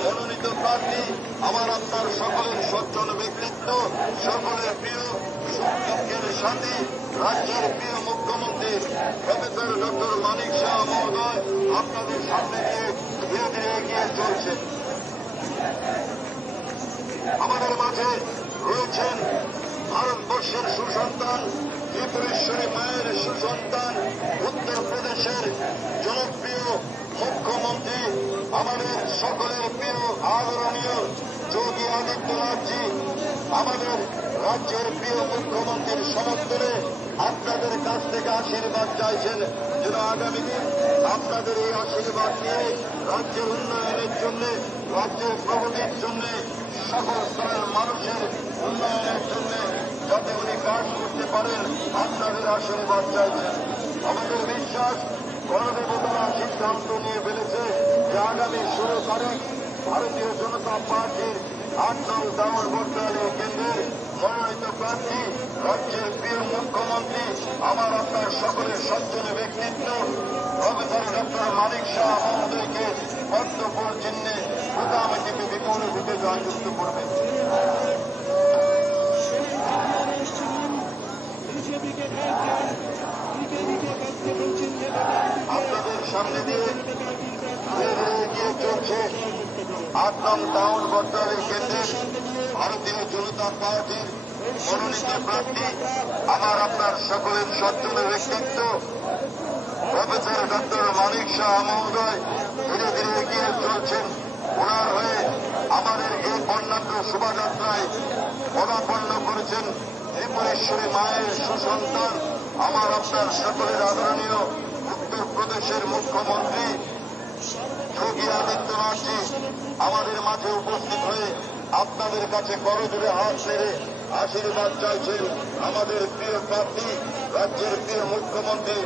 মনোনীত প্রার্থী, আমার আপনার সকলের সজ্জন ব্যক্তিত্ব, সকলের প্রিয়, সুযোগ্যের সাথী, রাজ্যের প্রিয় মুখ্যমন্ত্রী প্রফেসর ডক্টর মানিক শাহ মহোদয় আপনাদের সামনে দিয়ে ধীরে ধীরে এগিয়ে চলছে। আমাদের মাঝে রয়েছেন ভারতবর্ষের সুসন্তান, ত্রিপুরেশ্বরী মায়ের সুসন্তান, উত্তরপ্রদেশের জনপ্রিয় মুখ্যমন্ত্রী, আমাদের সকলের প্রিয় আদরণীয় যোগী আদিত্যনাথজি আমাদের রাজ্যের প্রিয় মুখ্যমন্ত্রীর সমর্থনে আপনাদের কাছে কাছ থেকে আশীর্বাদ চাইছেন যেন আগামী দিন আপনাদের এই আশীর্বাদ নিয়ে রাজ্যের উন্নয়নের জন্য, রাজ্যের প্রগতির জন্য, সকল স্তরের মানুষের উন্নয়নের জন্য যাতে উনি কাজ করতে পারেন, আপনাদের আশীর্বাদ চাইছেন। আমাদের বিশ্বাস গণদেবতারা সিদ্ধান্ত নিয়ে ফেলেছে যে আগামী 16 তারিখ ভারতীয় জনতা পার্টির 8 নং দামোদরগড় কেন্দ্রের মনোনীত প্রার্থী, রাজ্যের প্রিয় মুখ্যমন্ত্রী, আমার আপনার সকলের সজ্জন ব্যক্তিত্ব প্রফেসর ডক্টর মানিক শাহ মহোদয়কে পদ্মফুল চিহ্নে প্রধানমন্ত্রী বিপুল ভোটে জয়যুক্ত করবে। আপনাদের সামনে দিয়ে এগিয়ে চলছে 8 নং টাউন বটতলী কেন্দ্রের ভারতীয় জনতা পার্টির মনোনীত প্রার্থী, আমার আপনার সকলের সজ্জন ব্যক্তিত্ব প্রফেসর ডক্টর মানিক শাহ মহোদয় ধীরে ধীরে এগিয়ে চলছেন। ওনার হয়ে আমাদের এই বর্ণাঢ্য শোভাযাত্রায় পদার্পণ করেছেন ত্রিপুরেশ্বরী মায়ের সুসন্তান, আমার আপনার সকলের আদরণীয় উত্তরপ্রদেশের মুখ্যমন্ত্রী যোগী আদিত্যনাথজি আমাদের মাঝে উপস্থিত হয়ে আপনাদের কাছে করজোড়ে হাত ছেড়ে আশীর্বাদ চাইছেন আমাদের প্রিয় প্রার্থী, রাজ্যের প্রিয় মুখ্যমন্ত্রী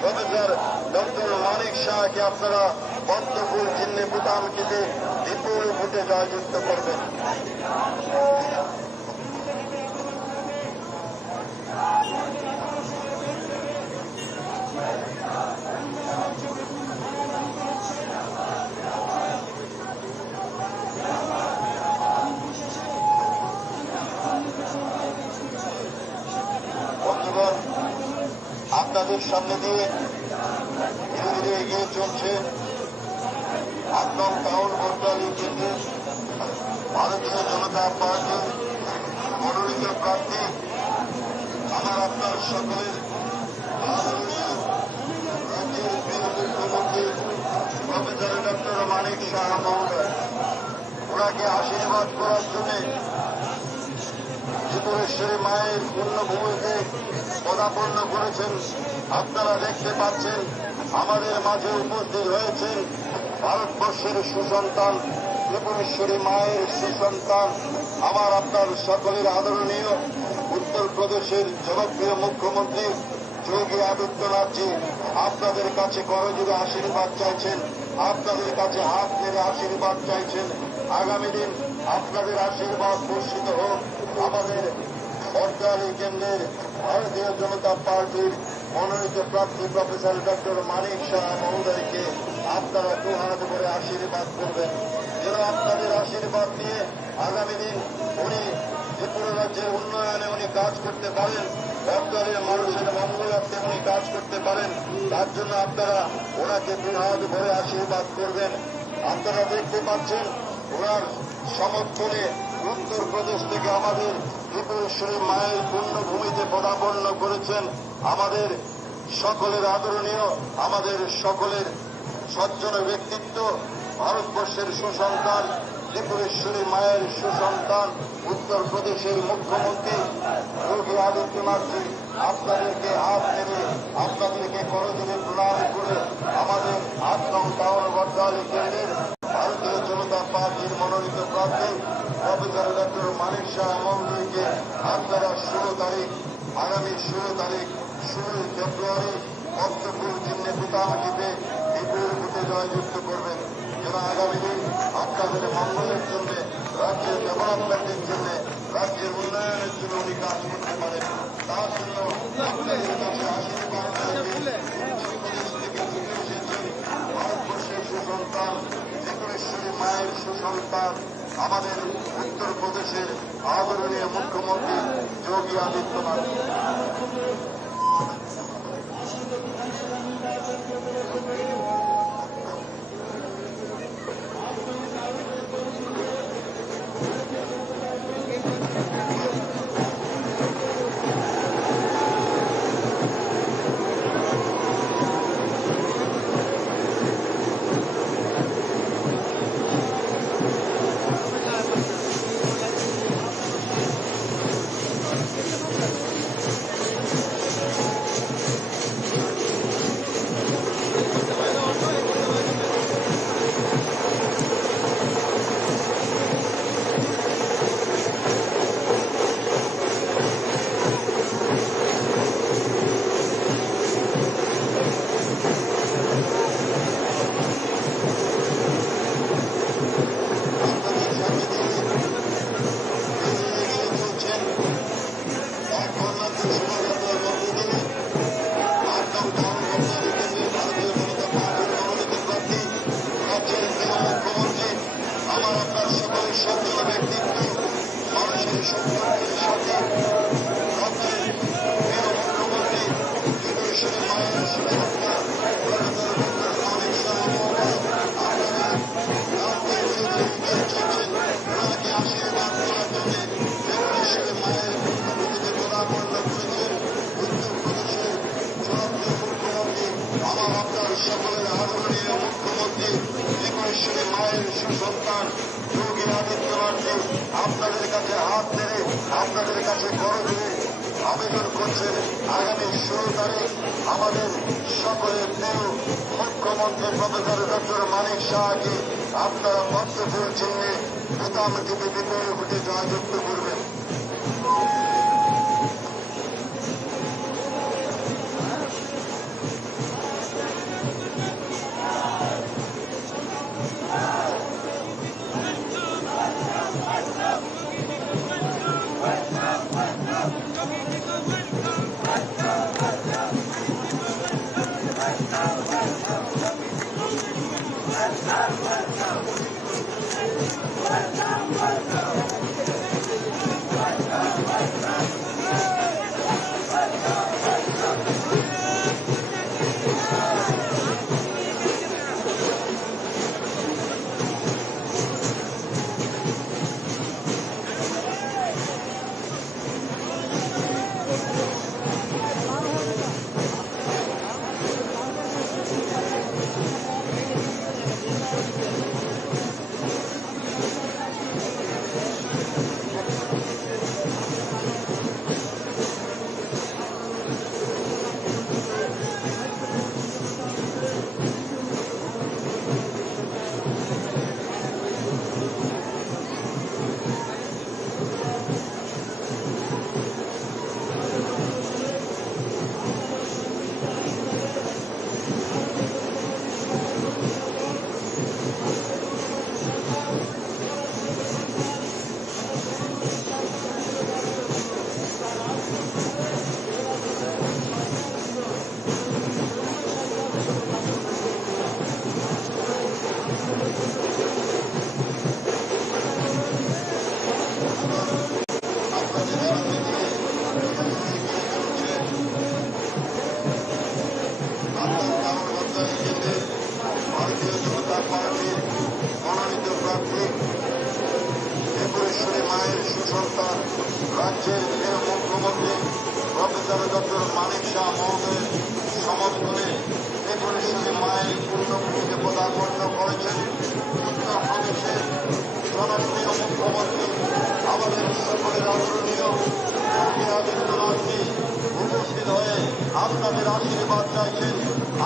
প্রফেসর ডক্টর মানিক শাহকে আপনারা পদ্মফুল চিহ্নে বুতামটিতে বিপুল ভোটে জয়যুক্ত করবেন। বন্ধুগণ, আপনাদের সামনে দিয়ে ধীরে ধীরে এগিয়ে চলছে 8 নং টাউন বটতলী কেন্দ্রের ভারতীয় জনতা পার্টির মনোনীত প্রার্থী, আমার আপনার সকলের আদরণীয় রাজ্যের প্রিয় মুখ্যমন্ত্রী প্রফেসর ডক্টর মানিক শাহ মহোদয়। ওনাকে আশীর্বাদ করার জন্য ত্রিপুরেশ্বরী মায়ের পুণ্যভূমিতে পদার্পণ করেছেন। আপনারা দেখতে পাচ্ছেন আমাদের মাঝে উপস্থিত হয়েছেন ভারতবর্ষের সুসন্তান, ত্রিপুরেশ্বরী মায়ের সুসন্তান, আমার আপনার সকলের আদরণীয় উত্তরপ্রদেশের জনপ্রিয় মুখ্যমন্ত্রী যোগী আদিত্যনাথজি আপনাদের কাছে করজোড়ে আশীর্বাদ চাইছেন, আপনাদের কাছে হাত নেড়ে আশীর্বাদ চাইছেন। আগামী দিন আপনাদের আশীর্বাদ বর্ষিত হোক আমাদের বটতলী কেন্দ্রের ভারতীয় জনতা পার্টির মনোনীত প্রার্থী প্রফেসর ডক্টর মানিক শাহ মহোদয়কে আপনারা দুহাত করে আশীর্বাদ করবেন, যেন আপনাদের আশীর্বাদ নিয়ে আগামী দিন উনি ত্রিপুরা রাজ্যের উন্নয়নে উনি কাজ করতে পারেন, বটতলীর মানুষের মঙ্গলার্থে উনি কাজ করতে পারেন। তার জন্য আপনারা ওনাকে দুহাত ভরে আশীর্বাদ করবেন। আপনারা দেখতে পাচ্ছেন ওনার সমর্থনে উত্তরপ্রদেশ থেকে আমাদের ত্রিপুরেশ্বরী মায়ের পুণ্যভূমিতে পদার্পণ করেছেন আমাদের সকলের আদরণীয়, আমাদের সকলের সজ্জন ব্যক্তিত্ব, ভারতবর্ষের সুসন্তান, ত্রিপুরেশ্বরী মায়ের সুসন্তান, উত্তরপ্রদেশের মুখ্যমন্ত্রী যোগী আদিত্যনাথজি আপনাদেরকে হাত নেড়ে আপনাদেরকে করজোড়ে প্রণাম করে আমাদের 8 নং টাউন বটতলী কেন্দ্রের ভারতীয় জনতা পার্টির মনোনীত প্রার্থী প্রফেসর ডক্টর মানিক শাহ মহোদয়কে আপনারা 16 তারিখ, আগামী 16 তারিখ 16 ফেব্রুয়ারি পদ্মফুল চিহ্নে বুতামটিতে বিপুল ভোটে জয়যুক্ত করবেন, যেন আগামী দিন আপনাদের মঙ্গলের জন্য, রাজ্যের ডেভেলপমেন্টের জন্য, রাজ্যের উন্নয়নের জন্য উনি কাজ করতে পারেন। তার জন্য আপনাদের কাছে আশীর্বাদ উত্তরপ্রদেশ থেকে ছুটে এসেছেন ভারতবর্ষের সুসন্তান, ত্রিপুরেশ্বরী মায়ের সুসন্তান, আমাদের উত্তরপ্রদেশের আদরণীয় মুখ্যমন্ত্রী যোগী আদিত্যনাথ। আমার আপনার সকলের সক্রিয় ব্যক্তিত্ব মানুষের সত্যের সাথে রাজ্যের প্রিয় মুখ্যমন্ত্রী বিদেশের মায়ের সুরক্ষা অনেক সময় ওনাকে আশীর্বাদ করার জন্য বিদেশের মায়ের মুখ্যমন্ত্রীকে পদার্পণ করেছেন উত্তরপ্রদেশের জনপ্রিয় মুখ্যমন্ত্রী আমার আপনার সকলের আদরণীয় মুখ্যমন্ত্রী বিদেশের মায়ের সুসন্তান যোগী আদিত্যনাথজি আপনাদের কাছে হাত নেড়ে আপনাদের কাছে করো দিয়ে আবেদন করছেন আগামী 16 তারিখ আমাদের সকলের প্রিয় মুখ্যমন্ত্রী প্রফেসর ডক্টর মানিক শাহকে আপনারা পদ্মফুল চিহ্নে বোতাম টিপে বিপুল ভোটে জয়যুক্ত করবেন। রাজ্যের প্রিয় মুখ্যমন্ত্রী প্রফেসর ডক্টর মানিক শাহ মহোদয়ের সমর্থনে ত্রিপুরেশ্বরী মায়ের পূর্ণভূমিকে পদার্পণ করেছেন উত্তরপ্রদেশের জনপ্রিয় মুখ্যমন্ত্রী আমাদের সকলের আদরণীয় যোগী আদিত্যনাথজি উপস্থিত হয়ে আপনাদের আশীর্বাদ চাইছেন,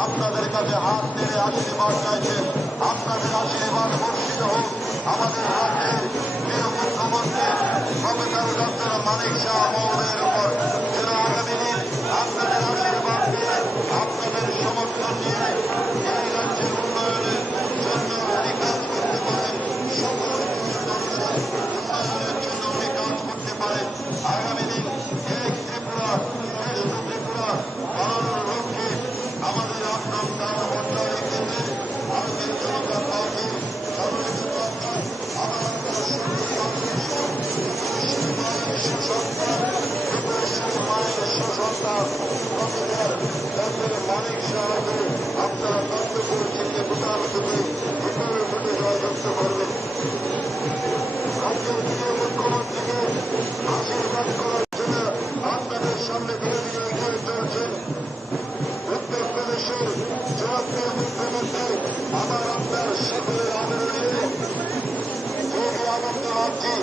আপনাদের কাছে হাত নেড়ে আশীর্বাদ চাইছেন। আপনাদের আশীর্বাদ বর্ষিত হোক আমাদের রাজ্যের প্রিয় মুখ্যমন্ত্রী প্রফেসর ডক্টর মানিক শাহ মহোদয়ের উপর, যেন আগামী দিন আপনাদের আশীর্বাদ দিয়ে আপনাদের সমর্থন নিয়ে এই রাজ্যের উন্নয়নের জন্য উনি কাজ করতে পারেন, সকল উন্নয়নের জন্য উনি কাজ করতে পারেন। আগামী দিন এক ত্রিপুরা শ্রেষ্ঠ ত্রিপুরা বানানোর লক্ষ্যে আমাদের আপনার তারা বর্তমানে কেন্দ্রে ভারতীয় জনতা পার্টি মানিক শাহকে আপনারা তত্ত্বপুর চিহ্নে ভোটার থেকে ভোটারের ভোটে জয়যুক্ত করবেন। রাজ্যের প্রিয় মুখ্যমন্ত্রীকে আশীর্বাদ করার জন্য আপনাদের সামনে বিরোধী এগিয়ে চলছেন উত্তরপ্রদেশের জনপ্রিয় মুখ্যমন্ত্রী আমার আপনার সকলের আদরণীয় যোগী আদিত্যনাথজি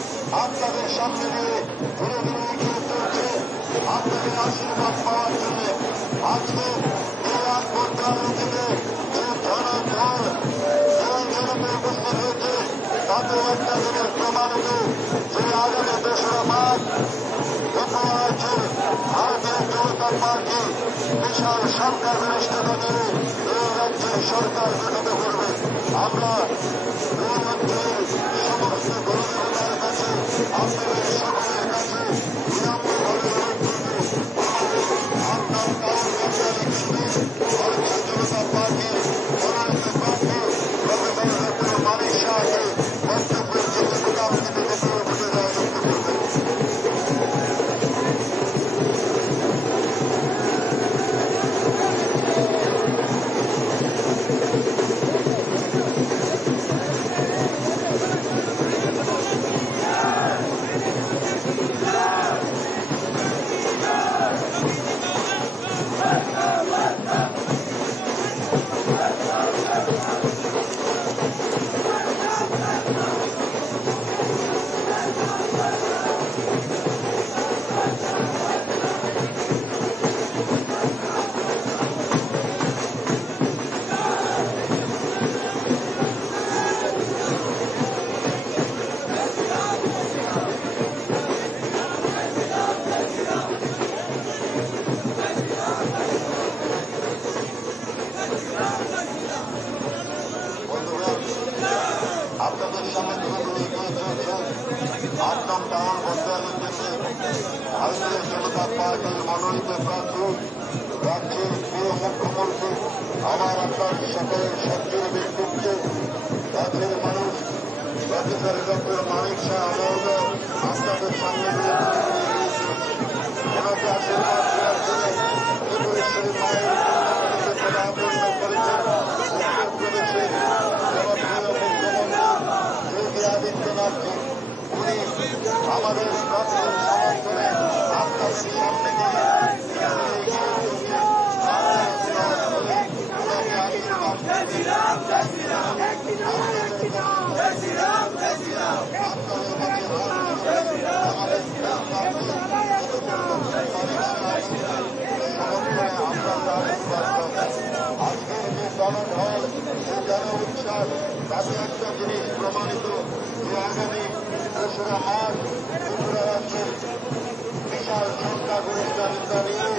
আপনাদের সামনে দিয়ে ধীরে ধীরে এগিয়ে চলছে আপনাদের আশীর্বাদ পাওয়ার জন্য। আজকে এই আত্মোদ্ধারণ থেকে যে জনগণ এই জনতা উপস্থিত হয়েছে তাতে একটা জিনিস প্রমাণিত যে আগামী 2রা মার্চ রাজ্যের ভারতীয় জনতা পার্টি বিশাল সরকার ব্যবস্থা নিয়ে এই রাজ্যের সরকার গঠিত করবে। আমরা এই রাজ্যের সমস্ত গণজনতার কাছে আপনাদের সকলের কাছে বিনম্রভাবে অনুরোধ করব সম্মানিত প্রার্থী রাজ্যের প্রিয় মুখ্যমন্ত্রী আমার আপনার সকলের সজ্জন ব্যক্তিত্বে রাজ্যের মানুষ প্রফেসর ডক্টর মানিক শাহ মহোদয় আপনাদের সামনে ওনাকে আশীর্বাদ দেওয়ার জন্য ত্রিপুরেশ্বরী মায়ের পদার্পণ করেছেন উত্তরপ্রদেশের জনপ্রিয় মুখ্যমন্ত্রী যোগী আদিত্যনাথজি। উনি আমাদের প্রার্থীর সমর্থনে আপনাদের সামনে দিয়ে আজকের যে জনঢল যে জন উচ্ছ্বাস তাতে একটা জিনিস প্রমাণিত যে আগামী ২রা মার্চ ত্রিপুরা রাজ্যের বিশাল সংখ্যাগরিষ্ঠতা নিয়ে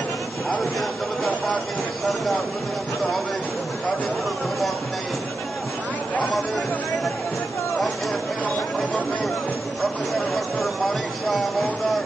ভারতীয় জনতা পার্টির সরকার প্রতিষ্ঠিত হবে তাতে কোনো প্রমত নেই। আমাদের রাজ্যের প্রিয় মুখ্যমন্ত্রী প্রফেসর ডক্টর মানিক শাহ মহোদয়